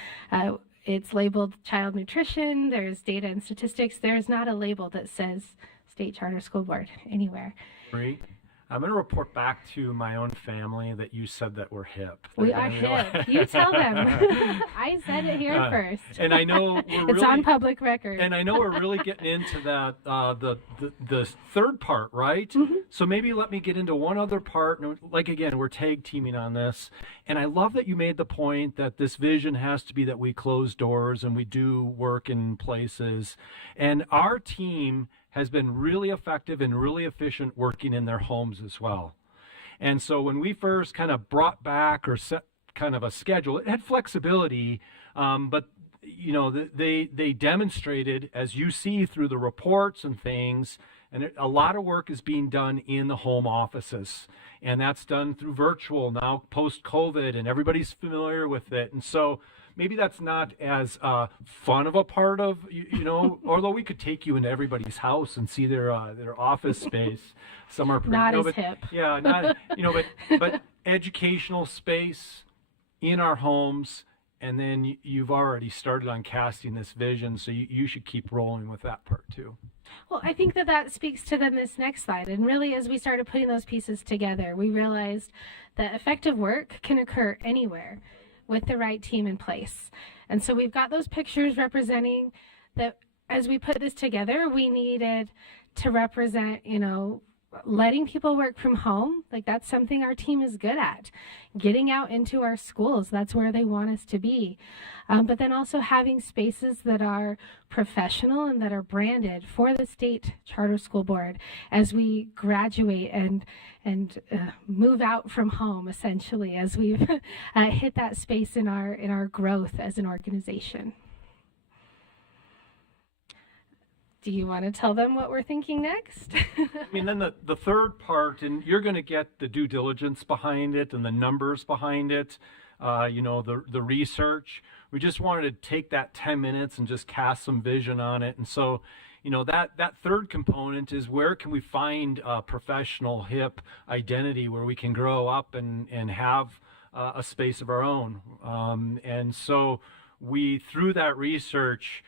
it's labeled child nutrition. There's data and statistics. There's not a label that says State Charter School Board anywhere. Marie, I'm going to report back to my own family that you said that we're hip. We are hip. You tell them. I said it here first. And I know it's on public record. And I know we're really getting into that the third part, right? Mm-hmm. So maybe let me get into one other part. Like again, we're tag teaming on this, and I love that you made the point that this vision has to be that we close doors and we do work in places, and our team has been really effective and really efficient working in their homes as well. And so when we first kind of brought back or set kind of a schedule, it had flexibility, but you know, they demonstrated, as you see through the reports and things, and a lot of work is being done in the home offices, and that's done through virtual now post-COVID, and everybody's familiar with it. And so maybe that's not as fun of a part of, you know, although we could take you into everybody's house and see their office space. Some are not as hip. Yeah, not, you know, but educational space in our homes, and then you've already started on casting this vision, so you should keep rolling with that part too. Well, I think that speaks to then this next slide. And really, as we started putting those pieces together, we realized that effective work can occur anywhere with the right team in place. And so we've got those pictures representing that as we put this together, we needed to represent, you know, letting people work from home. Like, that's something our team is good at. Getting out into our schools, that's where they want us to be. But then also having spaces that are professional and that are branded for the State Charter School Board as we graduate and move out from home, essentially, as we've hit that space in our growth as an organization. Do you want to tell them what we're thinking next? I mean, then the third part, and you're going to get the due diligence behind it and the numbers behind it, you know, the research. We just wanted to take that 10 minutes and just cast some vision on it. And so, you know, that third component is, where can we find a professional, hip identity where we can grow up and have a space of our own. And so we, through that research,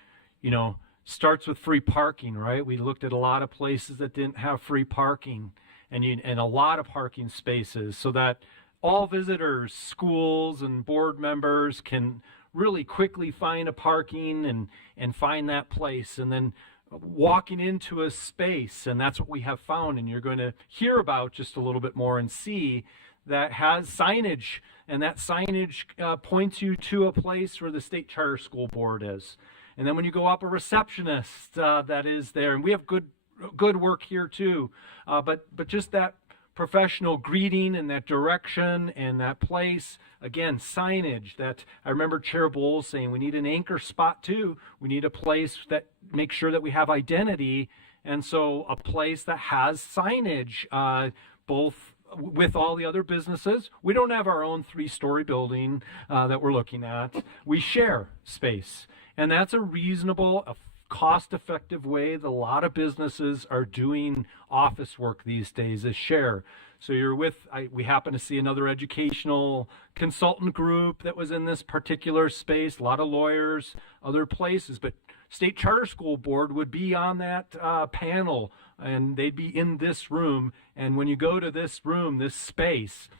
starts with free parking, right? We looked at a lot of places that didn't have free parking and a lot of parking spaces, so that all visitors, schools, and board members can really quickly find a parking and find that place, and then walking into a space. And that's what we have found, and you're going to hear about just a little bit more and see that has signage, and that signage points you to a place where the State Charter School Board is. And then when you go up, a receptionist that is there, and we have good work here too, but just that professional greeting and that direction and that place. Again, signage. That I remember Chair Bowles saying we need an anchor spot too. We need a place that makes sure that we have identity, and so a place that has signage, both with all the other businesses. We don't have our own 3-story building that we're looking at. We share space, and that's a reasonable, cost-effective way that a lot of businesses are doing office work these days, is share. So you're we happen to see another educational consultant group that was in this particular space, a lot of lawyers, other places, but State Charter School Board would be on that panel, and they'd be in this room. And when you go to this room, this space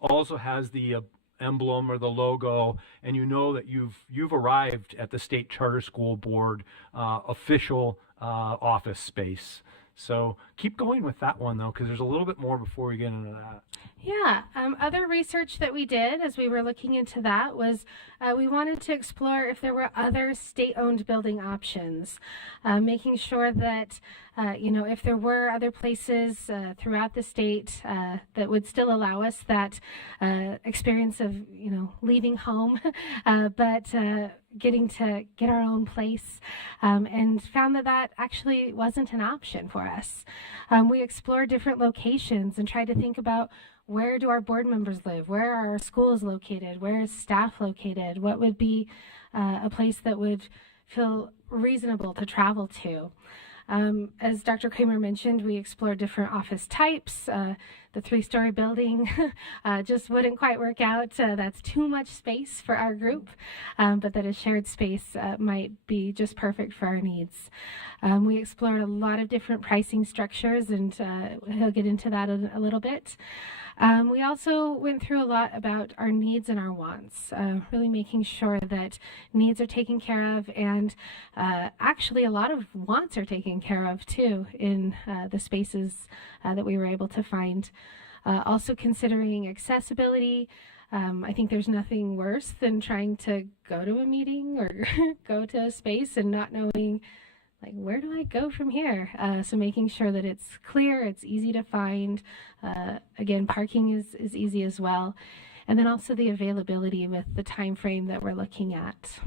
also has the emblem or the logo, and you know that you've arrived at the State Charter School Board official office space. So keep going with that one, though, because there's a little bit more before we get into that. Yeah. Other research that we did as we were looking into that was we wanted to explore if there were other state-owned building options, making sure that, if there were other places throughout the state that would still allow us that experience of, leaving home, but getting to get our own place, and found that actually wasn't an option for us. We explored different locations and tried to think about, where do our board members live? Where are our schools located? Where is staff located? What would be a place that would feel reasonable to travel to? As Dr. Kramer mentioned, we explored different office types. The 3-story building just wouldn't quite work out. That's too much space for our group, but that a shared space might be just perfect for our needs. We explored a lot of different pricing structures, and he'll get into that a little bit. We also went through a lot about our needs and our wants, really making sure that needs are taken care of, and actually a lot of wants are taken care of too in the spaces that we were able to find. Also considering accessibility. I think there's nothing worse than trying to go to a meeting or go to a space and not knowing, where do I go from here? So making sure that it's clear, it's easy to find. Again, parking is easy as well. And then also the availability with the time frame that we're looking at.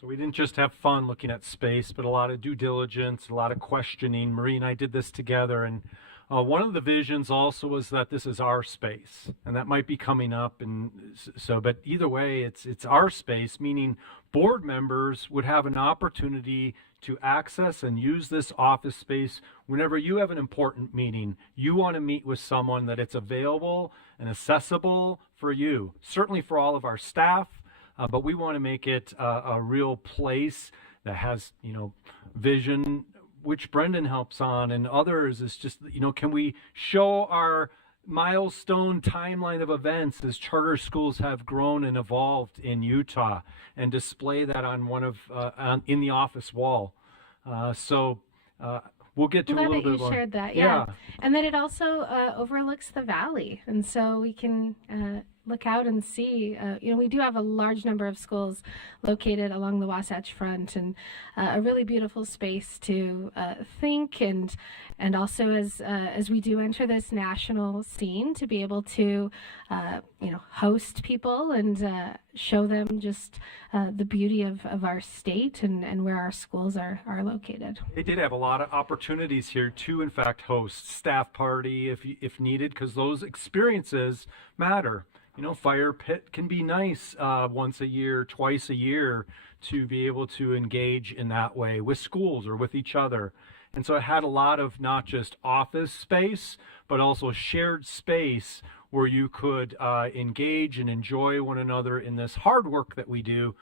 So we didn't just have fun looking at space, but a lot of due diligence, a lot of questioning. Marie and I did this together, and one of the visions also was that this is our space, and that might be coming up. And so, but either way, it's our space, meaning board members would have an opportunity to access and use this office space whenever you have an important meeting. You want to meet with someone, that it's available and accessible for you, certainly for all of our staff, but we want to make it a real place that has, vision, which Brendan helps on, and others. Is just, can we show our milestone timeline of events as charter schools have grown and evolved in Utah, and display that on in the office wall. We'll get to a little bit more. Glad that you shared that, yeah. And that it also overlooks the valley, and so we can look out and see. We do have a large number of schools located along the Wasatch Front, and a really beautiful space to think, and also as we do enter this national scene, to be able to host people and show them just the beauty of our state and where our schools are located. They did have a lot of opportunities here to, in fact, host staff party if needed, because those experiences matter. Fire pit can be nice once a year, twice a year, to be able to engage in that way with schools or with each other. And so it had a lot of not just office space, but also shared space where you could engage and enjoy one another in this hard work that we do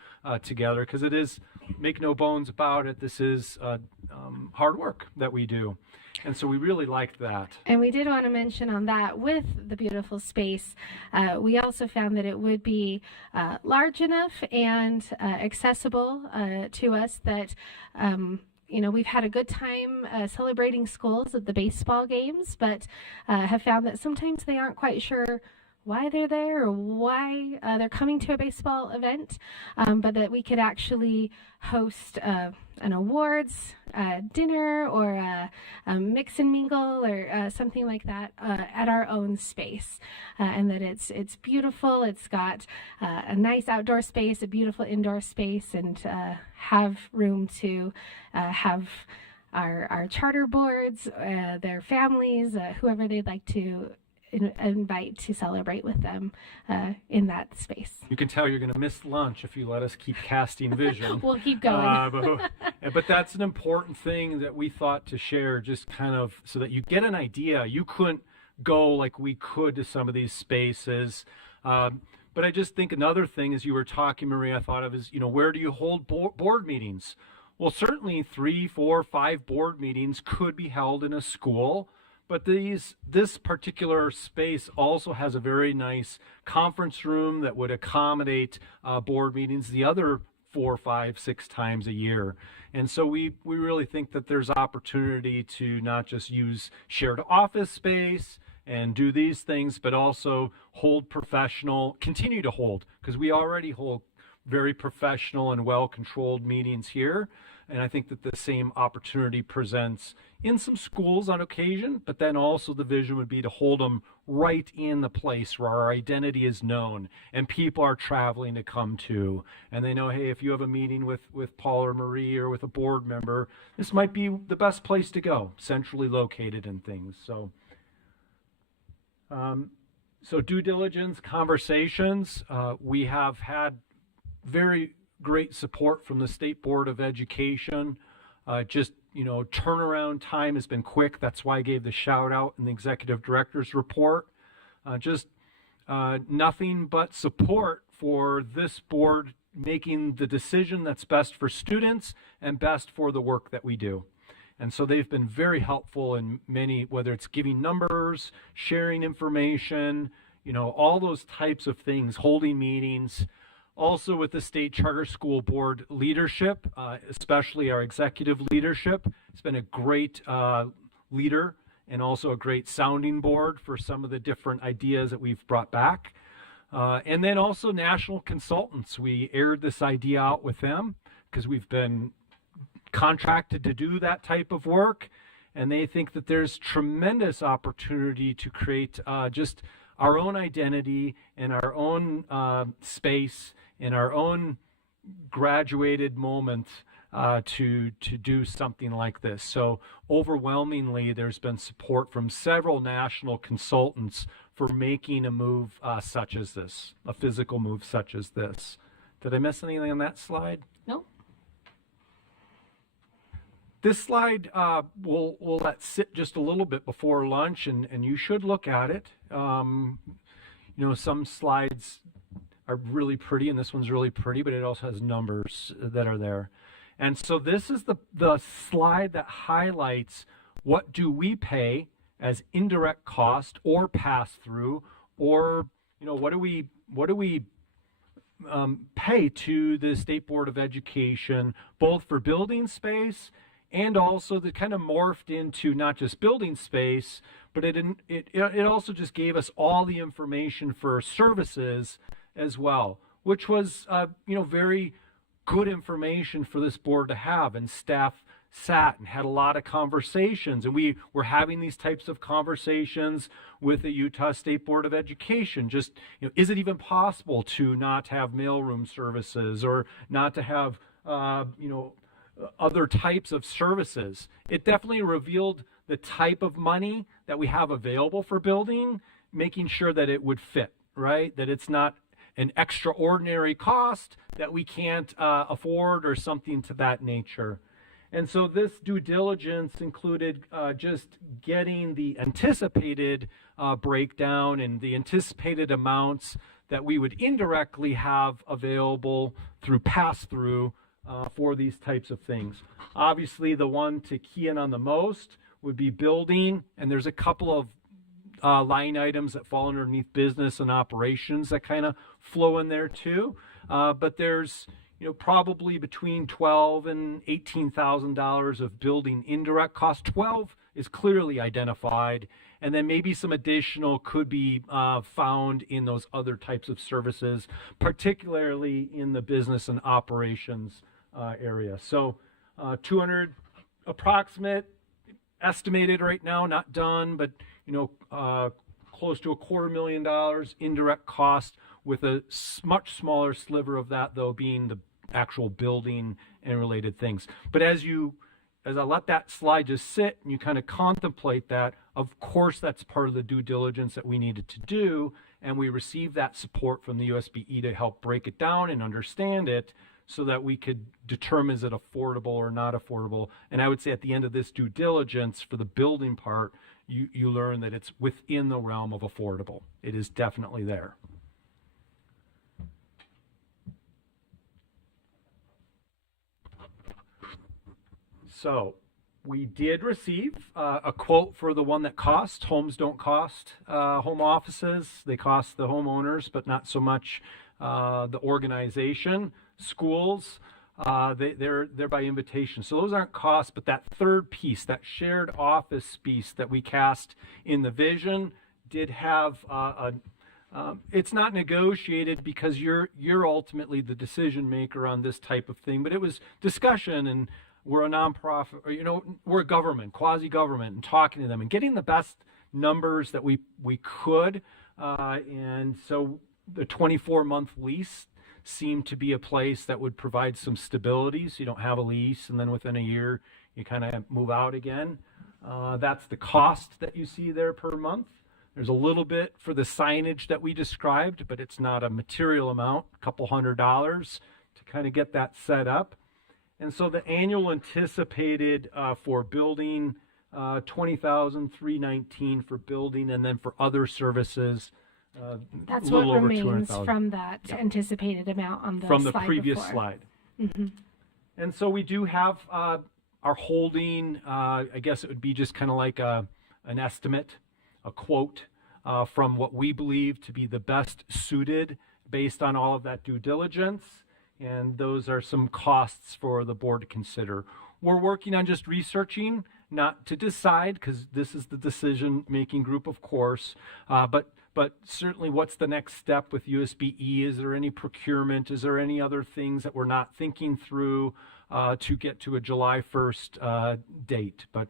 together, because it is, make no bones about it, this is hard work that we do. And so we really liked that. And we did want to mention on that, with the beautiful space, we also found that it would be large enough and accessible to us that we've had a good time celebrating schools at the baseball games, but have found that sometimes they aren't quite sure why they're there or why they're coming to a baseball event, but that we could actually host an awards dinner or a mix and mingle or something like that at our own space, and that it's beautiful. It's got a nice outdoor space, a beautiful indoor space, and have room to have our charter boards, their families, whoever they'd like to invite to celebrate with them in that space. You can tell you're going to miss lunch if you let us keep casting vision. We'll keep going. But that's an important thing that we thought to share, just kind of so that you get an idea. You couldn't go like we could to some of these spaces. But I just think another thing, as you were talking, Marie, I thought of is, where do you hold board meetings? Well, certainly 3, 4, 5 board meetings could be held in a school. But this particular space also has a very nice conference room that would accommodate board meetings the other 4, 5, 6 times a year. And so we really think that there's opportunity to not just use shared office space and do these things, but also continue to hold, because we already hold very professional and well-controlled meetings here. And I think that the same opportunity presents in some schools on occasion, but then also the vision would be to hold them right in the place where our identity is known and people are traveling to come to. And they know, hey, if you have a meeting with Paul or Marie or with a board member, this might be the best place to go, centrally located and things. So due diligence conversations, we have had very great support from the State Board of Education. Turnaround time has been quick. That's why I gave the shout out in the executive director's report. Nothing but support for this board making the decision that's best for students and best for the work that we do. And so they've been very helpful in many, whether it's giving numbers, sharing information, all those types of things, holding meetings. Also with the State Charter School Board leadership, especially our executive leadership, it's been a great leader and also a great sounding board for some of the different ideas that we've brought back. And then also national consultants. We aired this idea out with them because we've been contracted to do that type of work. And they think that there's tremendous opportunity to create just our own identity and our own space in our own graduated moment to do something like this. So overwhelmingly, there's been support from several national consultants for making a move such as this, a physical move such as this. Did I miss anything on that slide? Nope. This slide we'll let sit just a little bit before lunch, and you should look at it. Some slides are really pretty, and this one's really pretty, but it also has numbers that are there. And so this is the slide that highlights what do we pay as indirect cost or pass through, or what do we pay to the State Board of Education, both for building space and also that kind of morphed into not just building space, but it also just gave us all the information for services as well, which was very good information for this board to have. And staff sat and had a lot of conversations, and we were having these types of conversations with the Utah State Board of Education. Just, is it even possible to not have mailroom services or not to have, other types of services? It definitely revealed the type of money that we have available for building, making sure that it would fit, right? That it's not an extraordinary cost that we can't afford or something to that nature. And so this due diligence included just getting the anticipated breakdown and the anticipated amounts that we would indirectly have available through pass-through for these types of things. Obviously, the one to key in on the most would be building, and there's a couple of line items that fall underneath business and operations that kind of flow in there too. But there's probably between $12,000 and $18,000 of building indirect cost. 12 is clearly identified, and then maybe some additional could be found in those other types of services, particularly in the business and operations area. So 200 approximate, estimated right now, not done, but close to $250,000 indirect cost, with a much smaller sliver of that though being the actual building and related things. But as I let that slide just sit and you kind of contemplate that, of course that's part of the due diligence that we needed to do, and we received that support from the USBE to help break it down and understand it so that we could determine is it affordable or not affordable. And I would say at the end of this due diligence for the building part, you learn that it's within the realm of affordable. It is definitely there. So we did receive a quote for the one that cost. Homes don't cost home offices. They cost the homeowners, but not so much the organization. Schools, they're by invitation. So those aren't costs, but that third piece, that shared office piece that we cast in the vision, did have it's not negotiated because you're ultimately the decision maker on this type of thing, but it was discussion, and we're a nonprofit, or, we're a government, quasi-government, and talking to them and getting the best numbers that we could. And so the 24-month lease seemed to be a place that would provide some stability, so you don't have a lease and then within a year you kind of move out again. That's the cost that you see there per month. There's a little bit for the signage that we described, but it's not a material amount, a couple $100 to kind of get that set up. And so the annual anticipated for building, $20,319 for building, and then for other services, That's a little what over remains 200,000 from that anticipated amount on the from the slide previous before. slide. Mm-hmm. And so we do have our holding, I guess it would be just kind of like an estimate, a quote from what we believe to be the best suited based on all of that due diligence. And those are some costs for the board to consider. We're working on just researching, not to decide, because this is the decision-making group, of course, but certainly what's the next step with USBE? Is there any procurement? Is there any other things that we're not thinking through to get to a July 1st date? But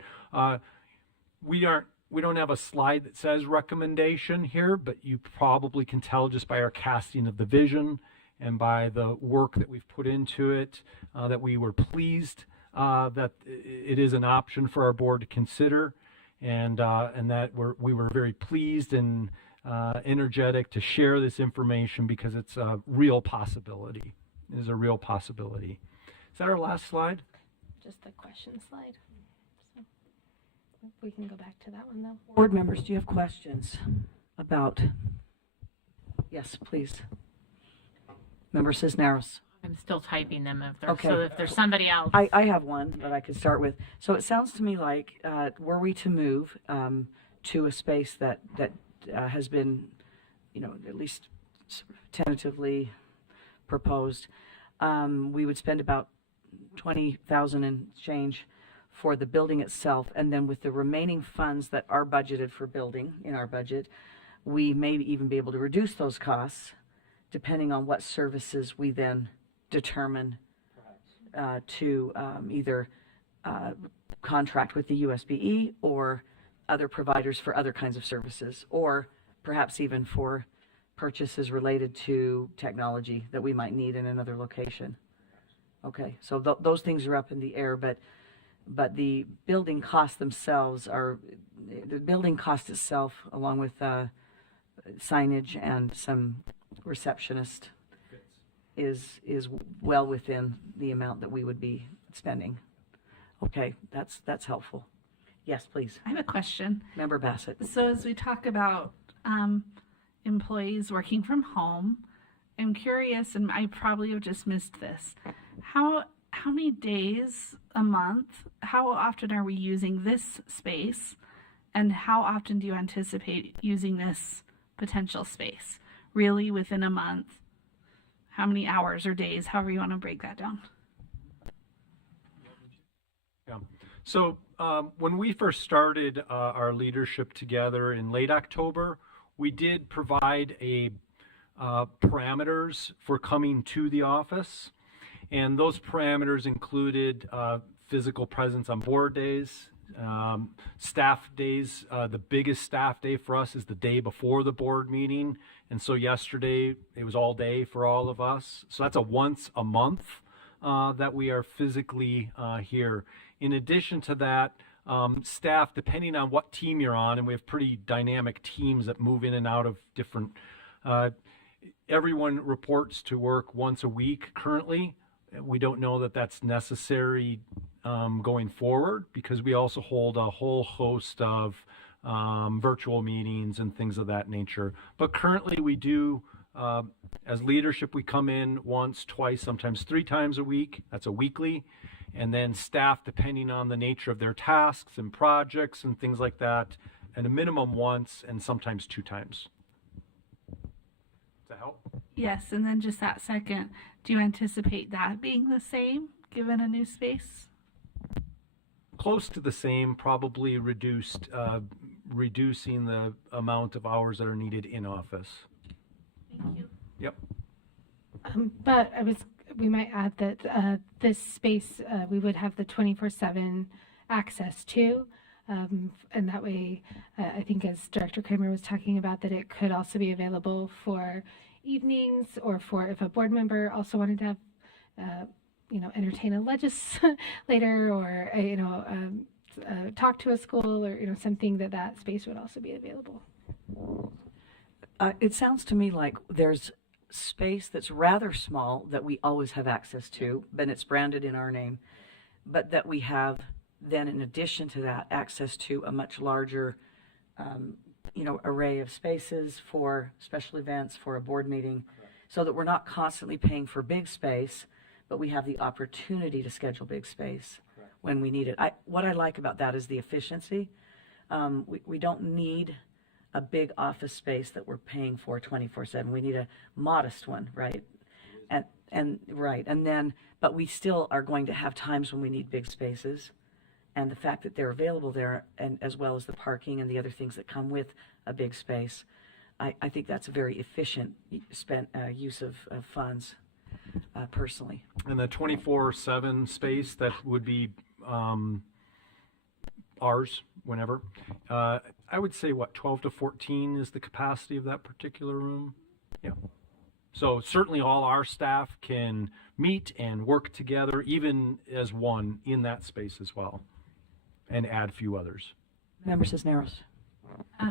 we don't have a slide that says recommendation here, but you probably can tell just by our casting of the vision and by the work that we've put into it that we were pleased that it is an option for our board to consider, and that we were very pleased and energetic to share this information because it's a real possibility. It is a real possibility. Is that our last slide? Just the question slide. So we can go back to that one though. Board members, do you have questions about? Yes, please. Member Cisneros. I'm still typing them if there's, Okay. so if there's somebody else. I have one that I could start with. So it sounds to me like were we to move to a space that has been, at least tentatively proposed, we would spend about $20,000 and change for the building itself, and then with the remaining funds that are budgeted for building in our budget, we may even be able to reduce those costs depending on what services we then determine to either contract with the USBE or other providers for other kinds of services, or perhaps even for purchases related to technology that we might need in another location. Okay, so those things are up in the air, but the building costs themselves are, the building cost itself, along with signage and some receptionist, is well within the amount that we would be spending. Okay, that's helpful. Yes, please. I have a question. Member Bassett. So as we talk about employees working from home, I'm curious, and I probably have just missed this. How many days a month? How often are we using this space? And how often do you anticipate using this potential space? Really within a month? How many hours or days? However you want to break that down. Yeah. So when we first started our leadership together in late October, we did provide a parameters for coming to the office. And those parameters included physical presence on board days, staff days. The biggest staff day for us is the day before the board meeting. And so yesterday, it was all day for all of us. So that's a once a month that we are physically here. In addition to that, staff, depending on what team you're on, and we have pretty dynamic teams that move in and out of different, everyone reports to work once a week currently. We don't know that that's necessary going forward because we also hold a whole host of virtual meetings and things of that nature. But currently we do, as leadership, we come in once, twice, sometimes 3 times a week. That's a weekly. And then staff, depending on the nature of their tasks and projects and things like that, at a minimum once and sometimes 2 times. Does that help? Yes, and then just that second, do you anticipate that being the same given a new space? Close to the same, probably reduced, reducing the amount of hours that are needed in office. Thank you. Yep. But we might add that this space we would have the 24/7 access to, and that way, I think as Director Kramer was talking about, that it could also be available for evenings or for if a board member also wanted to have, entertain a legislator or talk to a school or something that space would also be available. It sounds to me like there's space that's rather small that we always have access to, but it's branded in our name, but that we have then in addition to that access to a much larger array of spaces for special events, for a board meeting, so that we're not constantly paying for big space, but we have the opportunity to schedule big space when we need it. What I like about that is the efficiency. We don't need a big office space that we're paying for 24/7. We need a modest one, right? But we still are going to have times when we need big spaces, and the fact that they're available there, and as well as the parking and the other things that come with a big space, I think that's a very efficient use of funds, personally. And the 24/7 space that would be ours whenever. I would say 12 to 14 is the capacity of that particular room. Yeah. So certainly all our staff can meet and work together, even as one in that space as well, and add a few others. Member Cisneros.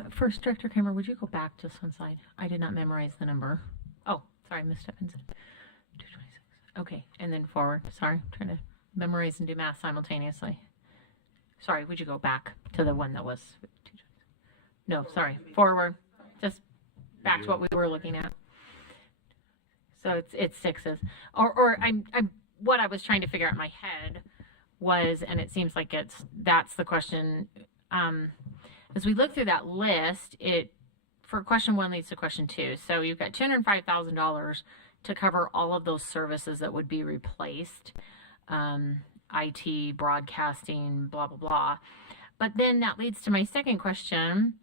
First, Director Kramer, would you go back just one slide? I did not memorize the number. Oh, sorry, Ms. Stephenson. 226. Okay, and then forward. Sorry, I'm trying to memorize and do math simultaneously. Sorry, would you go back to the one that was 226? No, sorry, forward. Just back to what we were looking at. So it's 6s. Or I'm what I was trying to figure out in my head was, and it seems like that's the question. As we look through that list, for question 1 leads to question 2. So you've got $205,000 to cover all of those services that would be replaced, IT, broadcasting, blah, blah, blah. But then that leads to my second question.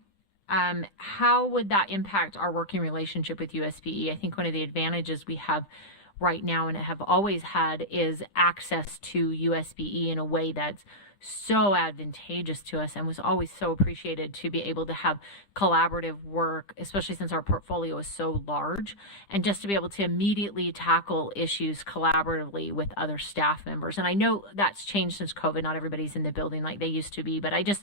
How would that impact our working relationship with USBE? I think one of the advantages we have right now and have always had is access to USBE in a way that's so advantageous to us and was always so appreciated to be able to have collaborative work, especially since our portfolio is so large, and just to be able to immediately tackle issues collaboratively with other staff members. And I know that's changed since COVID. Not everybody's in the building like they used to be, but I just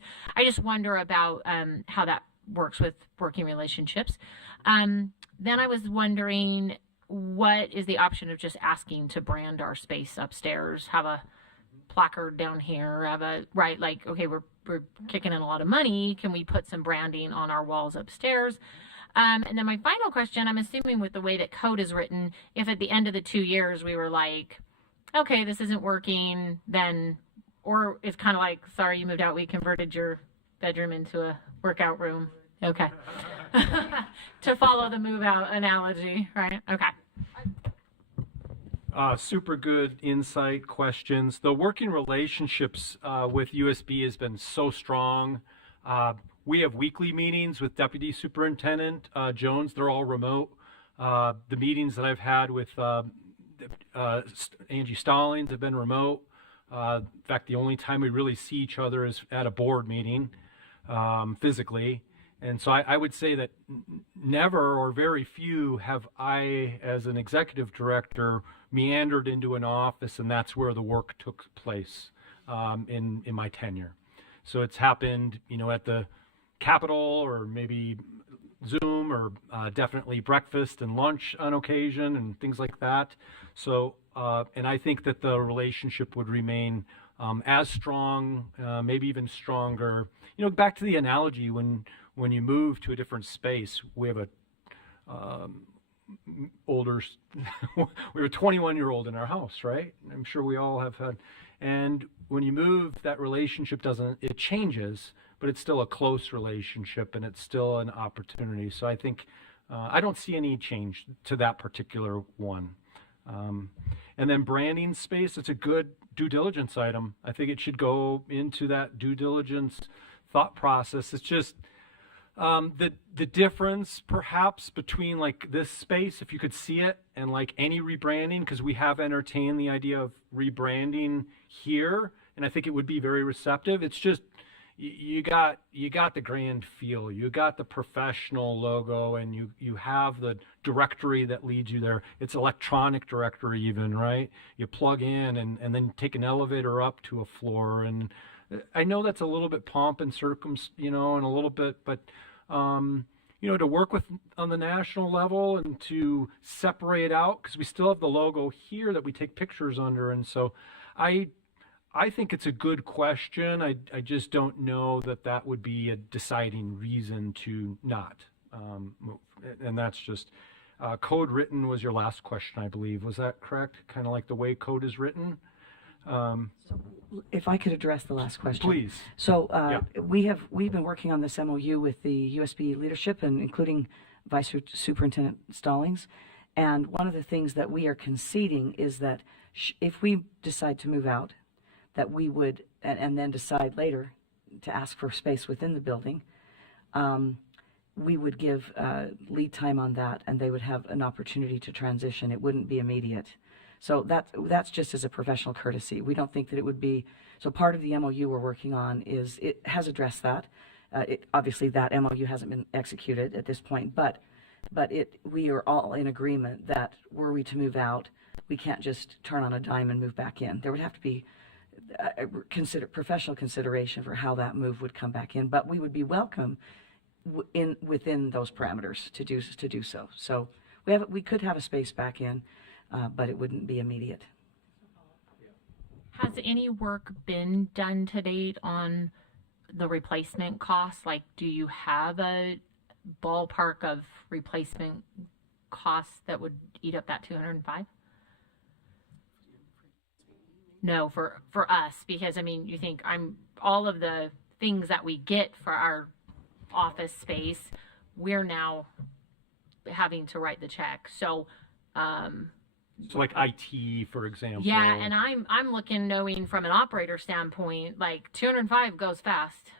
wonder about how that works with working relationships. Then I was wondering, what is the option of just asking to brand our space upstairs, have a placard down here, have a, right, like, okay, we're kicking in a lot of money. Can we put some branding on our walls upstairs? And then my final question, I'm assuming with the way that code is written, if at the end of the 2 years we were like, okay, this isn't working, then, or it's kind of like, sorry, you moved out, we converted your bedroom into a workout room. Okay. To follow the move out analogy, right? Okay. Super good insight questions. The working relationships with USB has been so strong. We have weekly meetings with Deputy Superintendent Jones. They're all remote. The meetings that I've had with Angie Stallings have been remote. In fact, the only time we really see each other is at a board meeting physically. And so I would say that never or very few have I, as an executive director, meandered into an office and that's where the work took place in my tenure. So it's happened, you know, at the Capitol or maybe Zoom or definitely breakfast and lunch on occasion and things like that. So, and I think that the relationship would remain as strong, maybe even stronger. You know, back to the analogy, when you move to a different space, we have a older, we have a 21-year-old in our house, right? I'm sure we all have had, and when you move, that relationship it changes, but it's still a close relationship and it's still an opportunity. So I think, I don't see any change to that particular one. And then branding space, it's a good due diligence item. I think it should go into that due diligence thought process. It's just, the difference perhaps between like this space, if you could see it, and like any rebranding, because we have entertained the idea of rebranding here, and I think it would be very receptive. It's just, you got the grand feel, you got the professional logo, and you have the directory that leads you there. It's electronic directory even, right? You plug in and then take an elevator up to a floor. And I know that's a little bit pomp and you know, and a little bit, but you know, to work with on the national level and to separate out, because we still have the logo here that we take pictures under. And so I think it's a good question. I just don't know that would be a deciding reason to not move. And that's just, code written was your last question, I believe. Was that correct? Kind of like the way code is written? If I could address the last question. Please. So Yeah. we've been working on this MOU with the USB leadership and including Vice Superintendent Stallings. And one of the things that we are conceding is that if we decide to move out, that we would, and then decide later to ask for space within the building, we would give lead time on that, and they would have an opportunity to transition. It wouldn't be immediate. So that's just as a professional courtesy. We don't think that it would be, so part of the MOU we're working on is, it has addressed that. Obviously that MOU hasn't been executed at this point, but we are all in agreement that were we to move out, we can't just turn on a dime and move back in. There would have to be professional consideration for how that move would come back in, but we would be welcome within those parameters to do so. So we could have a space back in, but it wouldn't be immediate. Has any work been done to date on the replacement costs? Like, do you have a ballpark of replacement costs that would eat up that 205? No, for us, because I mean, you think all of the things that we get for our office space, we're now having to write the check. So, So like IT, for example. yeah, and I'm looking, knowing from an operator standpoint, like 205 goes fast.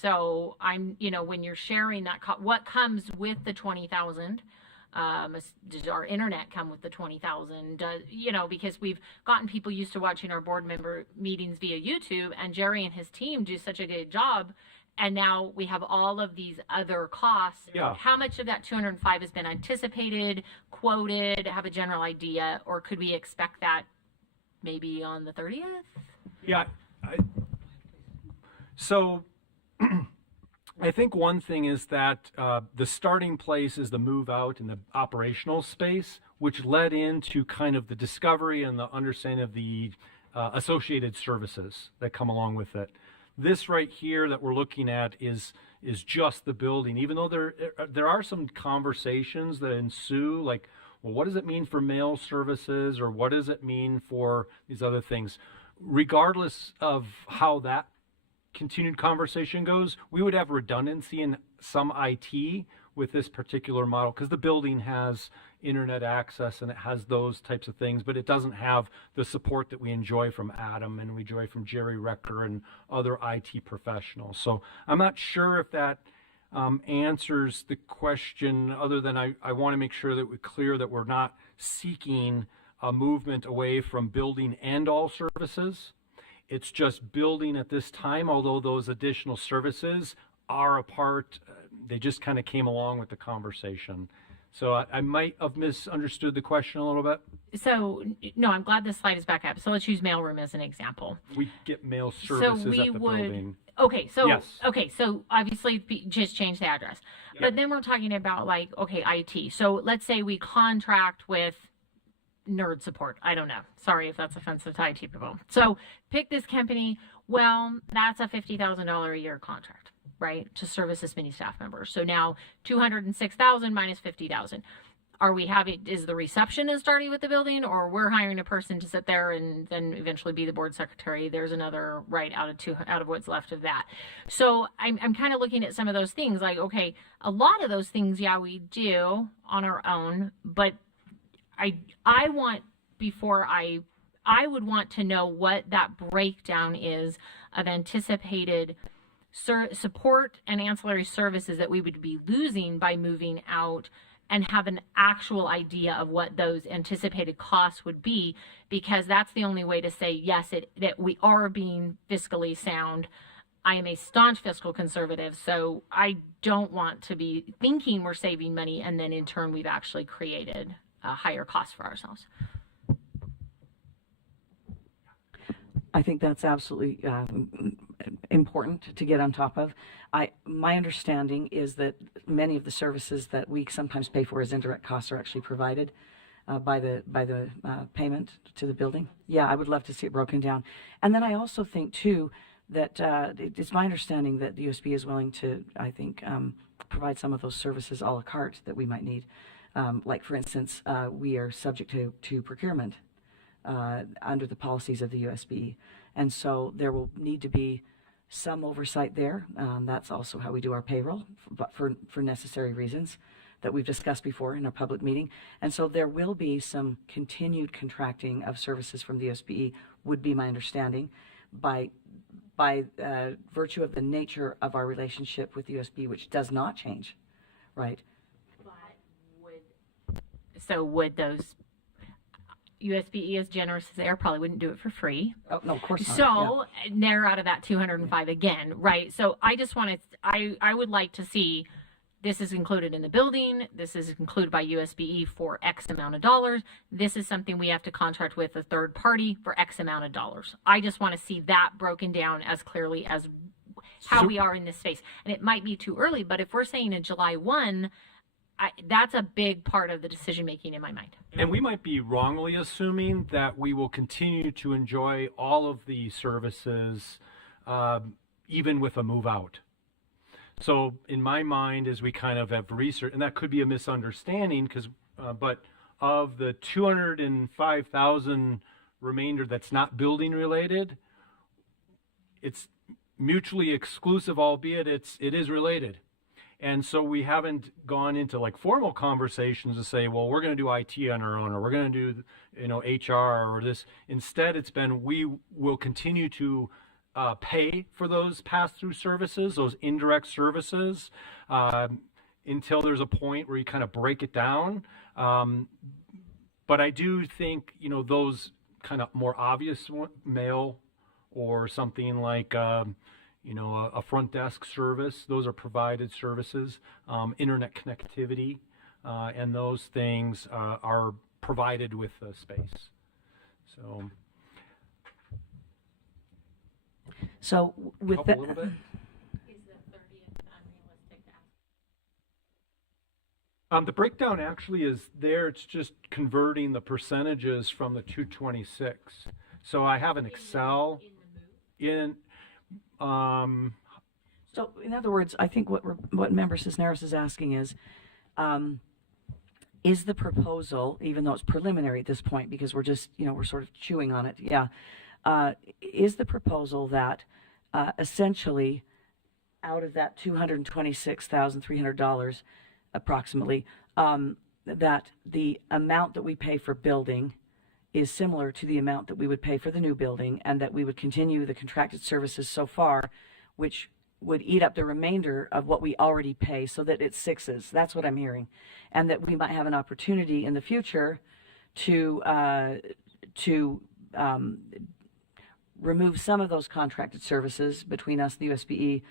So I'm, you know, when you're sharing that, what comes with the 20,000? Does our internet come with the 20,000? You know, because we've gotten people used to watching our board member meetings via YouTube, and Jerry and his team do such a good job. And now we have all of these other costs. Yeah. How much of that 205 has been anticipated, quoted, have a general idea, or could we expect that maybe on the 30th? Yeah. So I think one thing is that the starting place is the move out in the operational space, which led into kind of the discovery and the understanding of the associated services that come along with it. This right here that we're looking at is just the building, even though there are some conversations that ensue, like, well, what does it mean for mail services, or what does it mean for these other things? Regardless of how that continued conversation goes, we would have redundancy in some IT with this particular model, because the building has internet access and it has those types of things, but it doesn't have the support that we enjoy from Adam and we enjoy from Jerry Recker and other IT professionals. So I'm not sure if that answers the question, other than I want to make sure that we're clear that we're not seeking a movement away from building and all services. It's just building at this time, although those additional services are a part, they just kind of came along with the conversation. So I might have misunderstood the question a little bit. So, no, I'm glad this slide is back up. So let's use mailroom as an example. We get mail services at the building. Okay, so Yes. okay, so obviously just change the address. Yep. But then we're talking about, like, okay, IT. So let's say we contract with Nerd Support. I don't know. Sorry if that's offensive to IT people. So pick this company. Well, that's a $50,000 a year contract, right, to service this many staff members. So now 206,000 minus 50,000. Are we having, is the receptionist starting with the building, or we're hiring a person to sit there and then eventually be the board secretary? There's another right out of what's left of that. So I'm kind of looking at some of those things, like, okay, a lot of those things, yeah, we do on our own, but I want, before I would want to know what that breakdown is of anticipated support and ancillary services that we would be losing by moving out, and have an actual idea of what those anticipated costs would be, because that's the only way to say, yes, that we are being fiscally sound. I am a staunch fiscal conservative, so I don't want to be thinking we're saving money and then in turn we've actually created a higher cost for ourselves. I think that's absolutely important to get on top of. My understanding is that many of the services that we sometimes pay for as indirect costs are actually provided by the payment to the building. Yeah, I would love to see it broken down. And then I also think too that it's my understanding that the USB is willing to, I think, provide some of those services a la carte that we might need. Like, for instance, we are subject to procurement under the policies of the USB. And so there will need to be some oversight there. That's also how we do our payroll, but for necessary reasons that we've discussed before in a public meeting. And so there will be some continued contracting of services from the USB, would be my understanding, by virtue of the nature of our relationship with the USB, which does not change, right? So would those USB as generous as they are probably wouldn't do it for free. Oh, no, of course not. So they're out of that 205 again, right? So I just wanted, I would like to see this is included in the building. This is included by USB for X amount of dollars. This is something we have to contract with a third party for X amount of dollars. I just want to see that broken down as clearly as how we are in this space. And it might be too early, but if we're saying in July 1, that's a big part of the decision making in my mind. And we might be wrongly assuming that we will continue to enjoy all of the services, even with a move out. So in my mind, as we kind of have researched, and that could be a misunderstanding, but of the 205,000 remainder that's not building related, it's mutually exclusive, albeit it is related. And so we haven't gone into like formal conversations to say, well, we're going to do IT on our own, or we're going to do, HR or this. Instead, it's been, we will continue to pay for those pass-through services, those indirect services, until there's a point where you kind of break it down. But I do think, those kind of more obvious mail or something like, a front desk service, those are provided services. Internet connectivity, and those things are provided with the space. So with help that, a little bit. Is the 30th unrealistic? The breakdown actually is there. It's just converting the percentages from the 226 So I have an Excel in, So in other words, I think what Member Cisneros is asking is the proposal, even though it's preliminary at this point, because we're just, we're sort of chewing on it, is the proposal that essentially out of that $226,300 approximately, that the amount that we pay for building is similar to the amount that we would pay for the new building, and that we would continue the contracted services so far, which would eat up the remainder of what we already pay, so that it's sixes. That's what I'm hearing. And that we might have an opportunity in the future to remove some of those contracted services between us, the USBE,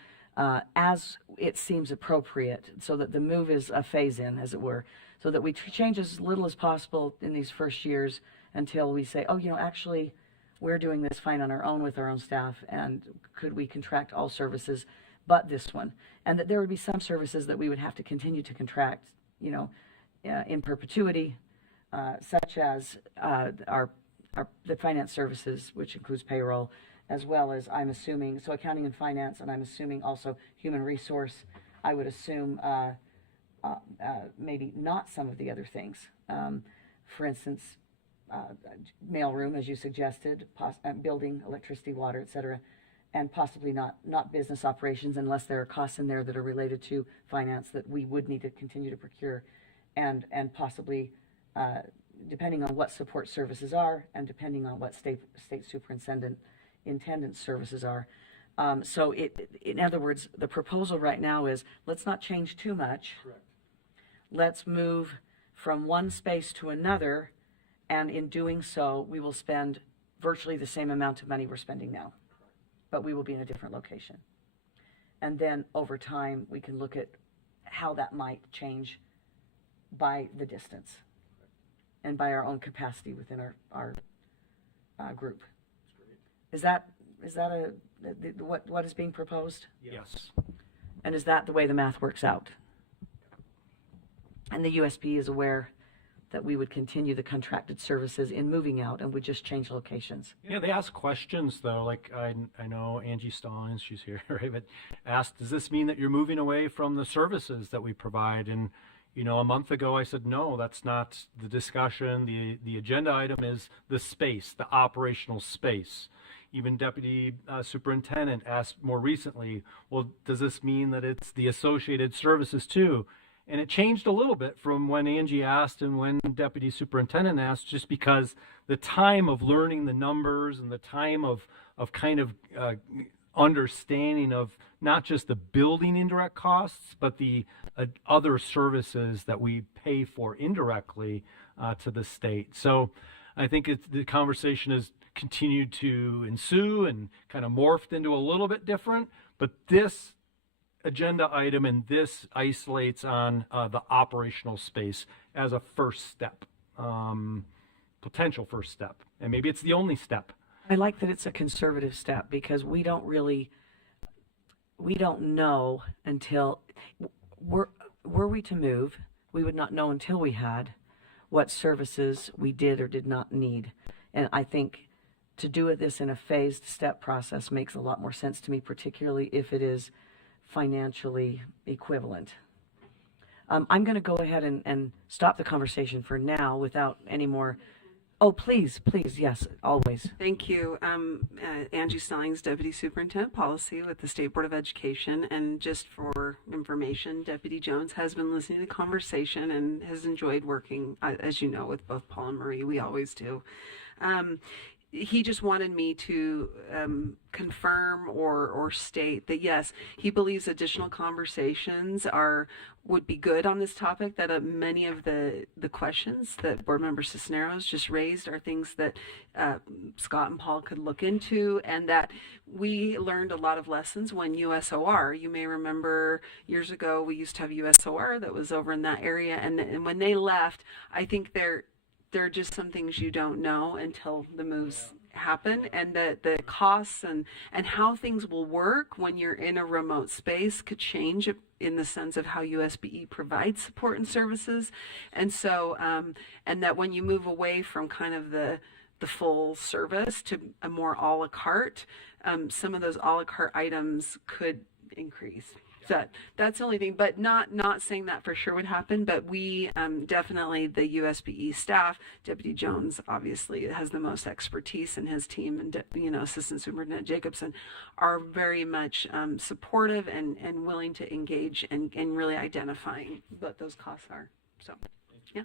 as it seems appropriate, so that the move is a phase-in, as it were, so that we change as little as possible in these first years until we say, oh, actually, we're doing this fine on our own with our own staff, and could we contract all services but this one? And that there would be some services that we would have to continue to contract, in perpetuity, such as the finance services, which includes payroll, as well as, I'm assuming, so accounting and finance, and I'm assuming also human resource. I would assume maybe not some of the other things. For instance, mailroom, as you suggested, building, electricity, water, etc., and possibly not business operations, unless there are costs in there that are related to finance that we would need to continue to procure, and possibly depending on what support services are, and depending on what state superintendent services are. So in other words, the proposal right now is, let's not change too much. Correct. Let's move from one space to another, and in doing so, we will spend virtually the same amount of money we're spending now, but we will be in a different location. And then over time, we can look at how that might change by the distance and by our own capacity within our group. Is that what is being proposed? yes. And is that the way the math works out? And the USB is aware that we would continue the contracted services in moving out and would just change locations. Yeah, they ask questions though. Like I know Angie Stallings, she's here, right? But asked, does this mean that you're moving away from the services that we provide? And a month ago I said, no, that's not the discussion. The agenda item is the space, the operational space. Even Deputy Superintendent asked more recently, well, does this mean that it's the associated services too? And it changed a little bit from when Angie asked and when Deputy Superintendent asked, just because the time of learning the numbers and the time of kind of understanding of not just the building indirect costs, but the other services that we pay for indirectly to the state. So I think the conversation has continued to ensue and kind of morphed into a little bit different, but this agenda item and this isolates on the operational space as a first step, potential first step, and maybe it's the only step. I like that it's a conservative step, because we don't know until, were we to move, we would not know until we had what services we did or did not need. And I think to do this in a phased step process makes a lot more sense to me, particularly if it is financially equivalent. I'm going to go ahead and stop the conversation for now without any more. Oh, please, yes, always. Thank you. Angie Stallings, Deputy Superintendent Policy with the State Board of Education. And just for information, Deputy Jones has been listening to the conversation and has enjoyed working, as you know, with both Paul and Marie. We always do. He just wanted me to confirm or state that, yes, he believes additional conversations would be good on this topic, that many of the questions that Board Member Cisneros just raised are things that Scott and Paul could look into, and that we learned a lot of lessons when USOR, you may remember years ago, we used to have USOR that was over in that area, and when they left, I think there are just some things you don't know until the moves happen, and the costs and how things will work when you're in a remote space could change in the sense of how USBE provides support and services. And so and that when you move away from kind of the the full service to a more a la carte, some of those a la carte items could increase. So that's the only thing, but not saying that for sure would happen. But we definitely, the USBE staff, Deputy Jones obviously has the most expertise in his team, and Assistant Superintendent Jacobson are very much supportive and willing to engage and really identifying what those costs are. So, yeah.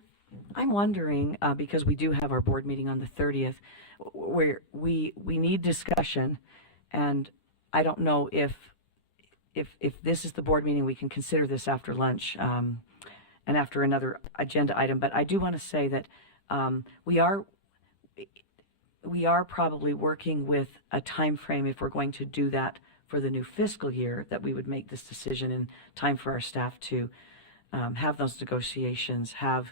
I'm wondering, because we do have our board meeting on the 30th, where we need discussion, and I don't know if this is the board meeting, we can consider this after lunch and after another agenda item. But I do want to say that we are probably working with a time frame, if we're going to do that for the new fiscal year, that we would make this decision in time for our staff to have those negotiations, have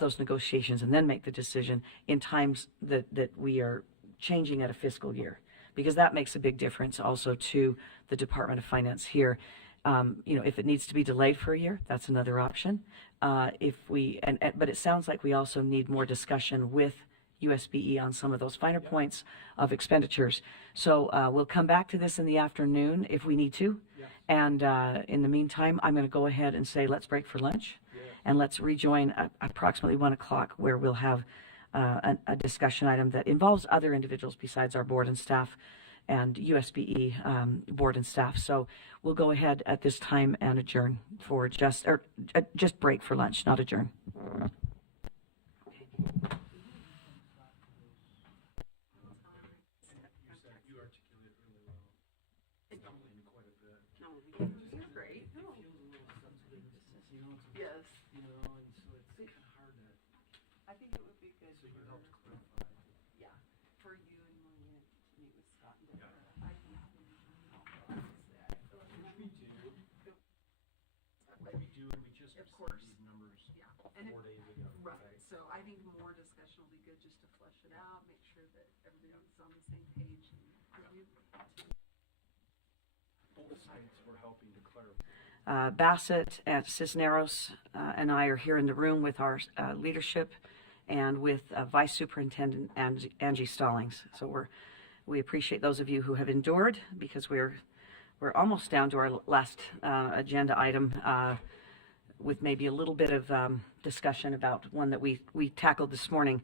those negotiations and then make the decision in times that we are changing at a fiscal year. Because that makes a big difference also to the Department of Finance here. If it needs to be delayed for a year, that's another option. But it sounds like we also need more discussion with USBE on some of those finer points of expenditures. So we'll come back to this in the afternoon if we need to. And in the meantime, I'm going to go ahead and say let's break for lunch, and let's rejoin at approximately 1 o'clock, where we'll have a discussion item that involves other individuals besides our board and staff and USBE board and staff. So we'll go ahead at this time and adjourn for just break for lunch, not adjourn. So I think more discussion will be good, just to flesh it out, make sure that everybody's on the same page. Both sides were helping to clarify. Bassett and Cisneros and I are here in the room with our leadership and with Vice Superintendent Angie Stallings. So we appreciate those of you who have endured, because we're almost down to our last agenda item, with maybe a little bit of discussion about one that we tackled this morning.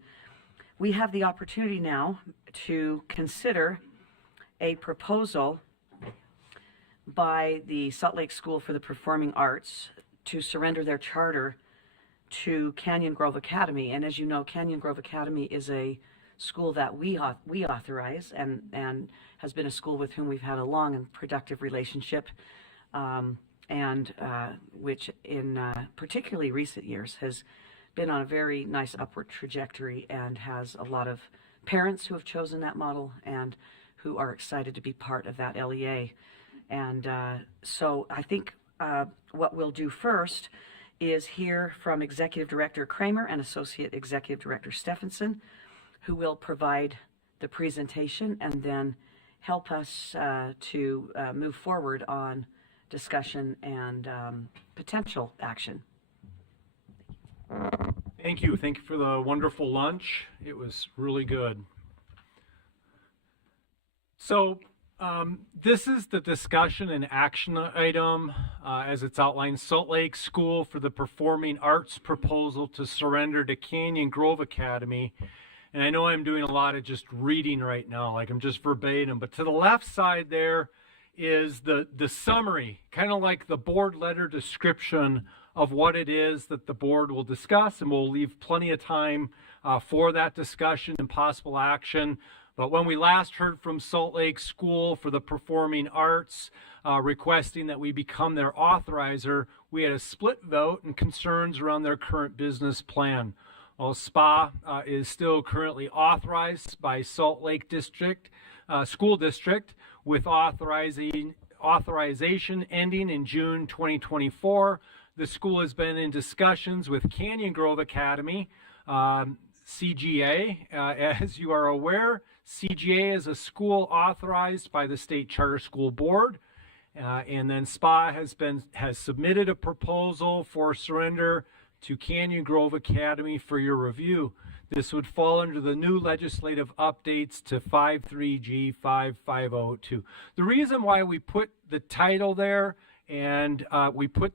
We have the opportunity now to consider a proposal by the Salt Lake School for the Performing Arts to surrender their charter to Canyon Grove Academy. And as you know, Canyon Grove Academy is a school that we authorize and has been a school with whom we've had a long and productive relationship. And which in particularly recent years has been on a very nice upward trajectory, and has a lot of parents who have chosen that model and who are excited to be part of that LEA. And so I think what we'll do first is hear from Executive Director Kramer and Associate Executive Director Stephenson, who will provide the presentation and then help us to move forward on discussion and potential action. Thank you. Thank you for the wonderful lunch. It was really good. So this is the discussion and action item as it's outlined. Salt Lake School for the Performing Arts proposal to surrender to Canyon Grove Academy. And I know I'm doing a lot of just reading right now, like I'm just verbatim, but to the left side there is the summary, kind of like the board letter description of what it is that the board will discuss, and we'll leave plenty of time for that discussion and possible action. But when we last heard from Salt Lake School for the Performing Arts requesting that we become their authorizer, we had a split vote and concerns around their current business plan. While SPA is still currently authorized by Salt Lake School District, with authorization ending in June 2024. The school has been in discussions with Canyon Grove Academy, CGA. As you are aware, CGA is a school authorized by the State Charter School Board. And then SPA has submitted a proposal for surrender to Canyon Grove Academy for your review. This would fall under the new legislative updates to 53G 5502. The reason why we put the title there and we put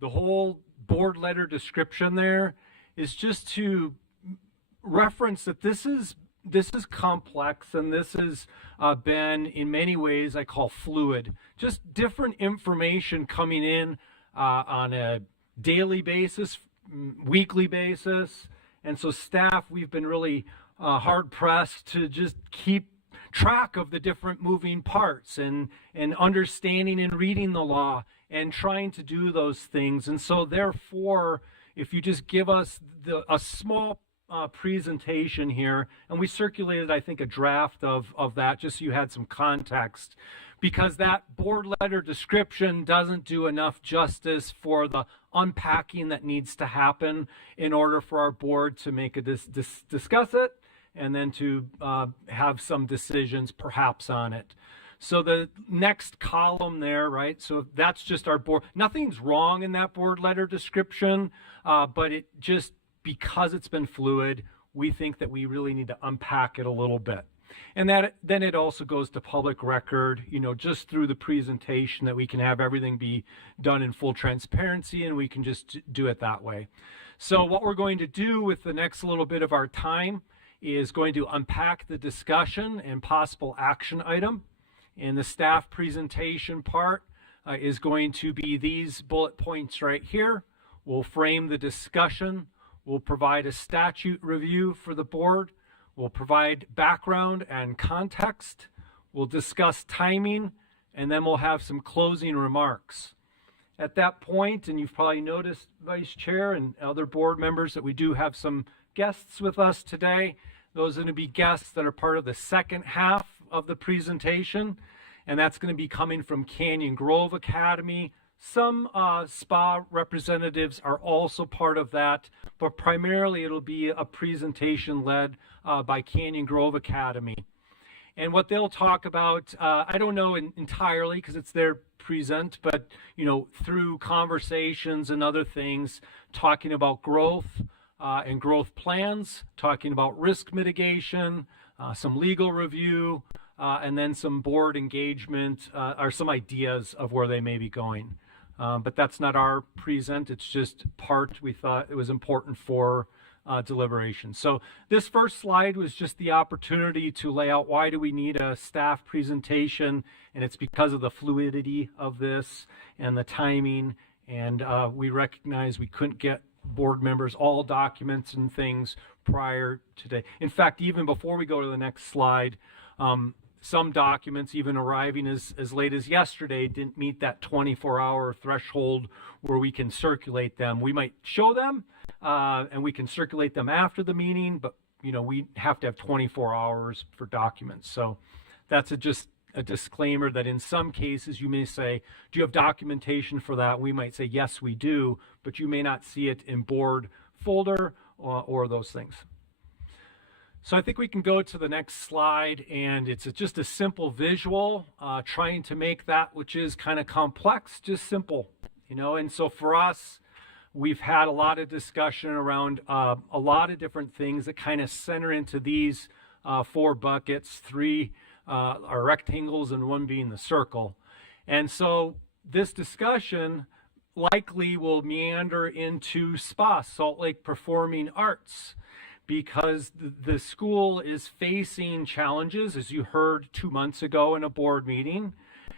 the whole board letter description there is just to reference that this is complex, and this has been in many ways I call fluid. Just different information coming in on a daily basis, weekly basis. And so staff, we've been really hard pressed to just keep track of the different moving parts and understanding and reading the law and trying to do those things. And so therefore, if you just give us a small presentation here, and we circulated, I think, a draft of that just so you had some context, because that board letter description doesn't do enough justice for the unpacking that needs to happen in order for our board to make discuss it and then to have some decisions perhaps on it. So the next column there, right? So that's just our board. Nothing's wrong in that board letter description, but it just, because it's been fluid, we think that we really need to unpack it a little bit. And that then it also goes to public record, just through the presentation, that we can have everything be done in full transparency, and we can just do it that way. So what we're going to do with the next little bit of our time is going to unpack the discussion and possible action item. And the staff presentation part is going to be these bullet points right here. We'll frame the discussion. We'll provide a statute review for the board. We'll provide background and context. We'll discuss timing, and then we'll have some closing remarks. At that point, and you've probably noticed, Vice Chair and other board members, that we do have some guests with us today. Those are going to be guests that are part of the second half of the presentation, and that's going to be coming from Canyon Grove Academy. Some SPA representatives are also part of that, but primarily it'll be a presentation led by Canyon Grove Academy. And what they'll talk about, I don't know entirely because it's their present, but through conversations and other things, talking about growth and growth plans, talking about risk mitigation, some legal review, and then some board engagement or some ideas of where they may be going. But that's not our present, it's just part we thought it was important for deliberation. So this first slide was just the opportunity to lay out why do we need a staff presentation, and it's because of the fluidity of this and the timing, and we recognize we couldn't get board members all documents and things prior to today. In fact, even before we go to the next slide, some documents, even arriving as late as yesterday, didn't meet that 24-hour threshold where we can circulate them. We might show them, and we can circulate them after the meeting, but we have to have 24 hours for documents. So that's just a disclaimer that in some cases you may say, do you have documentation for that? We might say, yes, we do, but you may not see it in board folder or those things. So I think we can go to the next slide, and it's just a simple visual, trying to make that which is kind of complex, just simple, and so for us, we've had a lot of discussion around a lot of different things that kind of center into these 4 buckets, 3 are rectangles and 1 being the circle. And so this discussion likely will meander into SPA, Salt Lake Performing Arts, because the school is facing challenges, as you heard 2 months ago in a board meeting,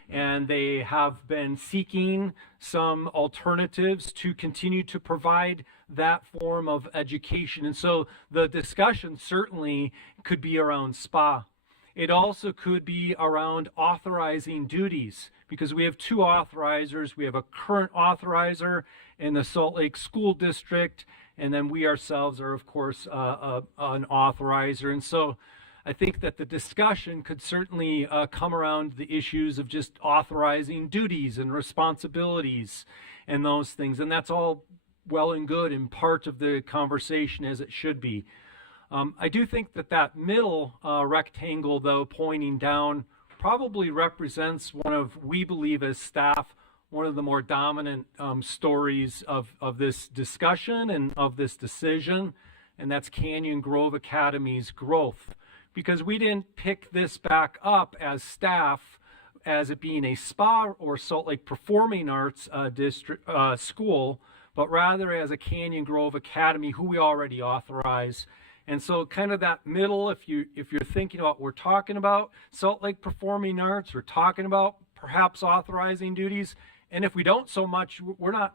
and they have been seeking some alternatives to continue to provide that form of education. And so the discussion certainly could be around SPA. It also could be around authorizing duties, because we have 2 authorizers. We have a current authorizer in the Salt Lake School District, and then we ourselves are, of course, an authorizer. And so I think that the discussion could certainly come around the issues of just authorizing duties and responsibilities and those things. And that's all well and good and part of the conversation, as it should be. I do think that middle rectangle, though, pointing down, probably represents we believe as staff, one of the more dominant stories of this discussion and of this decision, and that's Canyon Grove Academy's growth. Because we didn't pick this back up as staff as it being a SPA or Salt Lake Performing Arts district school, but rather as a Canyon Grove Academy, who we already authorize. And so kind of that middle, if you're thinking about what we're talking about, Salt Lake Performing Arts, we're talking about perhaps authorizing duties. And if we don't so much, we're not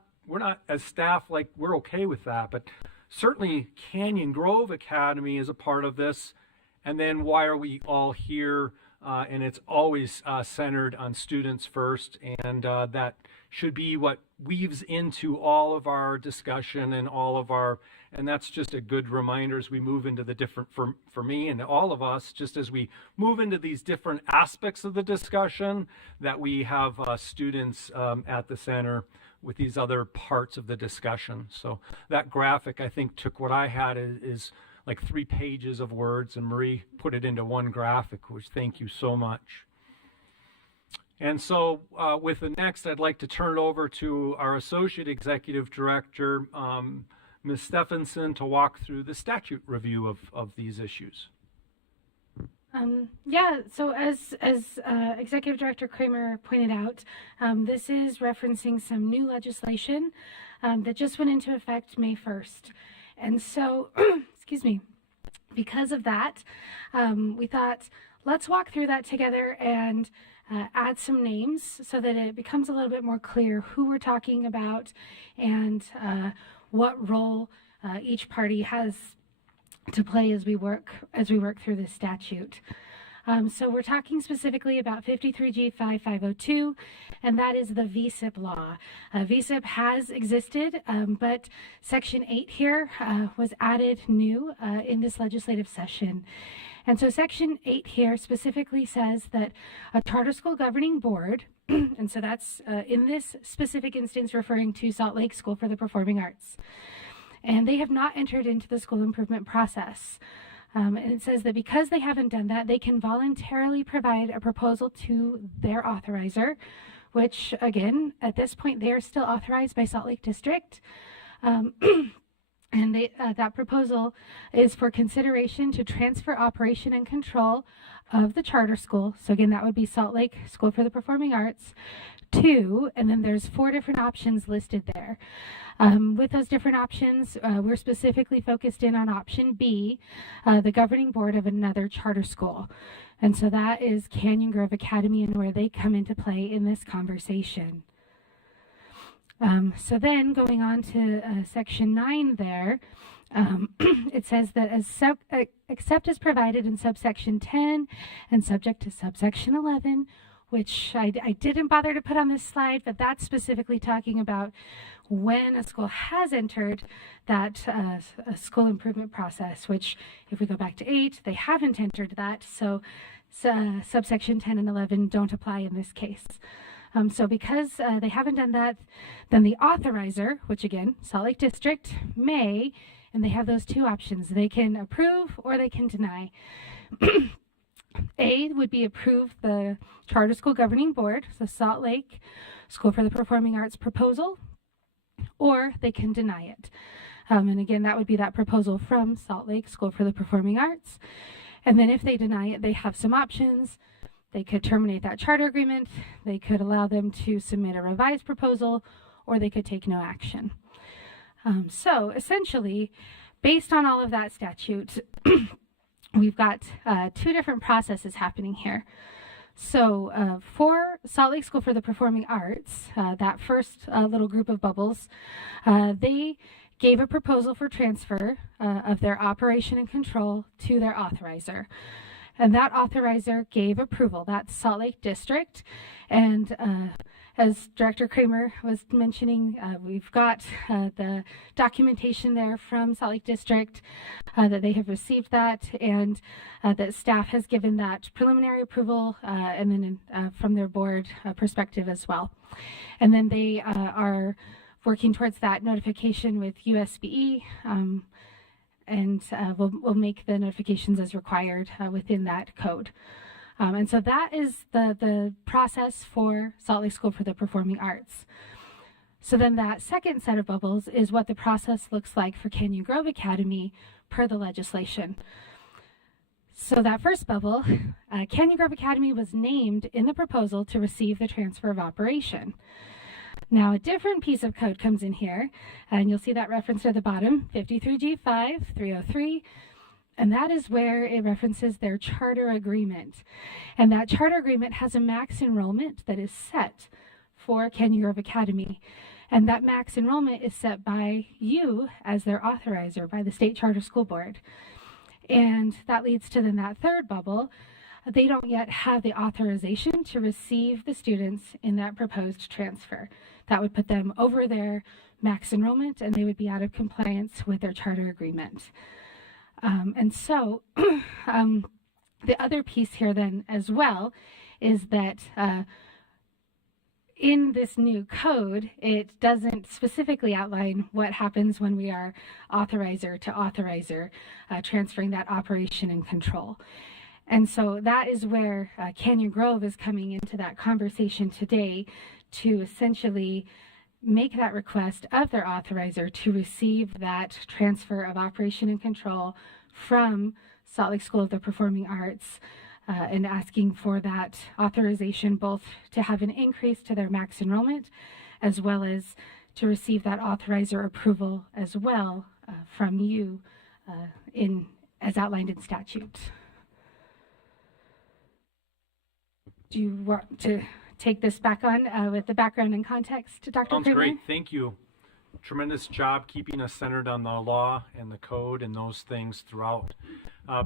as staff, like, we're okay with that. But certainly Canyon Grove Academy is a part of this. And then why are we all here? And it's always centered on students first. And that should be what weaves into all of our discussion and all of our, and that's just a good reminder as we move into the different, for me and all of us, just as we move into these different aspects of the discussion, that we have students at the center with these other parts of the discussion. So that graphic, I think, took what I had is like 3 pages of words, and Marie put it into one graphic, which thank you so much. And so with the next, I'd like to turn it over to our Associate Executive Director, Ms. Stephenson, to walk through the statute review of these issues. So as Executive Director Kramer pointed out, this is referencing some new legislation that just went into effect May 1st. And so, excuse me, because of that, we thought, let's walk through that together and add some names so that it becomes a little bit more clear who we're talking about and what role each party has to play as we work through this statute. So we're talking specifically about 53G 5502, and that is the VSIP law. VSIP has existed, but Section 8 here was added new in this legislative session. And so Section 8 here specifically says that a charter school governing board, and so that's in this specific instance referring to Salt Lake School for the Performing Arts, and they have not entered into the school improvement process. And it says that because they haven't done that, they can voluntarily provide a proposal to their authorizer, which, again, at this point, they are still authorized by Salt Lake District. And that proposal is for consideration to transfer operation and control of the charter school. So again, that would be Salt Lake School for the Performing Arts, and then there's 4 different options listed there. With those different options, we're specifically focused in on option B, the governing board of another charter school. And so that is Canyon Grove Academy and where they come into play in this conversation. So then going on to Section 9 there, it says that except as provided in subsection 10 and subject to subsection 11, which I didn't bother to put on this slide, but that's specifically talking about when a school has entered that a school improvement process, which if we go back to 8, they haven't entered that, so subsection 10 and 11 don't apply in this case. So because they haven't done that, then the authorizer, which again, Salt Lake District, may, and they have those 2 options, they can approve or they can deny. A would be approve the charter school governing board, so Salt Lake School for the Performing Arts proposal, or they can deny it. And again, that would be that proposal from Salt Lake School for the Performing Arts. And then if they deny it, they have some options. They could terminate that charter agreement, they could allow them to submit a revised proposal, or they could take no action. So essentially, based on all of that statute, we've got 2 different processes happening here. So for Salt Lake School for the Performing Arts, that first little group of bubbles, they gave a proposal for transfer of their operation and control to their authorizer. And that authorizer gave approval. That's Salt Lake District. And as Director Kramer was mentioning, we've got the documentation there from Salt Lake District that they have received that, and that staff has given that preliminary approval, and then from their board perspective as well. And then they are working towards that notification with USBE, and we'll make the notifications as required within that code. And so that is the process for Salt Lake School for the Performing Arts. So then that second set of bubbles is what the process looks like for Canyon Grove Academy per the legislation. So that first bubble, Canyon Grove Academy was named in the proposal to receive the transfer of operation. Now a different piece of code comes in here, and you'll see that referenced at the bottom, 53G5 303, and that is where it references their charter agreement. And that charter agreement has a max enrollment that is set for Canyon Grove Academy. And that max enrollment is set by you as their authorizer, by the State Charter School Board. And that leads to then that third bubble. They don't yet have the authorization to receive the students in that proposed transfer. That would put them over their max enrollment, and they would be out of compliance with their charter agreement. And so the other piece here then as well is that in this new code, it doesn't specifically outline what happens when we are authorizer to authorizer, transferring that operation and control. And so that is where Canyon Grove is coming into that conversation today to essentially make that request of their authorizer to receive that transfer of operation and control from Salt Lake School of the Performing Arts, and asking for that authorization both to have an increase to their max enrollment as well as to receive that authorizer approval as well from you as outlined in statute. Do you want to take this back on with the background and context, Dr. Sounds Kramer? great. Thank you. Tremendous job keeping us centered on the law and the code and those things throughout.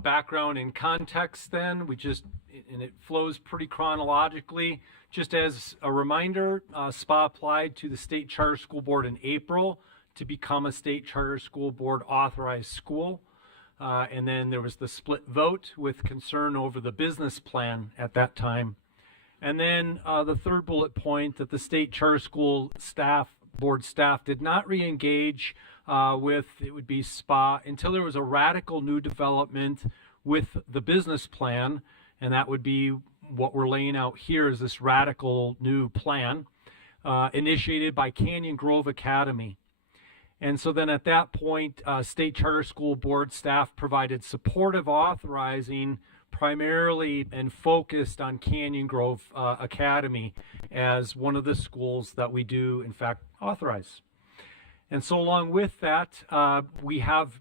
Background and context then, and it flows pretty chronologically. Just as a reminder, SPA applied to the State Charter School Board in April to become a State Charter School Board authorized school. And then there was the split vote with concern over the business plan at that time. And then the third bullet point, that the State Charter School board staff did not re-engage with, it would be SPA, until there was a radical new development with the business plan, and that would be what we're laying out here is this radical new plan initiated by Canyon Grove Academy. And so then at that point, State Charter School Board staff provided supportive authorizing primarily and focused on Canyon Grove Academy as one of the schools that we do, in fact, authorize. And so along with that, we have,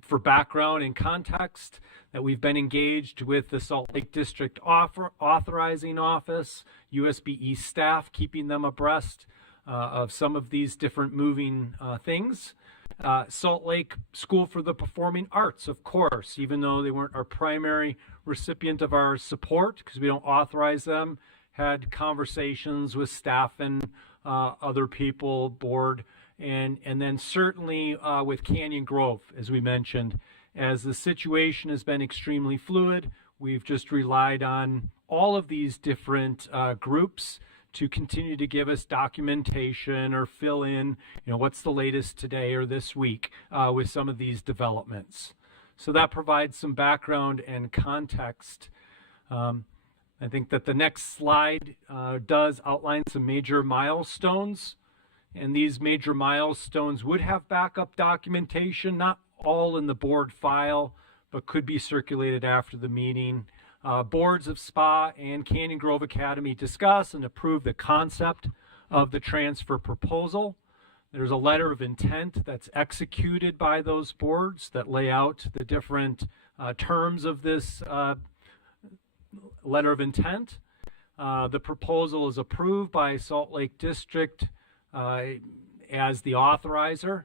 for background and context, that we've been engaged with the Salt Lake District Authorizing Office, USBE staff, keeping them abreast of some of these different moving things. Salt Lake School for the Performing Arts, of course, even though they weren't our primary recipient of our support, because we don't authorize them, had conversations with staff and other people, board, and then certainly with Canyon Grove, as we mentioned. As the situation has been extremely fluid, we've just relied on all of these different groups to continue to give us documentation or fill in, what's the latest today or this week with some of these developments. So that provides some background and context. I think that the next slide does outline some major milestones, and these major milestones would have backup documentation, not all in the board file, but could be circulated after the meeting. Boards of SPA and Canyon Grove Academy discuss and approve the concept of the transfer proposal. There's a letter of intent that's executed by those boards that lay out the different terms of this letter of intent. The proposal is approved by Salt Lake District as the authorizer,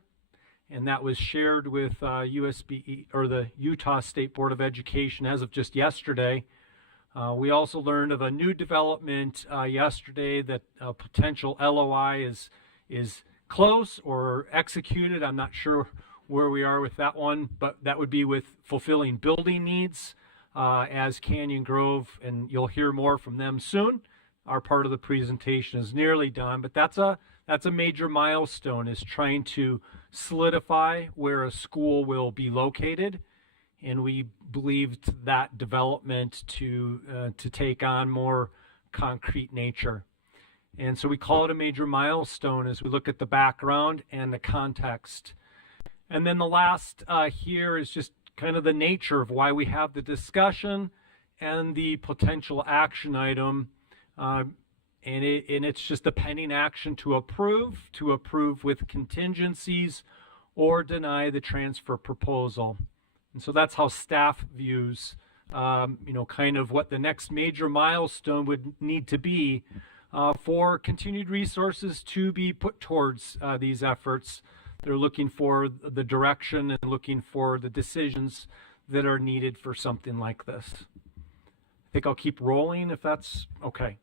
and that was shared with USBE, or the Utah State Board of Education, as of just yesterday. We also learned of a new development yesterday that a potential LOI is close or executed. I'm not sure where we are with that one, but that would be with fulfilling building needs as Canyon Grove, and you'll hear more from them soon. Our part of the presentation is nearly done, but that's a major milestone, is trying to solidify where a school will be located. and we believed that development to take on more concrete nature. And so we call it a major milestone as we look at the background and the context. And then the last here is just kind of the nature of why we have the discussion and the potential action item. And it's just the pending action to approve with contingencies, or deny the transfer proposal. And so that's how staff views, kind of what the next major milestone would need to be for continued resources to be put towards these efforts. They're looking for the direction and looking for the decisions that are needed for something like this. I think I'll keep rolling if that's okay.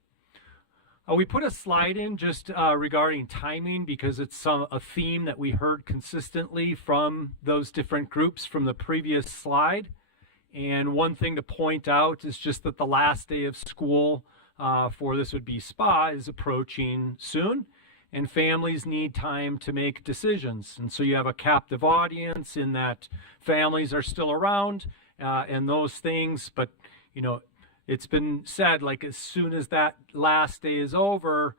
We put a slide in just regarding timing because it's a theme that we heard consistently from those different groups from the previous slide. And one thing to point out is just that the last day of school for this would be SPA is approaching soon, and families need time to make decisions. And so you have a captive audience in that families are still around and those things, but it's been said, like, as soon as that last day is over,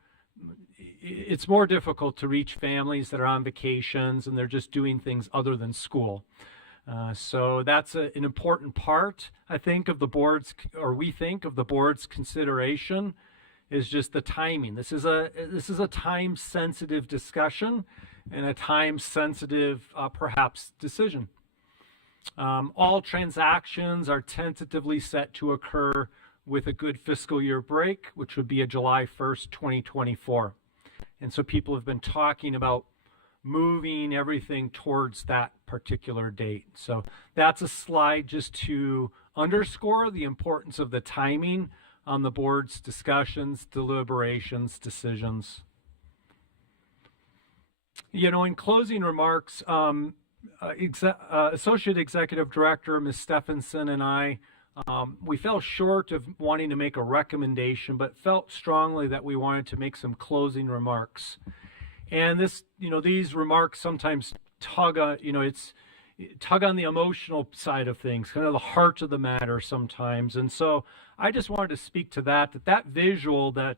it's more difficult to reach families that are on vacations and they're just doing things other than school. So that's an important part, I think, of the board's, or we think of the board's consideration, is just the timing. This is a time-sensitive discussion and a time-sensitive, perhaps, decision. All transactions are tentatively set to occur with a good fiscal year break, which would be a July 1st, 2024. And so people have been talking about moving everything towards that particular date. So that's a slide just to underscore the importance of the timing on the board's discussions, deliberations, decisions. In closing remarks, Associate Executive Director Ms. Stephenson and I, we fell short of wanting to make a recommendation, but felt strongly that we wanted to make some closing remarks. And these remarks sometimes tug on, tug on the emotional side of things, kind of the heart of the matter sometimes. And so I just wanted to speak to that visual that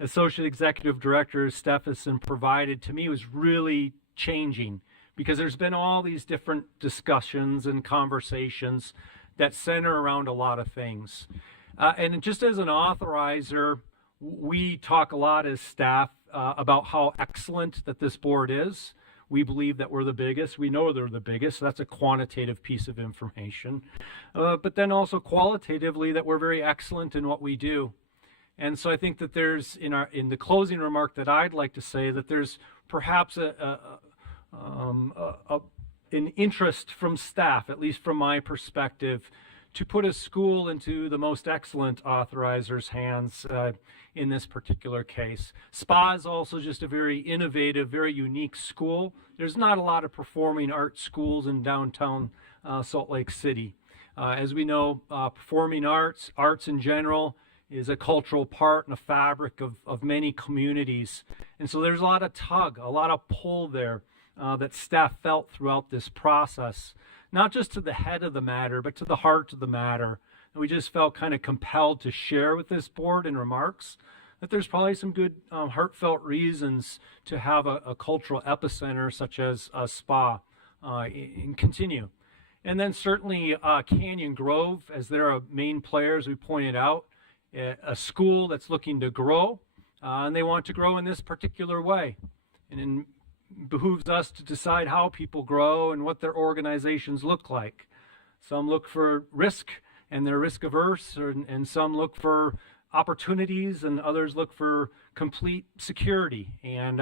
Associate Executive Director Stephenson provided to me was really changing, because there's been all these different discussions and conversations that center around a lot of things. And just as an authorizer, we talk a lot as staff about how excellent that this board is. We believe that we're the biggest. We know they're the biggest. So that's a quantitative piece of information. But then also qualitatively that we're very excellent in what we do. And so I think that there's, in the closing remark that I'd like to say, that there's perhaps an interest from staff, at least from my perspective, to put a school into the most excellent authorizer's hands in this particular case. SPA is also just a very innovative, very unique school. There's not a lot of performing arts schools in downtown Salt Lake City. As we know, performing arts in general, is a cultural part and a fabric of many communities. And so there's a lot of tug, a lot of pull there that staff felt throughout this process, not just to the head of the matter, but to the heart of the matter. And we just felt kind of compelled to share with this board in remarks that there's probably some good heartfelt reasons to have a cultural epicenter such as SPA and continue. And then certainly Canyon Grove, as they're a main player, as we pointed out, a school that's looking to grow, and they want to grow in this particular way. And it behooves us to decide how people grow and what their organizations look like. Some look for risk, and they're risk averse, and some look for opportunities, and others look for complete security. And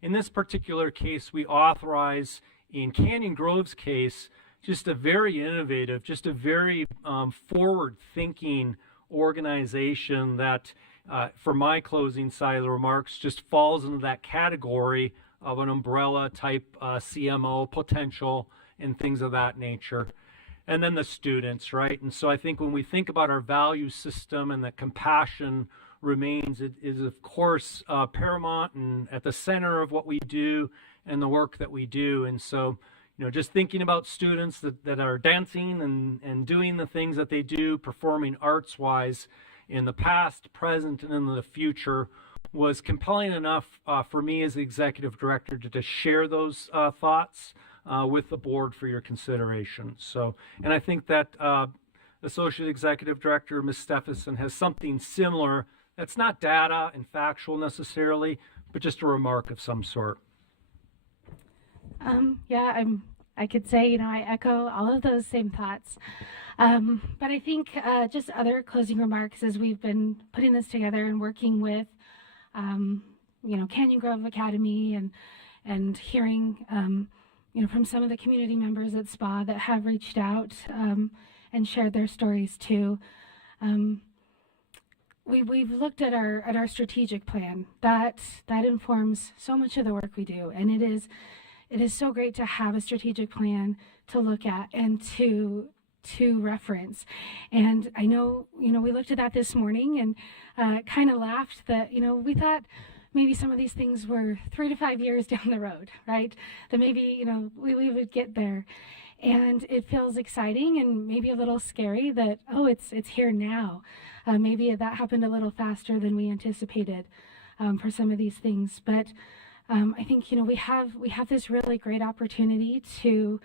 in this particular case, we authorize, in Canyon Grove's case, just a very innovative, just a very forward-thinking organization that, for my closing side of the remarks, just falls into that category of an umbrella type CMO potential and things of that nature. And then the students, right? And so I think when we think about our value system and that compassion remains, it is of course paramount and at the center of what we do and the work that we do. And so, just thinking about students that are dancing and doing the things that they do, performing arts-wise in the past, present, and in the future was compelling enough for me as the executive director to share those thoughts with the board for your consideration. So, and I think that Associate Executive Director Ms. Steffensen has something similar that's not data and factual necessarily, but just a remark of some sort. Yeah, I could say, I echo all of those same thoughts. But I think just other closing remarks as we've been putting this together and working with, Canyon Grove Academy and hearing, from some of the community members at SPA that have reached out and shared their stories too. We've looked at our strategic plan that informs so much of the work we do, and it is so great to have a strategic plan to look at and to reference. And I know, we looked at that this morning and kind of laughed that, we thought maybe some of these things were 3 to 5 years down the road, right? That maybe, we would get there. And it feels exciting and maybe a little scary that, it's here now. Maybe that happened a little faster than we anticipated for some of these things. But I think, we have this really great opportunity to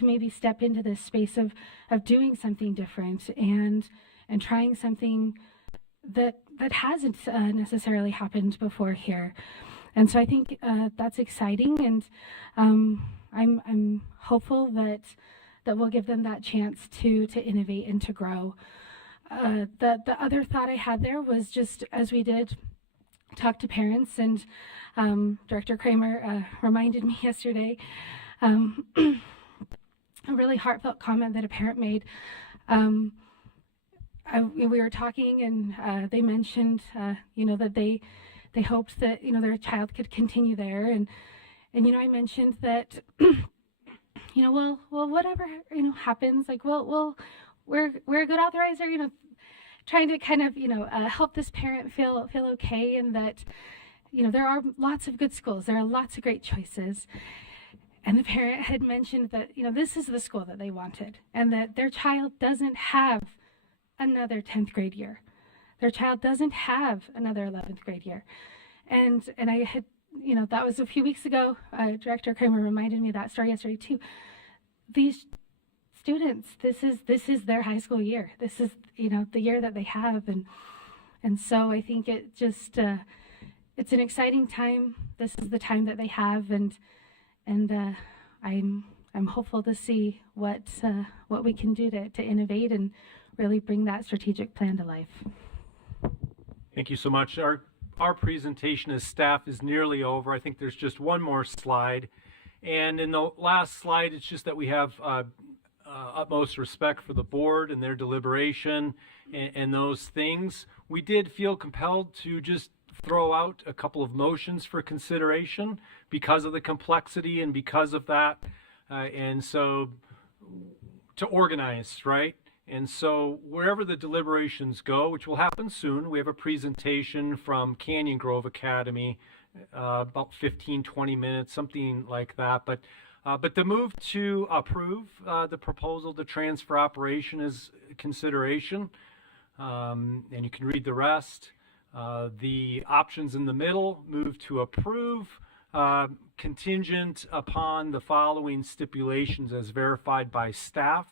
maybe step into this space of doing something different and trying something that hasn't necessarily happened before here. And so I think that's exciting, and I'm hopeful that we'll give them that chance to innovate and to grow. The other thought I had there was just as we did talk to parents, and Director Kramer reminded me yesterday a really heartfelt comment that a parent made. We were talking, and they mentioned, that they hoped that their child could continue there, and I mentioned that, well, whatever happens, like we're a good authorizer, trying to kind of help this parent feel okay, and that there are lots of good schools, there are lots of great choices. And the parent had mentioned that, this is the school that they wanted, and that their child doesn't have another 10th grade year. Their child doesn't have another 11th grade year. And I had, that was a few weeks ago. Director Kramer reminded me of that story yesterday too. These students, this is their high school year. This is, the year that they have. And so I think it just, it's an exciting time. This is the time that they have. And I'm hopeful to see what we can do to innovate and really bring that strategic plan to life. Thank you so much. Our presentation as staff is nearly over. I think there's just one more slide. And in the last slide, it's just that we have utmost respect for the board and their deliberation and those things. We did feel compelled to just throw out a couple of motions for consideration because of the complexity and because of that. And so to organize, right? And so wherever the deliberations go, which will happen soon, we have a presentation from Canyon Grove Academy, about 15, 20 minutes, something like that. But the move to approve the proposal to transfer operation is consideration, and you can read the rest. The options in the middle: move to approve, contingent upon the following stipulations as verified by staff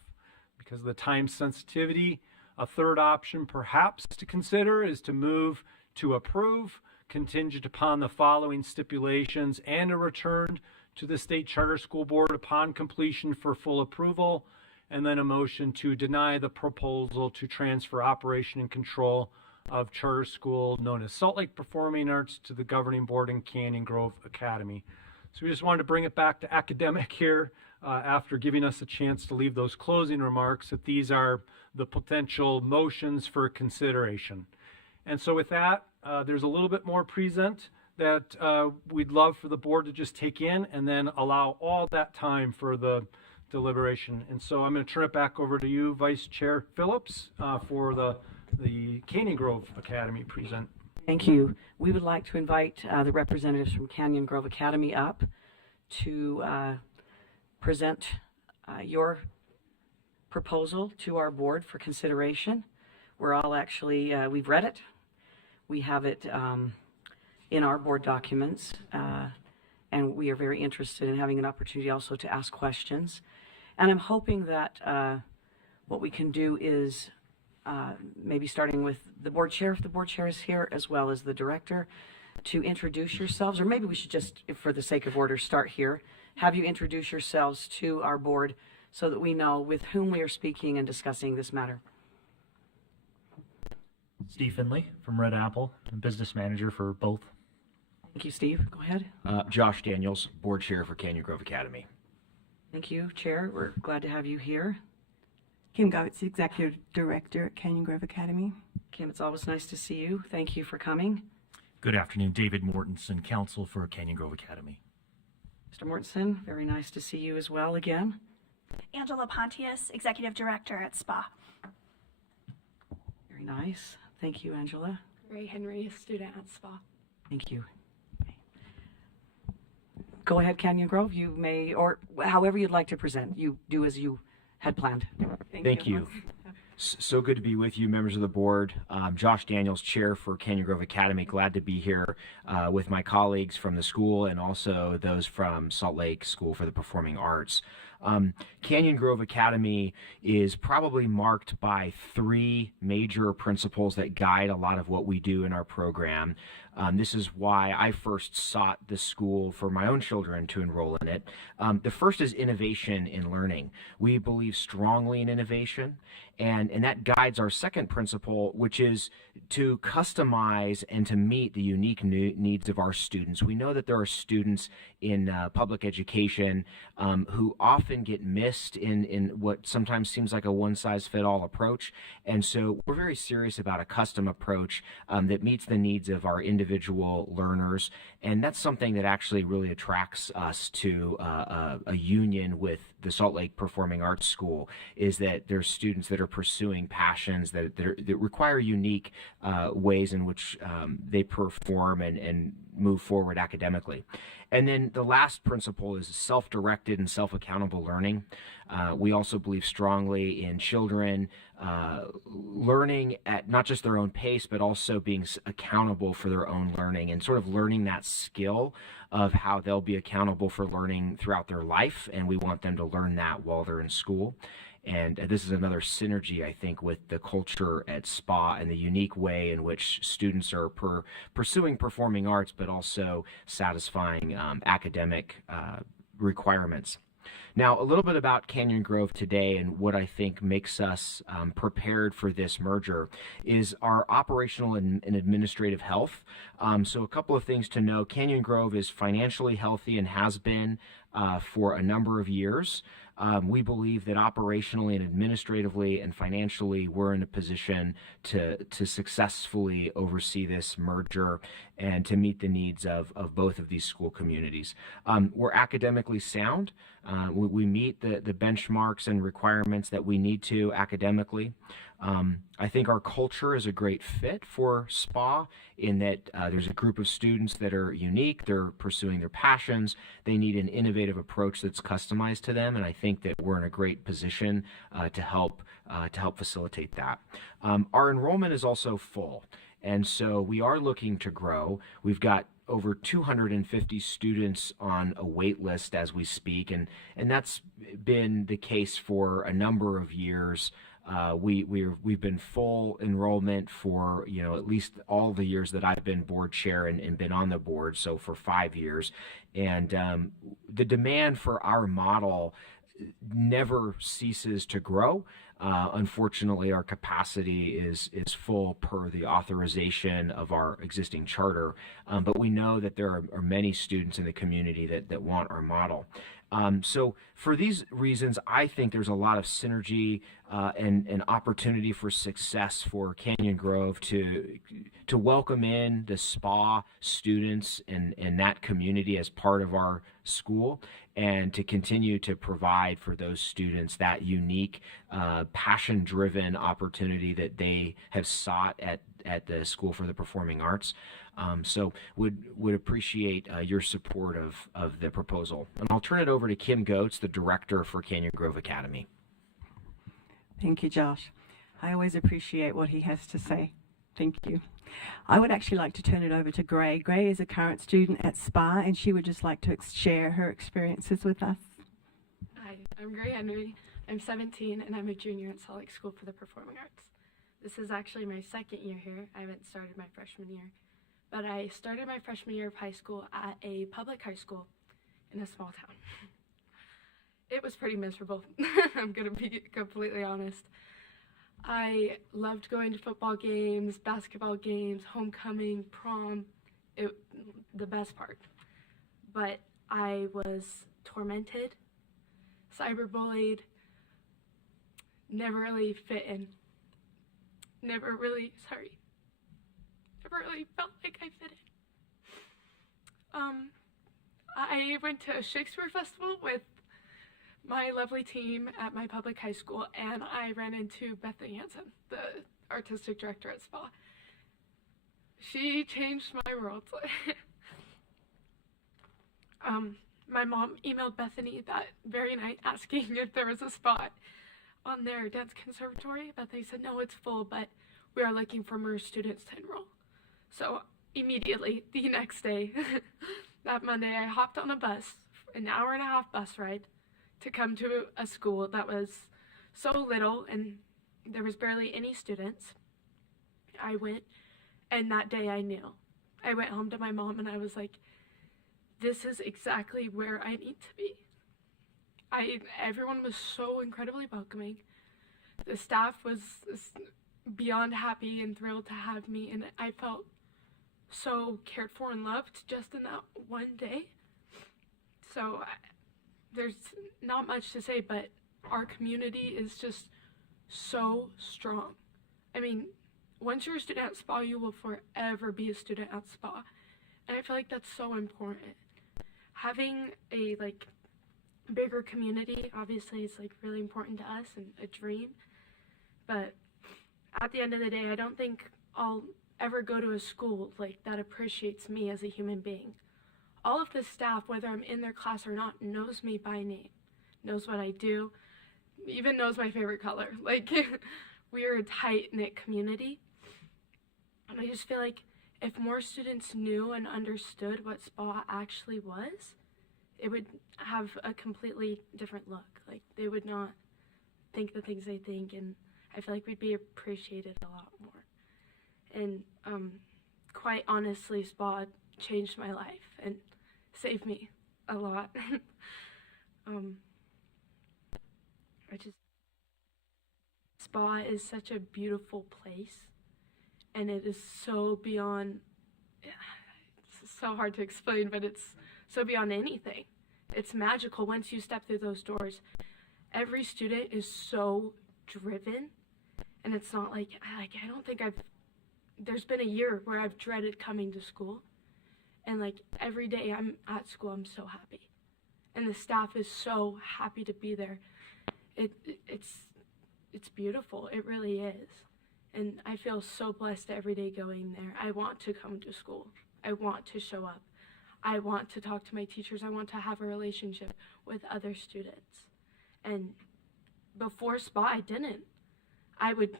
because of the time sensitivity. A third option perhaps to consider is to move to approve, contingent upon the following stipulations and a return to the State Charter School Board upon completion for full approval, and then a motion to deny the proposal to transfer operation and control of charter school known as Salt Lake Performing Arts to the governing board in Canyon Grove Academy. So we just wanted to bring it back to academic here after giving us a chance to leave those closing remarks that these are the potential motions for consideration. And so with that, there's a little bit more present that we'd love for the board to just take in and then allow all that time for the deliberation. And so I'm going to turn it back over to you, Vice Chair Phillips, for the Canyon Grove Academy present. Thank you. We would like to invite the representatives from Canyon Grove Academy up to present your proposal to our board for consideration. We're all actually, we've read it. We have it in our board documents, and we are very interested in having an opportunity also to ask questions. And I'm hoping that what we can do is maybe starting with the board chair, if the board chair is here, as well as the director, to introduce yourselves, or maybe we should just, for the sake of order, start here. Have you introduce yourselves to our board so that we know with whom we are speaking and discussing this matter. Steve Finley from Red Apple, I'm business manager for both. Thank you, Steve. Go ahead. Josh Daniels, board chair for Canyon Grove Academy. Thank you, Chair. We're glad to have you here. Kim Gautz, Executive Director at Canyon Grove Academy. Kim, it's always nice to see you. Thank you for coming. Good afternoon, David Mortensen, counsel for Canyon Grove Academy. Mr. Mortensen, very nice to see you as well again. Angela Pontius, Executive Director at SPA. Very nice. Thank you, Angela. Ray Henry, student at SPA. Thank you. Okay. Go ahead, Canyon Grove. You may, or however you'd like to present. You do as you had planned. Thank you. So good to be with you, members of the board. Josh Daniels, chair for Canyon Grove Academy. Glad to be here with my colleagues from the school and also those from Salt Lake School for the Performing Arts. Canyon Grove Academy is probably marked by three major principles that guide a lot of what we do in our program. This is why I first sought the school for my own children to enroll in it. The first is innovation in learning. We believe strongly in innovation, and that guides our second principle, which is to customize and to meet the unique needs of our students. We know that there are students in public education who often get missed in what sometimes seems like a one-size-fit-all approach, and so we're very serious about a custom approach that meets the needs of our individual learners, and that's something that actually really attracts us to a union with the Salt Lake Performing Arts School, is that there's students that are pursuing passions that require unique ways in which they perform and move forward academically. And then the last principle is self-directed and self-accountable learning. We also believe strongly in children learning at not just their own pace, but also being accountable for their own learning and sort of learning that skill of how they'll be accountable for learning throughout their life. And we want them to learn that while they're in school. And this is another synergy, I think, with the culture at SPA and the unique way in which students are pursuing performing arts, but also satisfying academic requirements. Now, a little bit about Canyon Grove today and what I think makes us prepared for this merger is our operational and administrative health. So a couple of things to know. Canyon Grove is financially healthy and has been for a number of years. We believe that operationally and administratively and financially, we're in a position to successfully oversee this merger and to meet the needs of both of these school communities. We're academically sound. We meet the benchmarks and requirements that we need to academically. I think our culture is a great fit for SPA in that there's a group of students that are unique, they're pursuing their passions, they need an innovative approach that's customized to them, and I think that we're in a great position to help facilitate that. Our enrollment is also full, and so we are looking to grow. We've got over 250 students on a wait list as we speak, and that's been the case for a number of years. We've been full enrollment for at least all the years that I've been board chair and been on the board, so for 5 years. And the demand for our model never ceases to grow. Unfortunately, our capacity is full per the authorization of our existing charter, but we know that there are many students in the community that want our model. So for these reasons, I think there's a lot of synergy and opportunity for success for Canyon Grove to welcome in the SPA students and that community as part of our school, and to continue to provide for those students that unique passion-driven opportunity that they have sought at at the School for the Performing Arts. So would appreciate your support of the proposal. And I'll turn it over to Kim Goetz, the director for Canyon Grove Academy. Thank you, Josh. I always appreciate what he has to say. Thank you. I would actually like to turn it over to Gray. Gray is a current student at SPA, and she would just like to share her experiences with us. Hi, I'm Gray Henry. I'm 17 and I'm a junior at Salt Lake School for the Performing Arts. This is actually my second year here. I haven't started my freshman year. But I started my freshman year of high school at a public high school in a small town. It was pretty miserable. I'm going to be completely honest. I loved going to football games, basketball games, homecoming, prom, the best part. But I was tormented, cyberbullied, never really fit in. Never really felt like I fit in. I went to a Shakespeare festival with my lovely team at my public high school, and I ran into Bethany Hansen, the artistic director at SPA. She changed my world. My mom emailed Bethany that very night asking if there was a spot on their dance conservatory. Bethany said, no, it's full, but we are looking for more students to enroll. So immediately, the next day, that Monday, I hopped on a bus, an hour-and-a-half bus ride, to come to a school that was so little and there was barely any students. I went, and that day I knew. I went home to my mom and I was like, this is exactly where I need to be. Everyone was so incredibly welcoming. The staff was beyond happy and thrilled to have me, and I felt so cared for and loved just in that one day. So there's not much to say, but our community is just so strong. I mean, once you're a student at SPA, you will forever be a student at SPA. And I feel like that's so important. Having a bigger community obviously is really important to us and a dream. But at the end of the day, I don't think I'll ever go to a school that appreciates me as a human being. All of the staff, whether I'm in their class or not, knows me by name, knows what I do, even knows my favorite color. We are a tight-knit community. And I just feel like if more students knew and understood what SPA actually was, it would have a completely different look. They would not think the things they think, and I feel like we'd be appreciated a lot more. And quite honestly, SPA changed my life and saved me a lot. SPA is such a beautiful place, and it is so beyond, it's so hard to explain, but it's so beyond anything. It's magical once you step through those doors. Every student is so driven, and it's not I don't think there's been a year where I've dreaded coming to school. And every day I'm at school, I'm so happy. And the staff is so happy to be there. It's beautiful. It really is. And I feel so blessed every day going there. I want to come to school. I want to show up. I want to talk to my teachers. I want to have a relationship with other students. And before SPA, I didn't. I would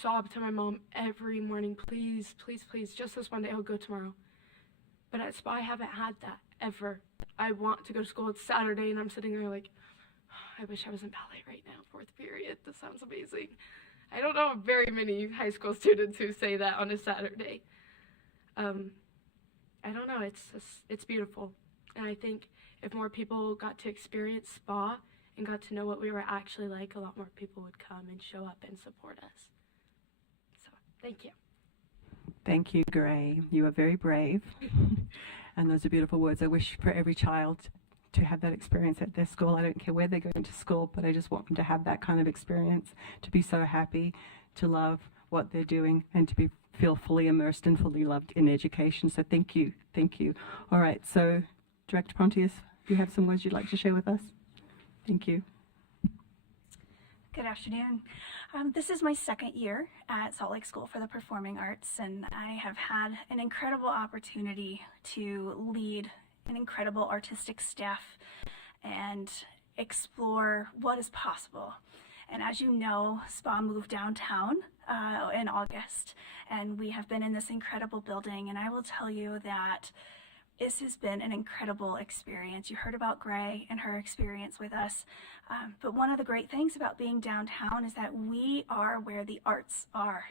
sob to my mom every morning, please, please, please, just this one day, I'll go tomorrow. But at SPA, I haven't had that ever. I want to go to school. It's Saturday, and I'm sitting there I wish I was in ballet right now, 4th period. This sounds amazing. I don't know very many high school students who say that on a Saturday. I don't know. It's beautiful. And I think if more people got to experience SPA and got to know what we were actually like, a lot more people would come and show up and support us. So, thank you. Thank you, Gray. You are very brave. And those are beautiful words. I wish for every child to have that experience at their school. I don't care where they're going to school, but I just want them to have that kind of experience, to be so happy, to love what they're doing, and to feel fully immersed and fully loved in education. So thank you. Thank you. All right. So Director Pontius, do you have some words you'd like to share with us? Thank you. Good afternoon. This is my second year at Salt Lake School for the Performing Arts, and I have had an incredible opportunity to lead an incredible artistic staff and explore what is possible. And as you know, SPA moved downtown in August, and we have been in this incredible building, and I will tell you that this has been an incredible experience. You heard about Gray and her experience with us, but one of the great things about being downtown is that we are where the arts are.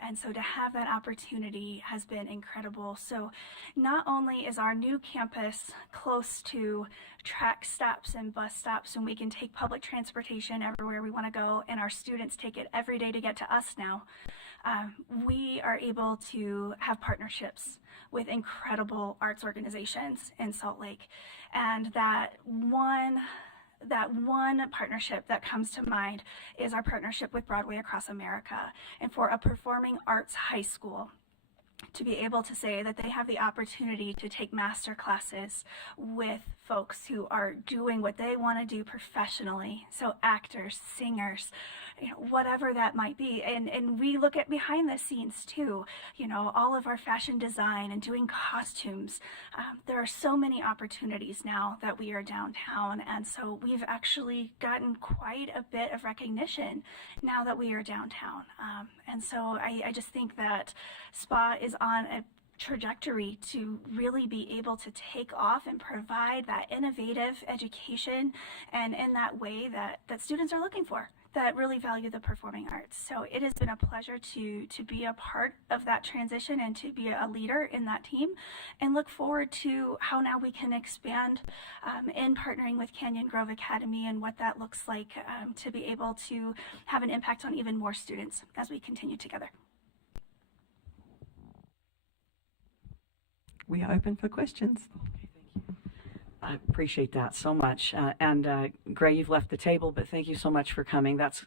And so to have that opportunity has been incredible. So not only is our new campus close to track stops and bus stops, and we can take public transportation everywhere we want to go, and our students take it every day to get to us now, we are able to have partnerships with incredible arts organizations in Salt Lake. And that one partnership that comes to mind is our partnership with Broadway Across America. And for a performing arts high school to be able to say that they have the opportunity to take master classes with folks who are doing what they want to do professionally, so actors, singers, whatever that might be. And we look at behind the scenes too, all of our fashion design and doing costumes. There are so many opportunities now that we are downtown, and so we've actually gotten quite a bit of recognition now that we are downtown. And so I just think that SPA is on a trajectory to really be able to take off and provide that innovative education, and in that way that students are looking for, that really value the performing arts. So it has been a pleasure to be a part of that transition and to be a leader in that team, and look forward to how now we can expand in partnering with Canyon Grove Academy and what that looks like to be able to have an impact on even more students as we continue together. We are open for questions. I appreciate that so much. Gray, you've left the table, but thank you so much for coming. That's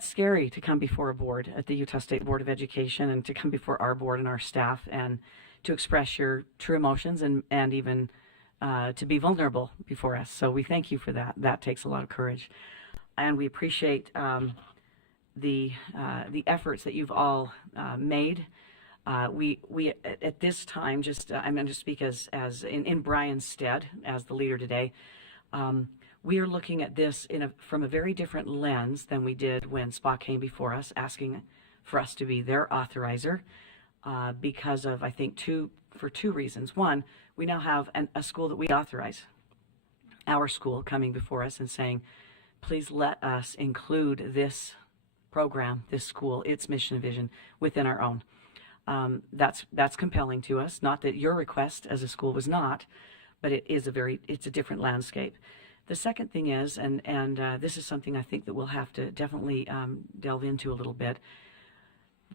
scary to come before a board at the Utah State Board of Education, and to come before our board and our staff and to express your true emotions and even to be vulnerable before us. So we thank you for that. That takes a lot of courage. And we appreciate the efforts that you've all made. We at this time, I'm going to speak as in Brian's stead as the leader today. We are looking at this from a very different lens than we did when SPA came before us, asking for us to be their authorizer, because of, I think, for two reasons. One, we now have a school that we authorize, our school, coming before us and saying, please let us include this program, this school, its mission and vision within our own. That's compelling to us. Not that your request as a school was not, but it's a different landscape. The second thing is, and this is something I think that we'll have to definitely delve into a little bit.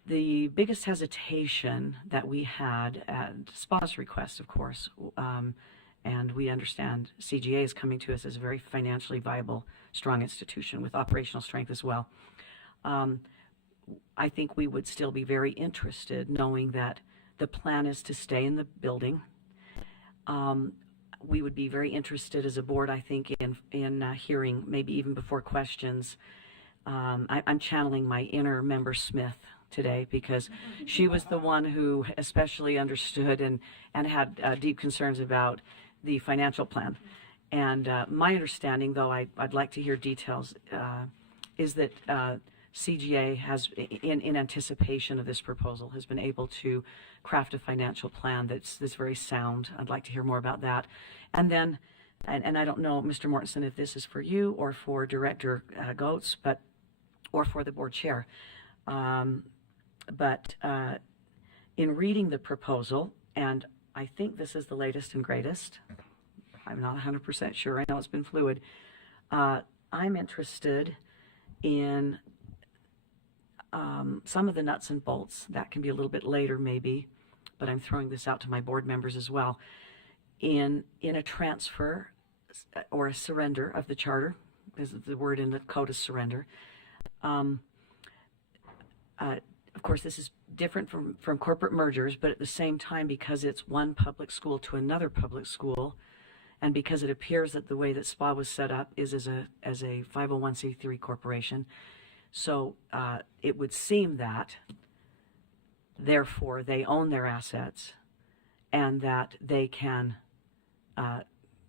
The biggest hesitation that we had at SPA's request, of course, and we understand CGA is coming to us as a very financially viable, strong institution with operational strength as well. I think we would still be very interested, knowing that the plan is to stay in the building. We would be very interested as a board, I think, in hearing, maybe even before questions. I'm channeling my inner Member Smith today, because she was the one who especially understood and had deep concerns about the financial plan. And my understanding, though I'd like to hear details, is that CGA has, in anticipation of this proposal, has been able to craft a financial plan that's very sound. I'd like to hear more about that. And then, and I don't know, Mr. Mortensen, if this is for you or for Director Goetz, or for the board chair. But in reading the proposal, and I think this is the latest and greatest, I'm not 100% sure, I know it's been fluid, I'm interested in some of the nuts and bolts. That can be a little bit later maybe, but I'm throwing this out to my board members as well. In a transfer or a surrender of the charter, because the word in the code is surrender. Of course, this is different from corporate mergers, but at the same time, because it's one public school to another public school, And because it appears that the way that SPA was set up is as a 501c3 corporation, so it would seem that, therefore, they own their assets and that they can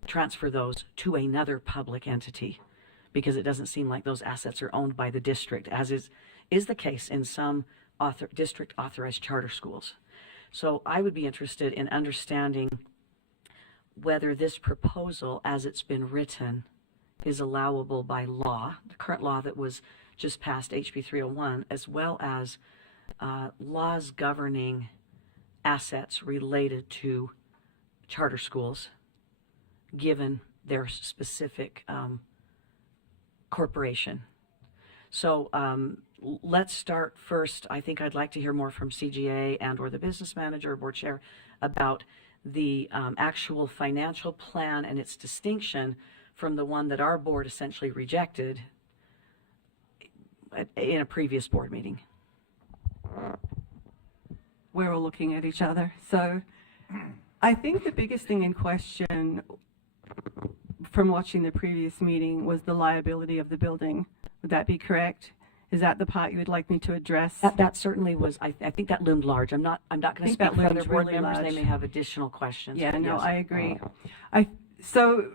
transfer those to another public entity, because it doesn't seem like those assets are owned by the district, as is the case in some district authorized charter schools. So I would be interested in understanding whether this proposal, as it's been written, is allowable by law, the current law that was just passed, HB 301, as well as laws governing assets related to charter schools, given their specific corporation. So let's start first. I think I'd like to hear more from CGA and or the business manager or board chair about the actual financial plan and its distinction from the one that our board essentially rejected in a previous board meeting. We're all looking at each other. So I think the biggest thing in question from watching the previous meeting was the liability of the building. Would that be correct? Is that the part you would like me to address? That certainly was. I think that loomed large. I'm not going to speak for other board members. They may have additional questions. Yeah, no, yes. I agree. So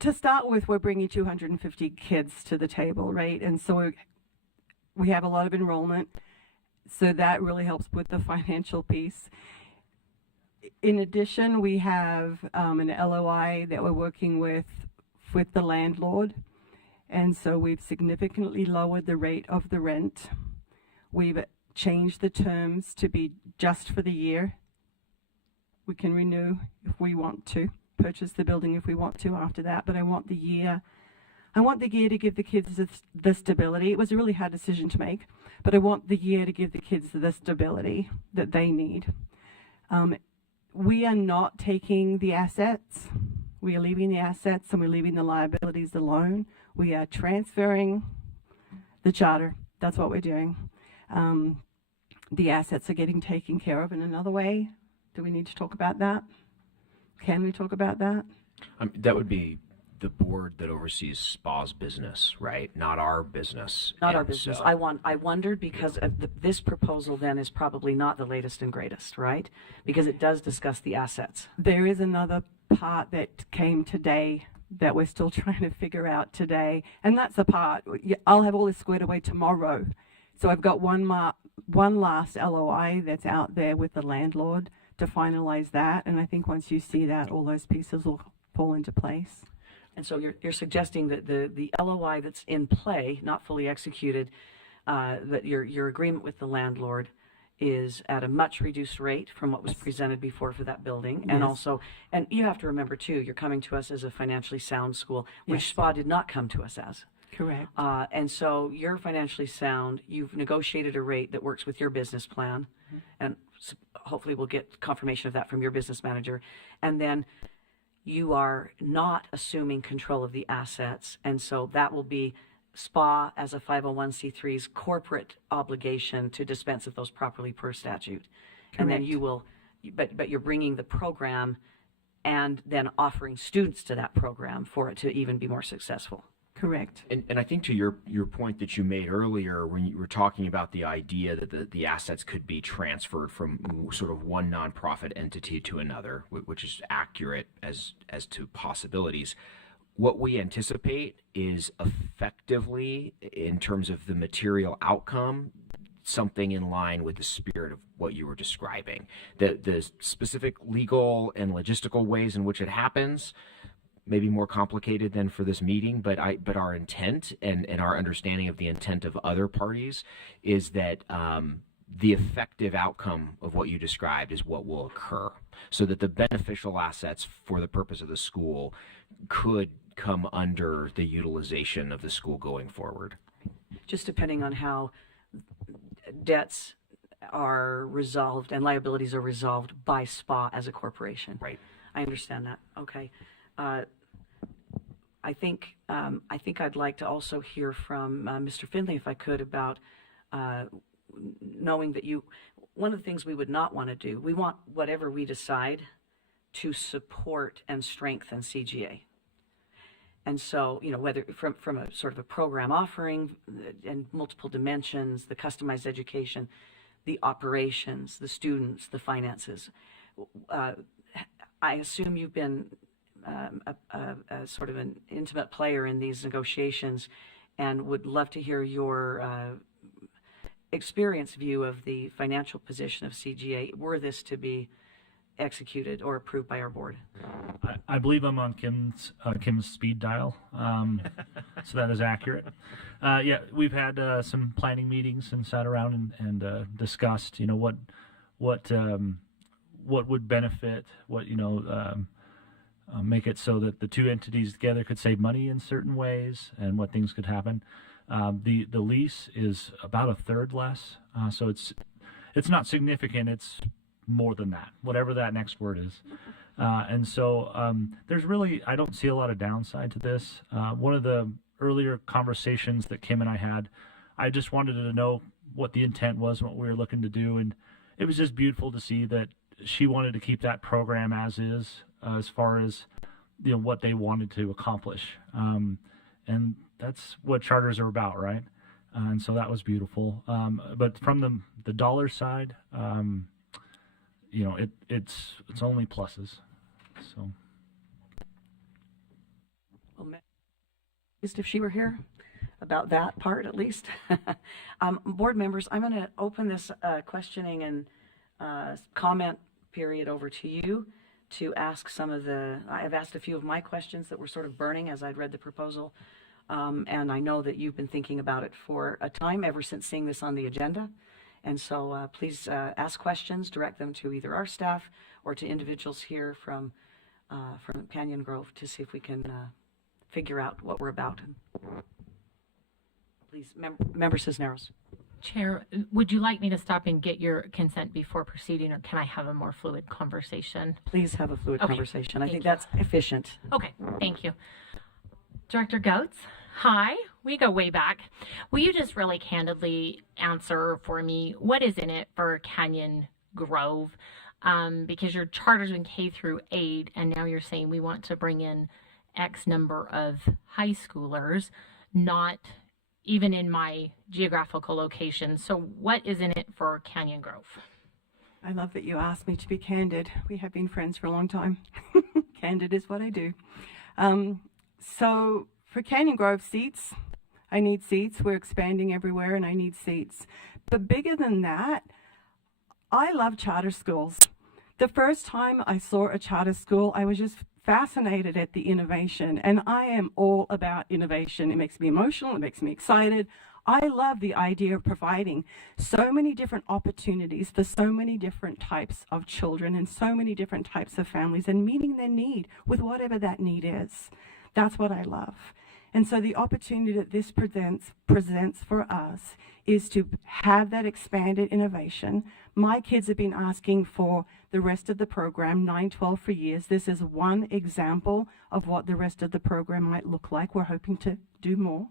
to start with, we're bringing 250 kids to the table, right? And so we have a lot of enrollment. So that really helps with the financial piece. In addition, we have an LOI that we're working with the landlord. And so we've significantly lowered the rate of the rent. We've changed the terms to be just for the year. We can renew if we want to, purchase the building if we want to after that, but I want the year to give the kids the stability. It was a really hard decision to make, but I want the year to give the kids the stability that they need. We are not taking the assets. We are leaving the assets and we're leaving the liabilities alone. We are transferring the charter. That's what we're doing. The assets are getting taken care of in another way. Do we need to talk about that? Can we talk about that? That would be the board that oversees SPA's business, right? Not our business. Not our business. I wondered because of this proposal then is probably not the latest and greatest, right? Because it does discuss the assets. There is another part that came today that we're still trying to figure out today, and that's the part. I'll have all this squared away tomorrow. So I've got one last LOI that's out there with the landlord to finalize that, and I think once you see that, all those pieces will fall into place. And so you're suggesting that the LOI that's in play, not fully executed, that your agreement with the landlord is at a much reduced rate from what was presented before for that building. And Yes. also, and you have to remember too, you're coming to us as a financially sound school, which Yes. SPA did not come to us as. Correct. And so you're financially sound. You've negotiated a rate that works with your business plan, and hopefully we'll get confirmation of that from your business manager. And then you are not assuming control of the assets, and so that will be SPA as a 501c3's corporate obligation to dispense of those properly per statute. And then Correct. you will, but you're bringing the program and then offering students to that program for it to even be more successful. Correct. And I think to your point that you made earlier when you were talking about the idea that the assets could be transferred from sort of one nonprofit entity to another, which is accurate as to possibilities. What we anticipate is effectively, in terms of the material outcome, something in line with the spirit of what you were describing. The specific legal and logistical ways in which it happens may be more complicated than for this meeting, but our intent and our understanding of the intent of other parties is that the effective outcome of what you described is what will occur, so that the beneficial assets for the purpose of the school could come under the utilization of the school going forward. Just depending on how debts are resolved and liabilities are resolved by SPA as a corporation. Right. I understand that. Okay. I think I'd like to also hear from Mr. Finley, if I could, about knowing that one of the things we would not want to do, we want whatever we decide to support and strengthen CGA. And so, whether from a sort of a program offering and multiple dimensions, the customized education, the operations, the students, the finances, I assume you've been a sort of an intimate player in these negotiations, and would love to hear your experience view of the financial position of CGA were this to be executed or approved by our board. I believe I'm on Kim's speed dial, so that is accurate. Yeah, we've had some planning meetings and sat around and discussed, what would benefit, make it so that the two entities together could save money in certain ways, and what things could happen. The lease is about a third less, so it's not significant. It's more than that, whatever that next word is. And so there's really, I don't see a lot of downside to this. One of the earlier conversations that Kim and I had, I just wanted to know what the intent was, what we were looking to do. And it was just beautiful to see that she wanted to keep that program as is, as far as, what they wanted to accomplish. And that's what charters are about, right? And so that was beautiful. But from the dollar side, it's only pluses. So, well, just if she were here about that part, at least. Board members, I'm going to open this questioning and comment period over to you to ask some of I've asked a few of my questions that were sort of burning as I'd read the proposal. And I know that you've been thinking about it for a time, ever since seeing this on the agenda. And so please ask questions, direct them to either our staff or to individuals here from Canyon Grove to see if we can figure out what we're about. Please, Member Cisneros. Chair, would you like me to stop and get your consent before proceeding, or can I have a more fluid conversation? Please have a fluid Okay. conversation. I Thank think you. that's efficient. Okay, thank you. Director Goetz, hi. We go way back. Will you just really candidly answer for me what is in it for Canyon Grove? Because your charter's been K through 8, and now you're saying we want to bring in X number of high schoolers, not even in my geographical location. So what is in it for Canyon Grove? I love that you asked me to be candid. We have been friends for a long time. Candid is what I do. So for Canyon Grove seats, I need seats. We're expanding everywhere and I need seats. But bigger than that, I love charter schools. The first time I saw a charter school, I was just fascinated at the innovation, and I am all about innovation. It makes me emotional, it makes me excited. I love the idea of providing so many different opportunities for so many different types of children and so many different types of families, and meeting their need with whatever that need is. That's what I love. And so the opportunity that this presents for us is to have that expanded innovation. My kids have been asking for the rest of the program, 9-12 for years. This is one example of what the rest of the program might look like. We're hoping to do more.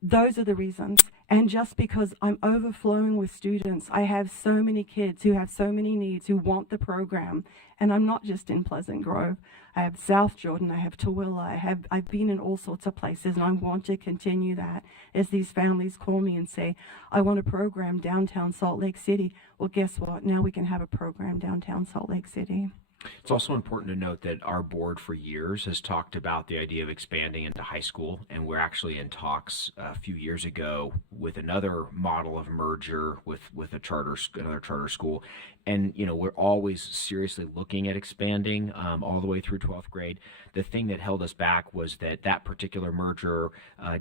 Those are the reasons. And just because I'm overflowing with students, I have so many kids who have so many needs, who want the program. And I'm not just in Pleasant Grove. I have South Jordan, I have Tooele, I've been in all sorts of places, and I want to continue that as these families call me and say, I want a program downtown Salt Lake City. Well, guess what? Now we can have a program downtown Salt Lake City. It's also important to note that our board for years has talked about the idea of expanding into high school, and we're actually in talks a few years ago with another model of merger with another charter school. And, we're always seriously looking at expanding all the way through 12th grade. The thing that held us back was that particular merger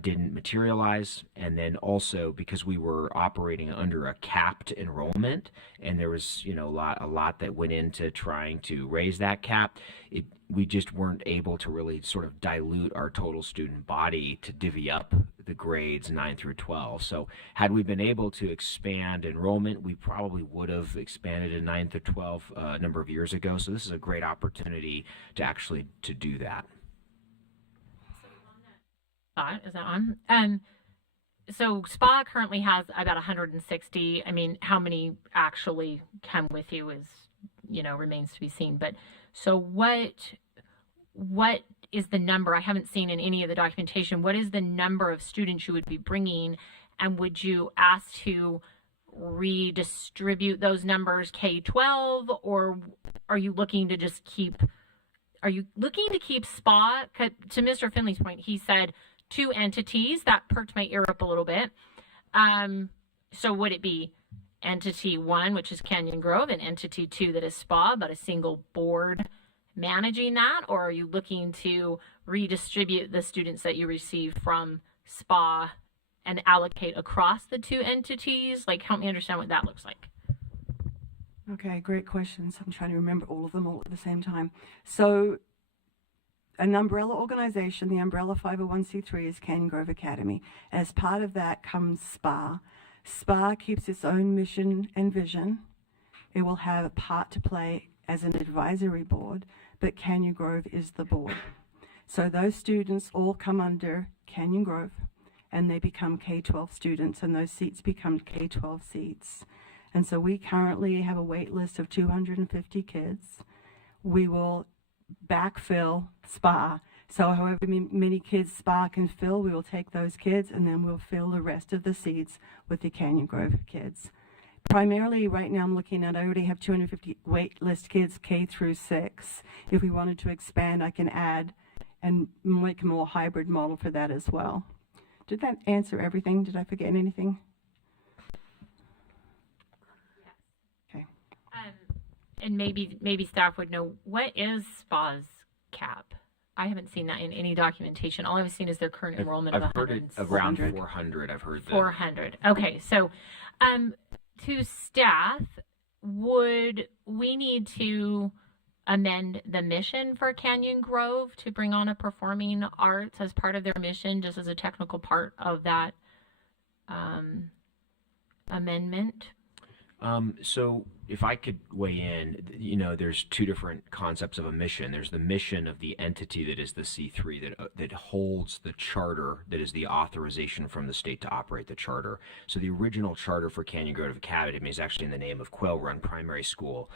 didn't materialize. And then also because we were operating under a capped enrollment, and there was, a lot that went into trying to raise that cap, we just weren't able to really sort of dilute our total student body to divvy up the grades 9 through 12. So had we been able to expand enrollment, we probably would have expanded in 9 through 12 a number of years ago. So this is a great opportunity to actually to do that. Is that on? So SPA currently has about 160. I mean, how many actually come with you is, remains to be seen. But so what is the number? I haven't seen in any of the documentation. What is the number of students you would be bringing, and would you ask to redistribute those numbers K-12, or are you looking to just keep? Are you looking to keep SPA? To Mr. Finley's point, he said 2 entities. That perked my ear up a little bit. So would it be entity 1, which is Canyon Grove, and entity 2 that is SPA, but a single board managing that? Or are you looking to redistribute the students that you receive from SPA and allocate across the 2 entities? Like, help me understand what that looks like. Okay, great questions. I'm trying to remember all of them all at the same time. So an umbrella organization, the umbrella 501c3 is Canyon Grove Academy. As part of that comes SPA. SPA keeps its own mission and vision. It will have a part to play as an advisory board, but Canyon Grove is the board. So those students all come under Canyon Grove, and they become K-12 students, and those seats become K-12 seats. And so we currently have a wait list of 250 kids. We will backfill SPA. So however many kids SPA can fill, we will take those kids, and then we'll fill the rest of the seats with the Canyon Grove kids. Primarily right now I'm looking at, I already have 250 wait list kids K through 6. If we wanted to expand, I can add and make a more hybrid model for that as well. Did that answer everything? Did I forget anything? And maybe staff would know, what is SPA's cap? I haven't seen that in any documentation. All I've seen is their current enrollment I've of heard it 100. around 400. I've heard that. 400. Okay, so to staff, would we need to amend the mission for Canyon Grove to bring on a performing arts as part of their mission, just as a technical part of that amendment? So if I could weigh in, there's 2 different concepts of a mission. There's the mission of the entity that is the C3 that holds the charter, that is the authorization from the state to operate the charter. So the original charter for Canyon Grove Academy is actually in the name of Quail Run Primary School.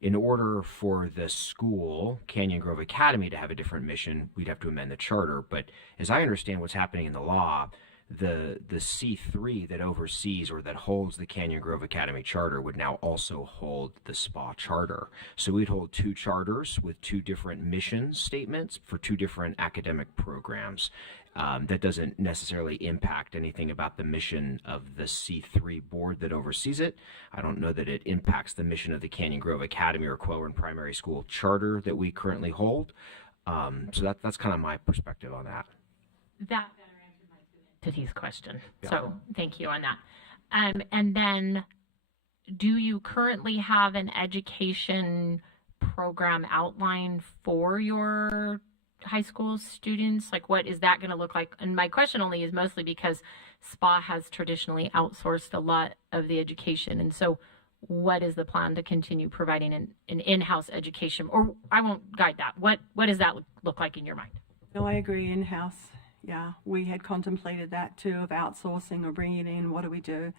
In order for the school, Canyon Grove Academy, to have a different mission, we'd have to amend the charter. But as I understand what's happening in the law, the C3 that oversees or that holds the Canyon Grove Academy charter would now also hold the SPA charter. So we'd hold 2 charters with 2 different mission statements for 2 different academic programs. That doesn't necessarily impact anything about the mission of the C3 board that oversees it. I don't know that it impacts the mission of the Canyon Grove Academy or Quail Run Primary School charter that we currently hold. So that's kind of my perspective on that. That entities question. Yeah. So thank you on that. And then, do you currently have an education program outline for your high school students? Like, what is that going to look like? And my question only is mostly because SPA has traditionally outsourced a lot of the education. And so what is the plan to continue providing an in-house education? Or I won't guide that. What does that look like in your mind? No, I agree, in-house. Yeah, we had contemplated that too, of outsourcing or bringing it in. What do we do?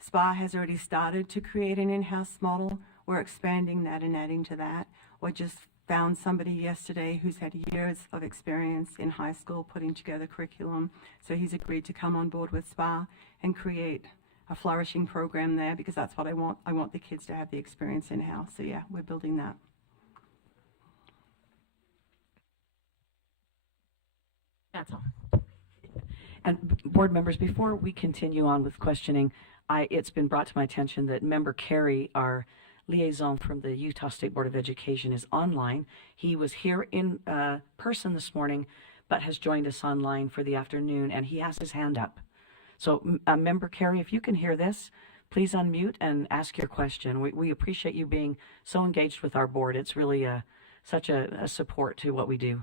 SPA has already started to create an in-house model. We're expanding that and adding to that. We just found somebody yesterday who's had years of experience in high school putting together curriculum. So he's agreed to come on board with SPA and create a flourishing program there, because that's what I want. I want the kids to have the experience in-house. So yeah, we're building that. That's all. And board members, before we continue on with questioning, it's been brought to my attention that Member Carey, our liaison from the Utah State Board of Education, is online. He was here in person this morning, but has joined us online for the afternoon, and he has his hand up. So Member Carey, if you can hear this, please unmute and ask your question. We appreciate you being so engaged with our board. It's really such a support to what we do.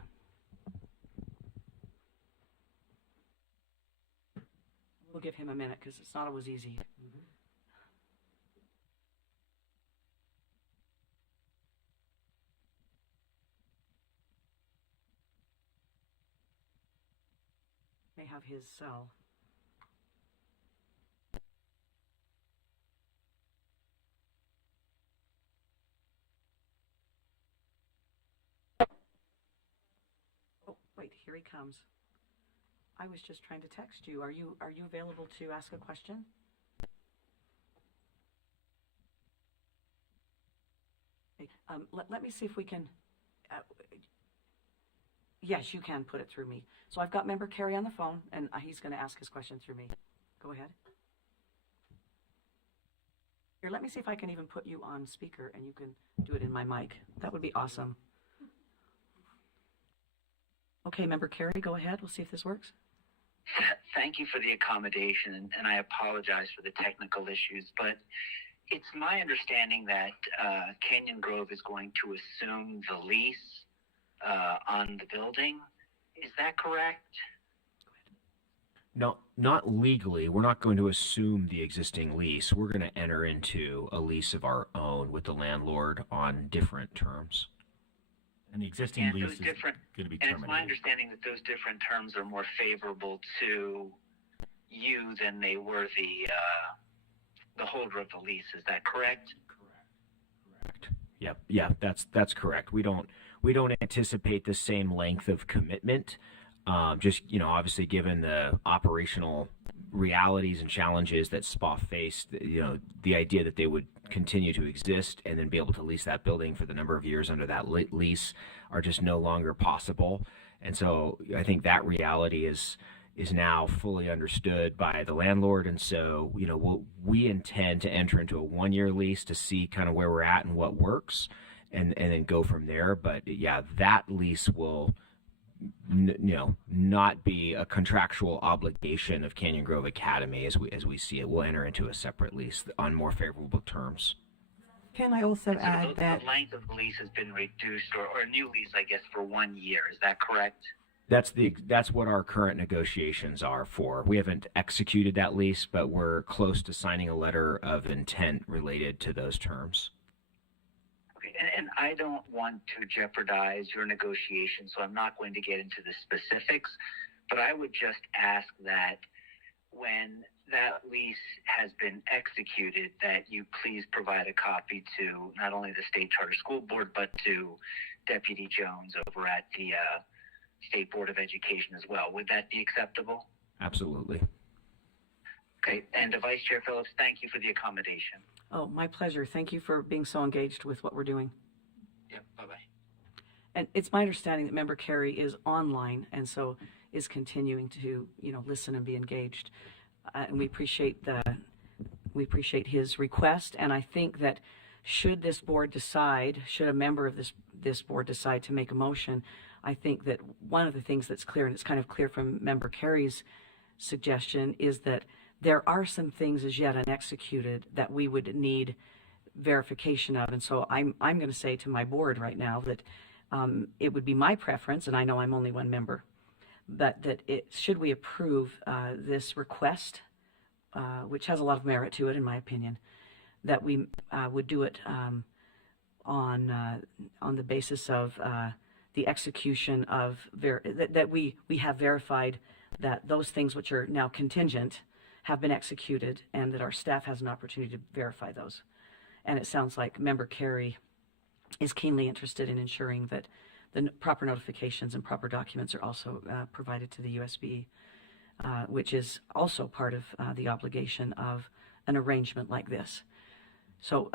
We'll give him a minute because it's not always easy. May have his cell. here he comes. I was just trying to text you. Are you available to ask a question? Okay, let me see if we can. Yes, you can put it through me. So I've got Member Carey on the phone, and he's going to ask his question through me. Go ahead. Here, let me see if I can even put you on speaker, and you can do it in my mic. That would be awesome. Okay, Member Carey, go ahead. We'll see if this works. Thank you for the accommodation, and I apologize for the technical issues, but it's my understanding that Canyon Grove is going to assume the lease on the building. Is that correct? No, not legally. We're not going to assume the existing lease. We're going to enter into a lease of our own with the landlord on different terms. And the existing lease is going to be And it's my terminated. understanding that those different terms are more favorable to you than they were the holder of the lease. Is that correct? Yep. Yeah, that's correct. We don't anticipate the same length of commitment. Just, obviously given the operational realities and challenges that SPA faced, the idea that they would continue to exist and then be able to lease that building for the number of years under that lease are just no longer possible. And so I think that reality is now fully understood by the landlord. And so, we intend to enter into a 1-year lease to see kind of where we're at and what works and then go from there. But yeah, that lease will not be a contractual obligation of Canyon Grove Academy as we see it. We'll enter into a separate lease on more favorable terms. Can I also So add that the length of the lease has been reduced, or a new lease, I guess, for 1 year. Is that correct? That's what our current negotiations are for. We haven't executed that lease, but we're close to signing a letter of intent related to those terms. Okay, and I don't want to jeopardize your negotiations, so I'm not going to get into the specifics, but I would just ask that when that lease has been executed, that you please provide a copy to not only the State Charter School Board, but to Deputy Jones over at the State Board of Education as well. Would that be acceptable? Absolutely. Okay, and to Vice Chair Phillips, thank you for the accommodation. Oh, my pleasure. Thank you for being so engaged with what we're doing. Yep, bye-bye. And it's my understanding that Member Carey is online and so is continuing to, listen and be engaged. And we appreciate his request. And I think that should a member of this board decide to make a motion, I think that one of the things that's clear, and it's kind of clear from Member Carey's suggestion, is that there are some things as yet unexecuted that we would need verification of. And so I'm going to say to my board right now that it would be my preference, and I know I'm only one member, but should we approve this request, which has a lot of merit to it in my opinion, that we would do it on the basis of the execution of that we have verified that those things which are now contingent have been executed, and that our staff has an opportunity to verify those. And it sounds like Member Carey is keenly interested in ensuring that the proper notifications and proper documents are also provided to the USB, which is also part of the obligation of an arrangement like this. So,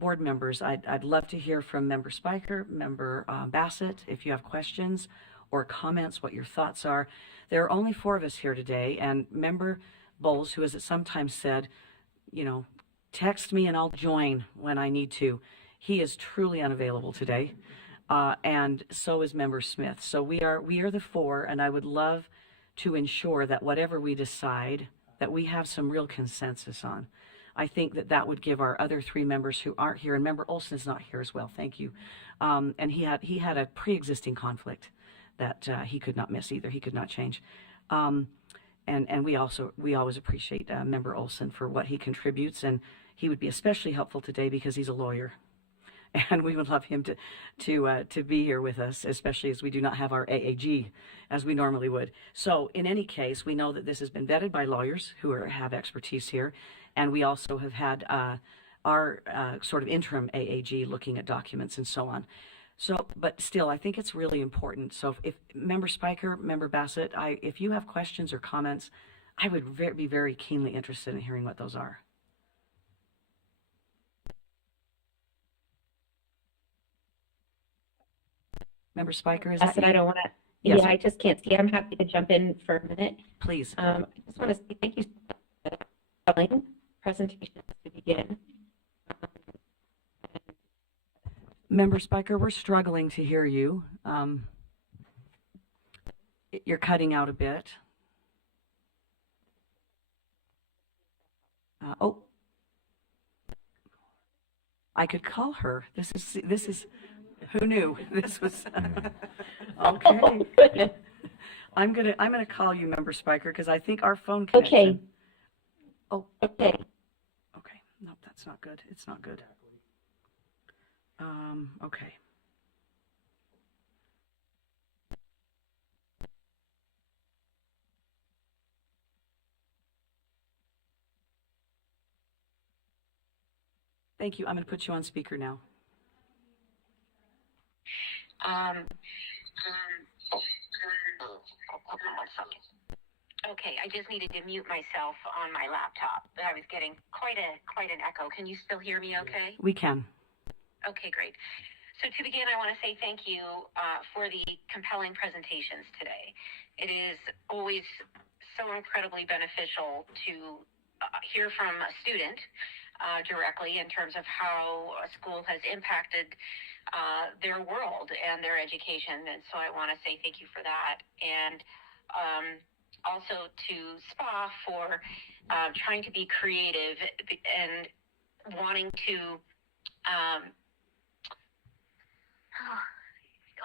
board members, I'd love to hear from Member Spiker, Member Bassett, if you have questions or comments, what your thoughts are. There are only 4 of us here today, and Member Bowles, who has sometimes said, text me and I'll join when I need to. He is truly unavailable today, and so is Member Smith. So we are the 4, and I would love to ensure that whatever we decide, that we have some real consensus on. I think that would give our other 3 members who aren't here, and Member Olson is not here as well, thank you. And he had a pre-existing conflict that he could not miss either, he could not change. And we always appreciate Member Olson for what he contributes, and he would be especially helpful today because he's a lawyer. And we would love him to be here with us, especially as we do not have our AAG as we normally would. So in any case, we know that this has been vetted by lawyers who have expertise here, and we also have had our sort of interim AAG looking at documents and so on. So, but still, I think it's really important. So if Member Spiker, Member Bassett, if you have questions or comments, I would be very keenly interested in hearing what those are. Member Spiker, is that Bassett, you? I don't want to. Yes. Yeah, I just can't see. I'm happy to jump in for a minute. Please. I just want to say thank you for the compelling presentation to begin. Member Spiker, we're struggling to hear you. You're cutting out a bit. Oh, I could call her. This is, who knew? This was, okay. I'm gonna call you, Member Spiker, because I think our phone connection. Okay. Oh. Okay. Okay. No, that's not good. It's not good. Okay. Thank you. I'm going to put you on speaker now. Hold on 1 second. Okay, I just needed to mute myself on my laptop, but I was getting quite an echo. Can you still hear me okay? We can. Okay, great. So to begin, I want to say thank you for the compelling presentations today. It is always so incredibly beneficial to hear from a student directly in terms of how a school has impacted their world and their education. And so I want to say thank you for that. And also to SPA for trying to be creative and wanting to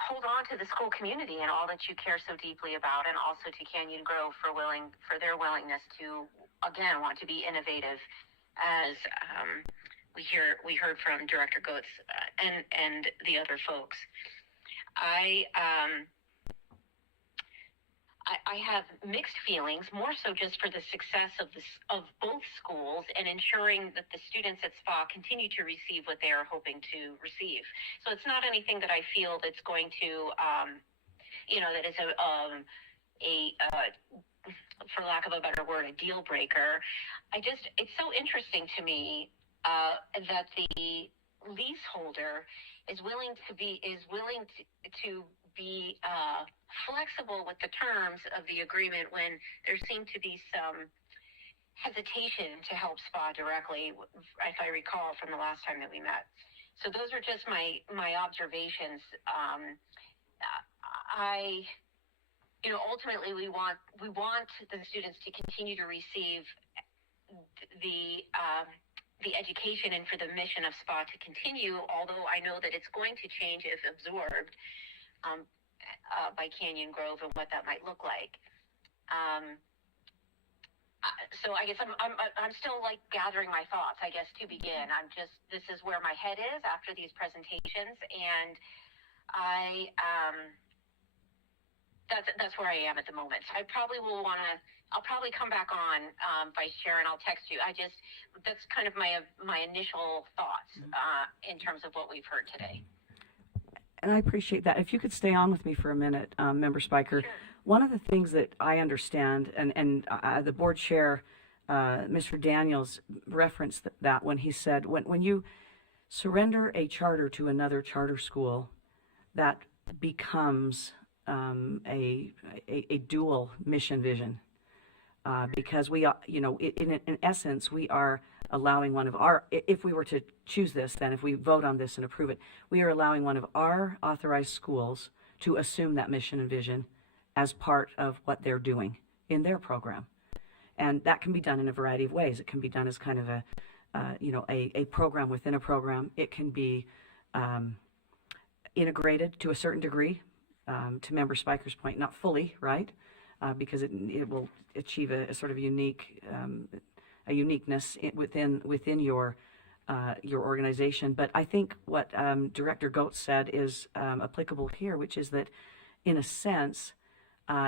hold on to the school community and all that you care so deeply about, and also to Canyon Grove for their willingness to, again, want to be innovative, as we heard from Director Goetz and the other folks. I have mixed feelings, more so just for the success of both schools and ensuring that the students at SPA continue to receive what they are hoping to receive. So it's not anything that I feel that's going to, that is for lack of a better word, a deal breaker. It's so interesting to me that the leaseholder is willing to be flexible with the terms of the agreement when there seemed to be some hesitation to help SPA directly, if I recall from the last time that we met. So those are just my observations. Ultimately we want the students to continue to receive the education and for the mission of SPA to continue, although I know that it's going to change if absorbed by Canyon Grove and what that might look like. So I guess I'm still like gathering my thoughts, I guess, to begin. This is where my head is after these presentations, and that's where I am at the moment. So I probably I'll probably come back on, Vice Chair, and I'll text you. That's kind of my initial thoughts in terms of what we've heard today. And I appreciate that. If you could stay on with me for a minute, Member Spiker. Sure. One of the things that I understand, and the board chair, Mr. Daniels, referenced that when he said, when you surrender a charter to another charter school, that becomes a dual mission vision. Because we are, in essence, we are allowing one of our, if we were to choose this, then if we vote on this and approve it, we are allowing one of our authorized schools to assume that mission and vision as part of what they're doing in their program. And that can be done in a variety of ways. It can be done as kind of a program within a program. It can be integrated to a certain degree, to Member Spiker's point, not fully, right? Because it will achieve a sort of unique, a uniqueness within your organization. But I think what Director Goetz said is applicable here, which is that, in a sense,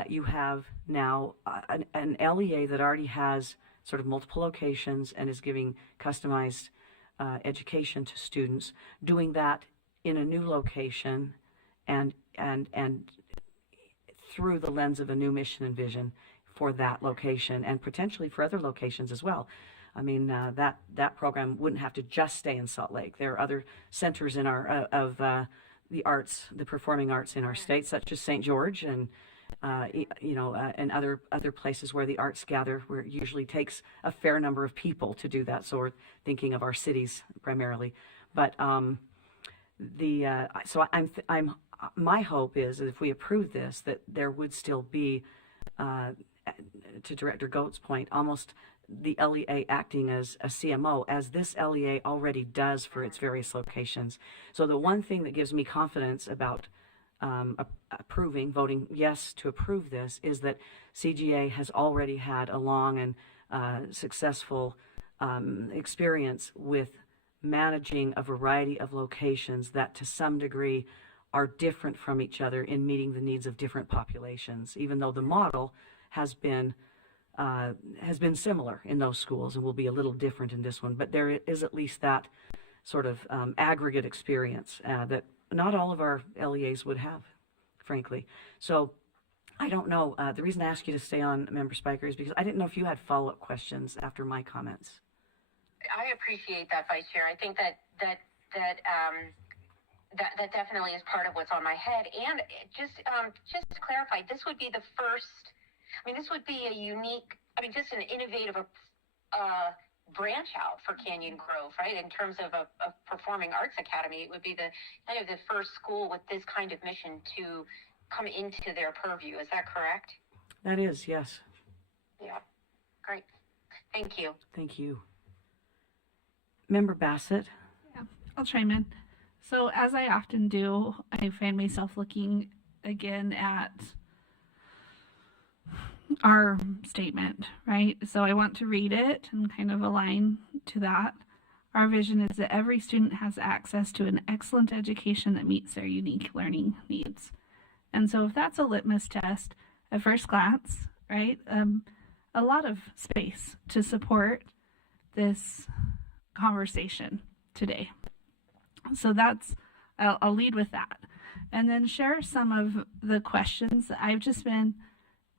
you have now an LEA that already has sort of multiple locations and is giving customized education to students, doing that in a new location and through the lens of a new mission and vision for that location and potentially for other locations as well. I mean, that program wouldn't have to just stay in Salt Lake. There are other centers in our the arts, the performing arts in our state, such as St. George and and other places where the arts gather, where it usually takes a fair number of people to do that. So we're thinking of our cities primarily, but my hope is that if we approve this, that there would still be, to Director Goet's point, almost the LEA acting as a CMO, as this LEA already does for its various locations. So the one thing that gives me confidence about voting yes to approve this, is that CGA has already had a long and successful experience with managing a variety of locations that to some degree are different from each other in meeting the needs of different populations, even though the model has been similar in those schools and will be a little different in this one. But there is at least that sort of aggregate experience that not all of our LEAs would have, frankly. So I don't know. The reason I asked you to stay on, Member Spiker, is because I didn't know if you had follow-up questions after my comments. I appreciate that, Vice Chair. I think that definitely is part of what's on my head. And just to clarify, this would be the first. I mean, this would be a unique. I mean, just an innovative branch out for Canyon Grove, right? In terms of a performing arts academy, it would be the kind of the first school with this kind of mission to come into their purview. Is that correct? That is, yes. Yeah. Great. Thank you. Thank you. Member Bassett. Yeah, I'll chime in. So as I often do, I find myself looking again at our statement, right? So I want to read it and kind of align to that. Our vision is that every student has access to an excellent education that meets their unique learning needs. And so if that's a litmus test at first glance, right, a lot of space to support this conversation today. So I'll lead with that, and then share some of the questions that I've just been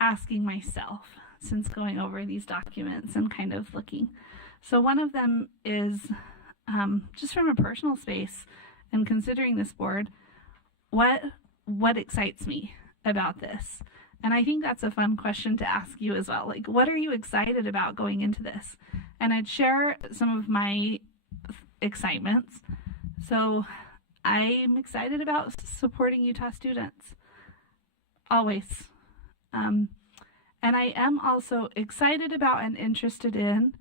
asking myself since going over these documents and kind of looking. So one of them is just from a personal space and considering this board, what excites me about this? And I think that's a fun question to ask you as well. Like, what are you excited about going into this? And I'd share some of my excitements. So I'm excited about supporting Utah students, always. And I am also excited about and interested in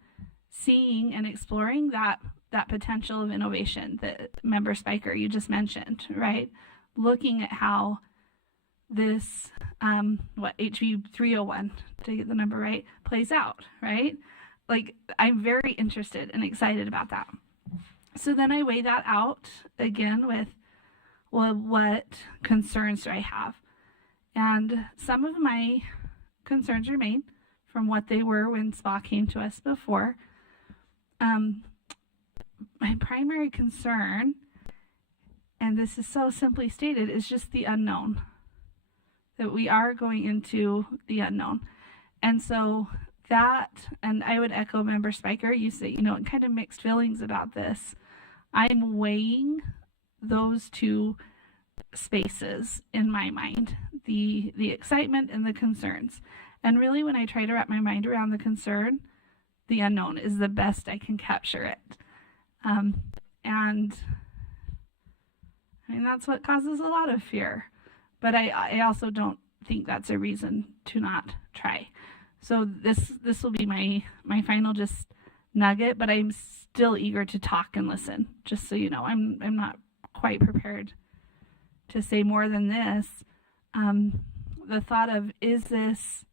seeing and exploring that potential of innovation that Member Spiker, you just mentioned, right? Looking at how this, HB 301, to get the number right, plays out, right? Like, I'm very interested and excited about that. So then I weigh that out again with, well, what concerns do I have? And some of my concerns remain from what they were when SPA came to us before. My primary concern, and this is so simply stated, is just the unknown. That we are going into the unknown. And so that, and I would echo Member Spiker, you say, kind of mixed feelings about this. I'm weighing those two spaces in my mind, the excitement and the concerns. And really, when I try to wrap my mind around the concern, the unknown is the best I can capture it. And I mean, that's what causes a lot of fear. But I also don't think that's a reason to not try. So this will be my final just nugget, but I'm still eager to talk and listen, just so you know. I'm not quite prepared to say more than this. The thought of, is this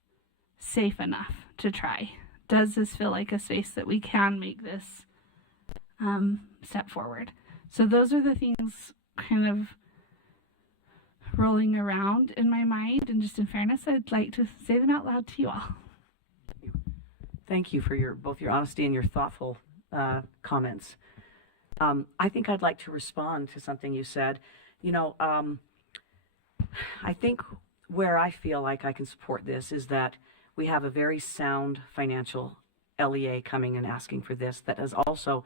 safe enough to try? Does this feel like a space that we can make this step forward? So those are the things kind of rolling around in my mind, and just in fairness, I'd like to say them out loud to you all. Thank you for both your honesty and your thoughtful comments. I think I'd like to respond to something you said. I think where I feel like I can support this is that we have a very sound financial LEA coming and asking for this that has also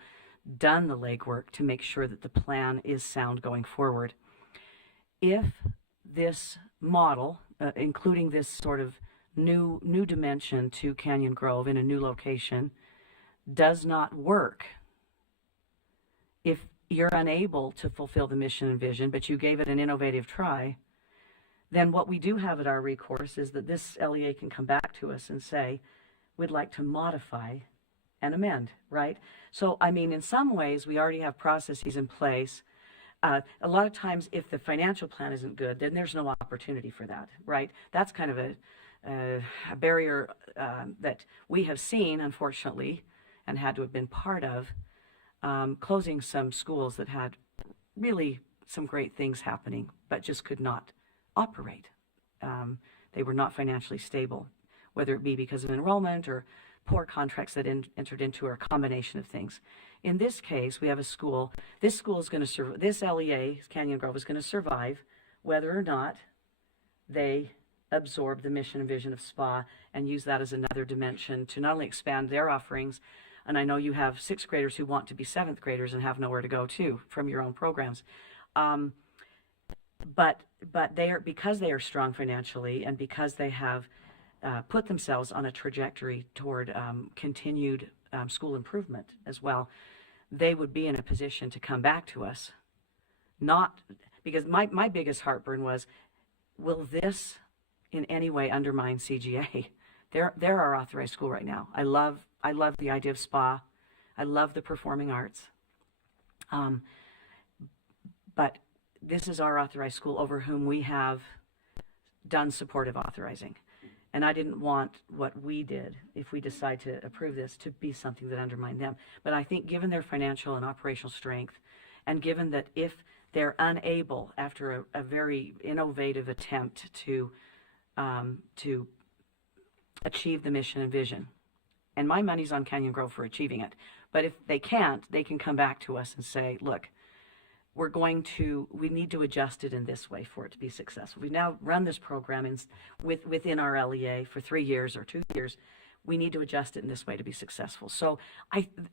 done the legwork to make sure that the plan is sound going forward. If this model, including this sort of new dimension to Canyon Grove in a new location, does not work, if you're unable to fulfill the mission and vision, but you gave it an innovative try, then what we do have at our recourse is that this LEA can come back to us and say, we'd like to modify and amend, right? So, I mean, in some ways, we already have processes in place. A lot of times, if the financial plan isn't good, then there's no opportunity for that, right? That's kind of a barrier that we have seen, unfortunately, and had to have been part of, closing some schools that had really some great things happening, but just could not operate. They were not financially stable, whether it be because of enrollment or poor contracts that entered into, or a combination of things. In this case, we have a school. This school is going to this LEA, Canyon Grove, is going to survive whether or not they absorb the mission and vision of SPA and use that as another dimension to not only expand their offerings, and I know you have 6th graders who want to be 7th graders and have nowhere to go to from your own programs. But they are, because they are strong financially and because they have put themselves on a trajectory toward continued school improvement as well, they would be in a position to come back to us. Not because my biggest heartburn was, will this in any way undermine CGA? They're our authorized school right now. I love the idea of SPA. I love the performing arts. But this is our authorized school over whom we have done supportive authorizing. And I didn't want what we did, if we decide to approve this, to be something that undermined them. But I think given their financial and operational strength, and given that if they're unable, after a very innovative attempt to achieve the mission and vision, and my money's on Canyon Grove for achieving it, but if they can't, they can come back to us and say, look, we need to adjust it in this way for it to be successful. We've now run this program within our LEA for 3 years or 2 years. We need to adjust it in this way to be successful. So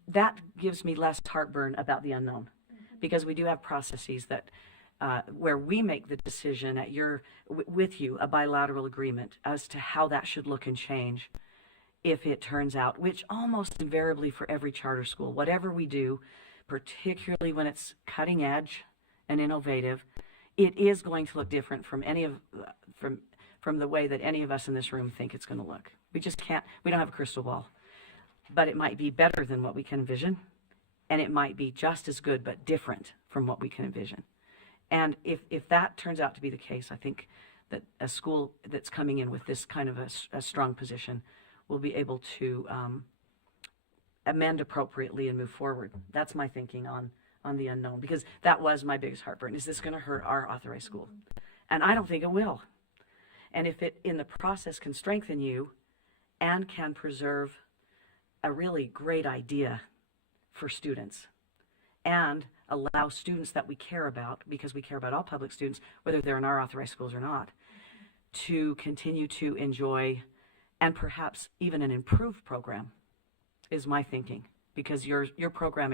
that gives me less heartburn about the unknown, because we do have processes that where we make the decision with you, a bilateral agreement as to how that should look and change if it turns out, which almost invariably for every charter school, whatever we do, particularly when it's cutting edge and innovative, it is going to look different from the way that any of us in this room think it's going to look. We don't have a crystal ball, but it might be better than what we can envision, and it might be just as good but different from what we can envision. And if that turns out to be the case, I think that a school that's coming in with this kind of a strong position will be able to amend appropriately and move forward. That's my thinking on the unknown, because that was my biggest heartburn. Is this going to hurt our authorized school? And I don't think it will. And if it in the process can strengthen you and can preserve a really great idea for students and allow students that we care about, because we care about all public students, whether they're in our authorized schools or not, to continue to enjoy and perhaps even an improved program, is my thinking, because your program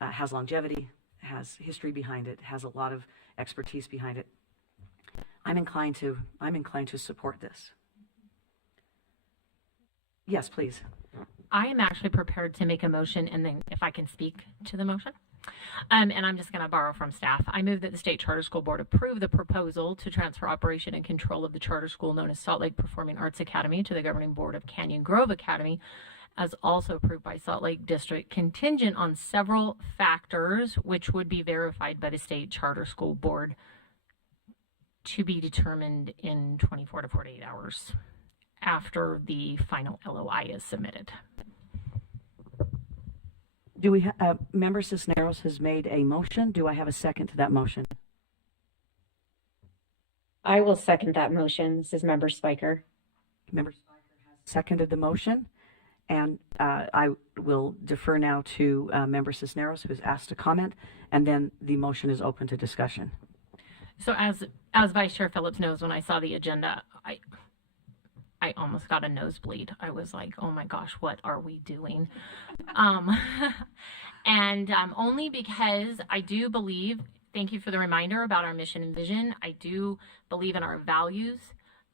has longevity, has history behind it, has a lot of expertise behind it. I'm inclined to support this. Yes, please. I am actually prepared to make a motion, and then if I can speak to the motion. And I'm just going to borrow from staff. I move that the State Charter School Board approve the proposal to transfer operation and control of the charter school known as Salt Lake Performing Arts Academy to the Governing Board of Canyon Grove Academy, as also approved by Salt Lake District, contingent on several factors which would be verified by the State Charter School Board, to be determined in 24 to 48 hours after the final LOI is submitted. Do we Member Cisneros has made a motion. Do I have a second to that motion? I will second that motion. This is Member Spiker. Member Spiker has seconded the motion. And I will defer now to Member Cisneros, who has asked to comment, and then the motion is open to discussion. So as Vice Chair Phillips knows, when I saw the agenda, I almost got a nosebleed. I was like, oh my gosh, what are we doing? Only because I do believe, thank you for the reminder about our mission and vision. I do believe in our values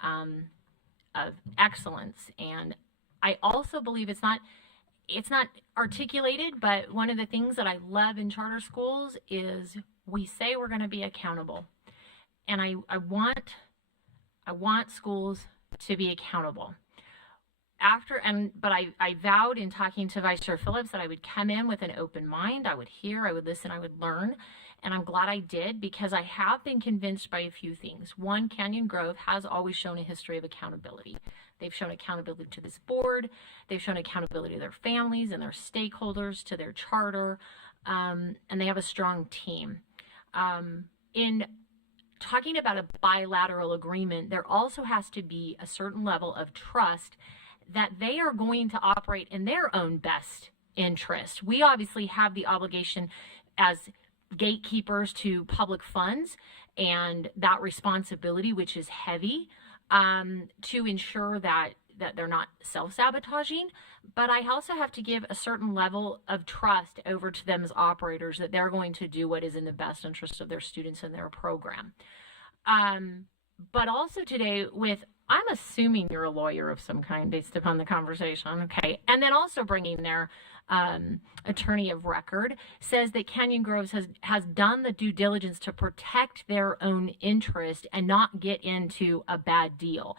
of excellence. And I also believe it's not articulated, but one of the things that I love in charter schools is we say we're going to be accountable. And I want schools to be accountable. But I vowed in talking to Vice Chair Phillips that I would come in with an open mind. I would hear, I would listen, I would learn. And I'm glad I did, because I have been convinced by a few things. One, Canyon Grove has always shown a history of accountability. They've shown accountability to this board. They've shown accountability to their families and their stakeholders, to their charter, and they have a strong team. In talking about a bilateral agreement, there also has to be a certain level of trust that they are going to operate in their own best interest. We obviously have the obligation as gatekeepers to public funds and that responsibility, which is heavy, to ensure that they're not self-sabotaging. But I also have to give a certain level of trust over to them as operators that they're going to do what is in the best interest of their students and their program. But also today I'm assuming you're a lawyer of some kind based upon the conversation, okay? And then also bringing their attorney of record says that Canyon Groves has done the due diligence to protect their own interest and not get into a bad deal.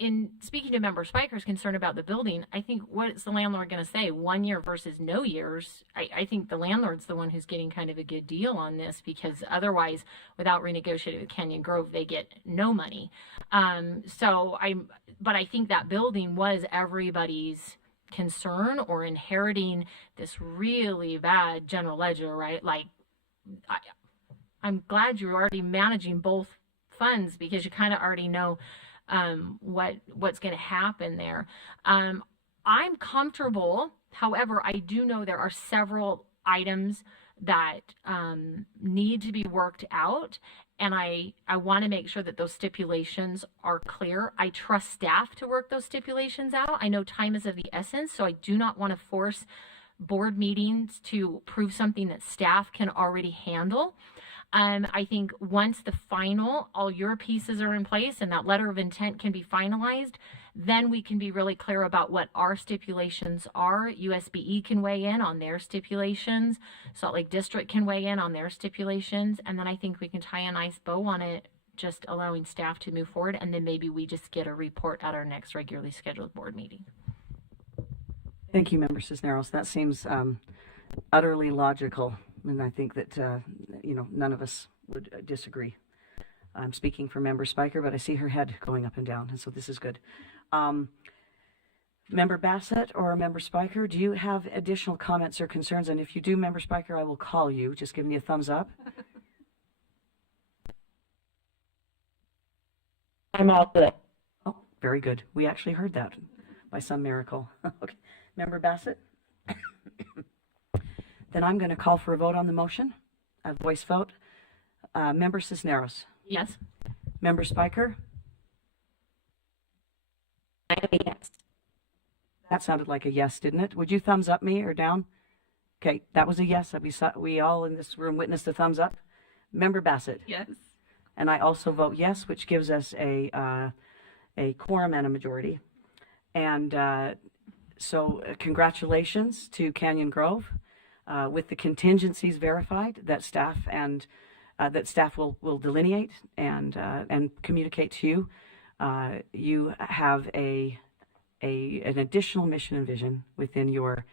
In speaking to Member Spiker's concern about the building, I think, what is the landlord going to say? 1 year versus no years? I think the landlord's the one who's getting kind of a good deal on this, because otherwise, without renegotiating with Canyon Grove, they get no money. But I think that building was everybody's concern, or inheriting this really bad general ledger, right? Like, I'm glad you're already managing both funds, because you kind of already know what's going to happen there. I'm comfortable. However, I do know there are several items that need to be worked out, and I want to make sure that those stipulations are clear. I trust staff to work those stipulations out. I know time is of the essence, so I do not want to force board meetings to prove something that staff can already handle. I think once all your pieces are in place and that letter of intent can be finalized, then we can be really clear about what our stipulations are. USBE can weigh in on their stipulations. Salt Lake District can weigh in on their stipulations. And then I think we can tie a nice bow on it, just allowing staff to move forward. And then maybe we just get a report at our next regularly scheduled board meeting. Thank you, Member Cisneros. That seems utterly logical. And I think that, none of us would disagree. I'm speaking for Member Spiker, but I see her head going up and down, and so this is good. Member Bassett or Member Spiker, do you have additional comments or concerns? And if you do, Member Spiker, I will call you. Just give me a thumbs up. I'm all good. Oh, very good. We actually heard that by some miracle. Okay. Member Bassett? Then I'm going to call for a vote on the motion, a voice vote. Member Cisneros? Yes. Member Spiker? I am a yes. That sounded like a yes, didn't it? Would you thumbs up me or down? Okay, that was a yes. We all in this room witnessed a thumbs up. Member Bassett? Yes. And I also vote yes, which gives us a quorum and a majority. And so congratulations to Canyon Grove. With the contingencies verified that staff will delineate and communicate to you, you have an additional mission and vision within your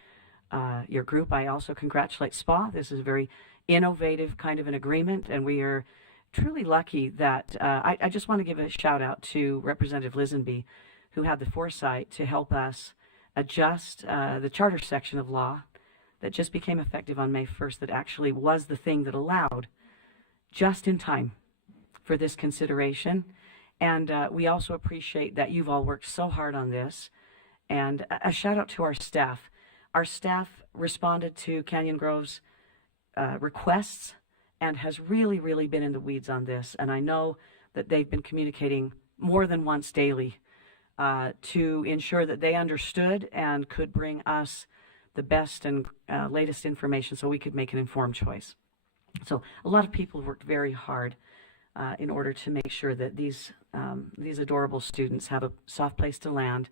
group. I also congratulate SPA. This is a very innovative kind of an agreement, and we are truly lucky that I just want to give a shout out to Representative Lisenby, who had the foresight to help us adjust the charter section of law that just became effective on May 1st, that actually was the thing that allowed just in time for this consideration. And we also appreciate that you've all worked so hard on this, And a shout out to our staff. Our staff responded to Canyon Grove's requests and has really, really been in the weeds on this. And I know that they've been communicating more than once daily to ensure that they understood and could bring us the best and latest information so we could make an informed choice. So a lot of people worked very hard in order to make sure that these adorable students have a soft place to land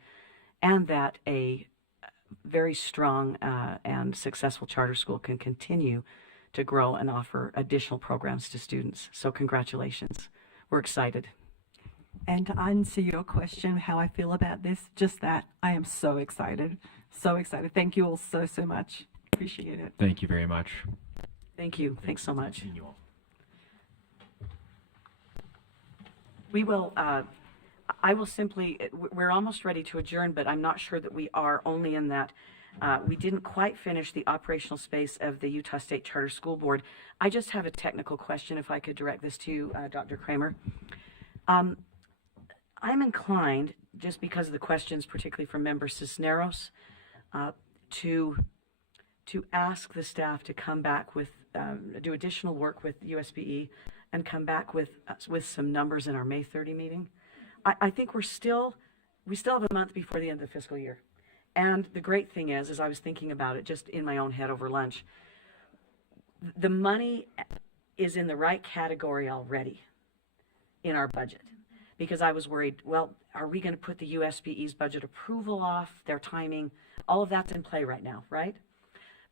and that a very strong and successful charter school can continue to grow and offer additional programs to students. So congratulations. We're excited. And to answer your question, how I feel about this, just that, I am so excited. So excited. Thank you all so, so much. Appreciate it. Thank you very much. Thank you. Thanks so much. We will, I will simply, we're almost ready to adjourn, but I'm not sure that we are, only in that we didn't quite finish the operational space of the Utah State Charter School Board. I just have a technical question, if I could direct this to you, Dr. Kramer. I'm inclined, just because of the questions, particularly from Member Cisneros, to ask the staff to come back with, do additional work with USBE and come back with some numbers in our May 30 meeting. I think we still have a month before the end of the fiscal year. And the great thing is, as I was thinking about it just in my own head over lunch, the money is in the right category already in our budget. Because I was worried, well, are we going to put the USBE's budget approval off, their timing? All of that's in play right now, right?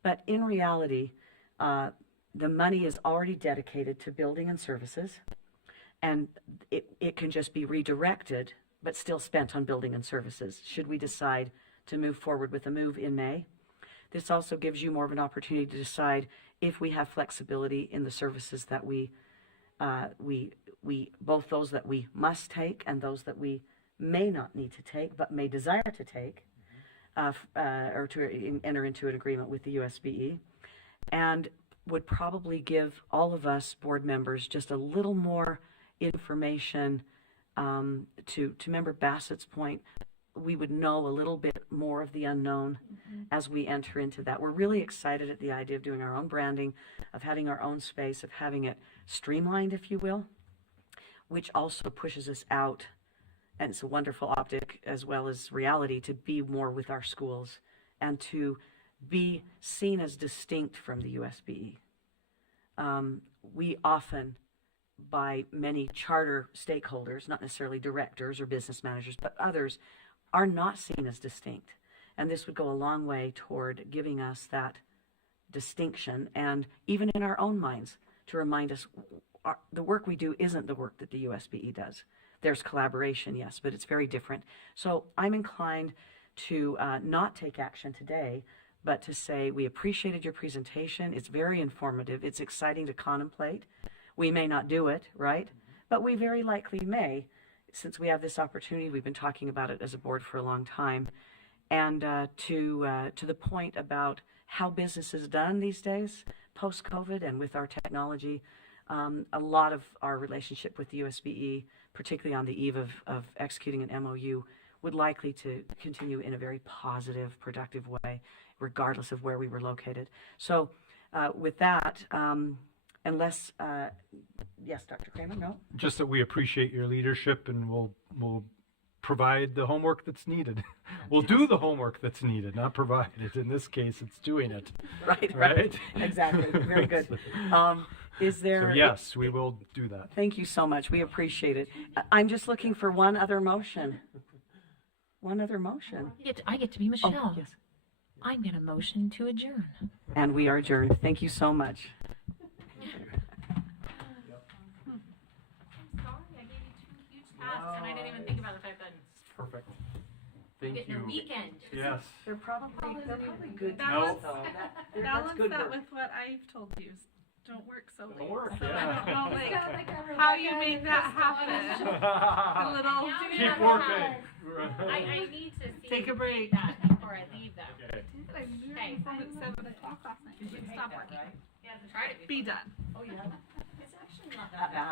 But in reality, the money is already dedicated to building and services, and it can just be redirected, but still spent on building and services, should we decide to move forward with a move in May. This also gives you more of an opportunity to decide if we have flexibility in the services that we both those that we must take and those that we may not need to take but may desire to take, or to enter into an agreement with the USBE, and would probably give all of us board members just a little more information. To Member Bassett's point, we would know a little bit more of the unknown as we enter into that. We're really excited at the idea of doing our own branding, of having our own space, of having it streamlined, if you will, which also pushes us out, and it's a wonderful optic as well as reality, to be more with our schools and to be seen as distinct from the USBE. We often, by many charter stakeholders, not necessarily directors or business managers, but others, are not seen as distinct. And this would go a long way toward giving us that distinction, and even in our own minds, to remind us the work we do isn't the work that the USBE does. There's collaboration, yes, but it's very different. So I'm inclined to not take action today, but to say we appreciated your presentation. It's very informative. It's exciting to contemplate. We may not do it, right? But we very likely may, since we have this opportunity. We've been talking about it as a board for a long time. And to the point about how business is done these days, post-COVID and with our technology, a lot of our relationship with the USBE, particularly on the eve of executing an MOU, would likely to continue in a very positive, productive way, regardless of where we were located. So with that, unless, yes, Dr. Kramer, no? Just that we appreciate your leadership, and we'll provide the homework that's needed. We'll do the homework that's needed, not provide it. In this case, it's doing it. Right. Exactly. Very good. Is there? So yes, we will do that. Thank you so much. We appreciate it. I'm just looking for one other motion. One other motion. I get to be Michelle. Oh, yes. I'm going to motion to adjourn. And we are adjourned. Thank you so much. And I didn't even think about the fact that Perfect. Thank you. a weekend. Yes. They're probably good. Balance, That's balance good that work. with what I've told you. Don't work so late. Don't work, So yeah. I don't know how you make that happen. A little. Keep working. I need to see Take a break. that before I leave them. Okay. I knew Okay. at 7:00 last night. You should stop working. Try to Be done. Oh, yeah. It's actually not that bad.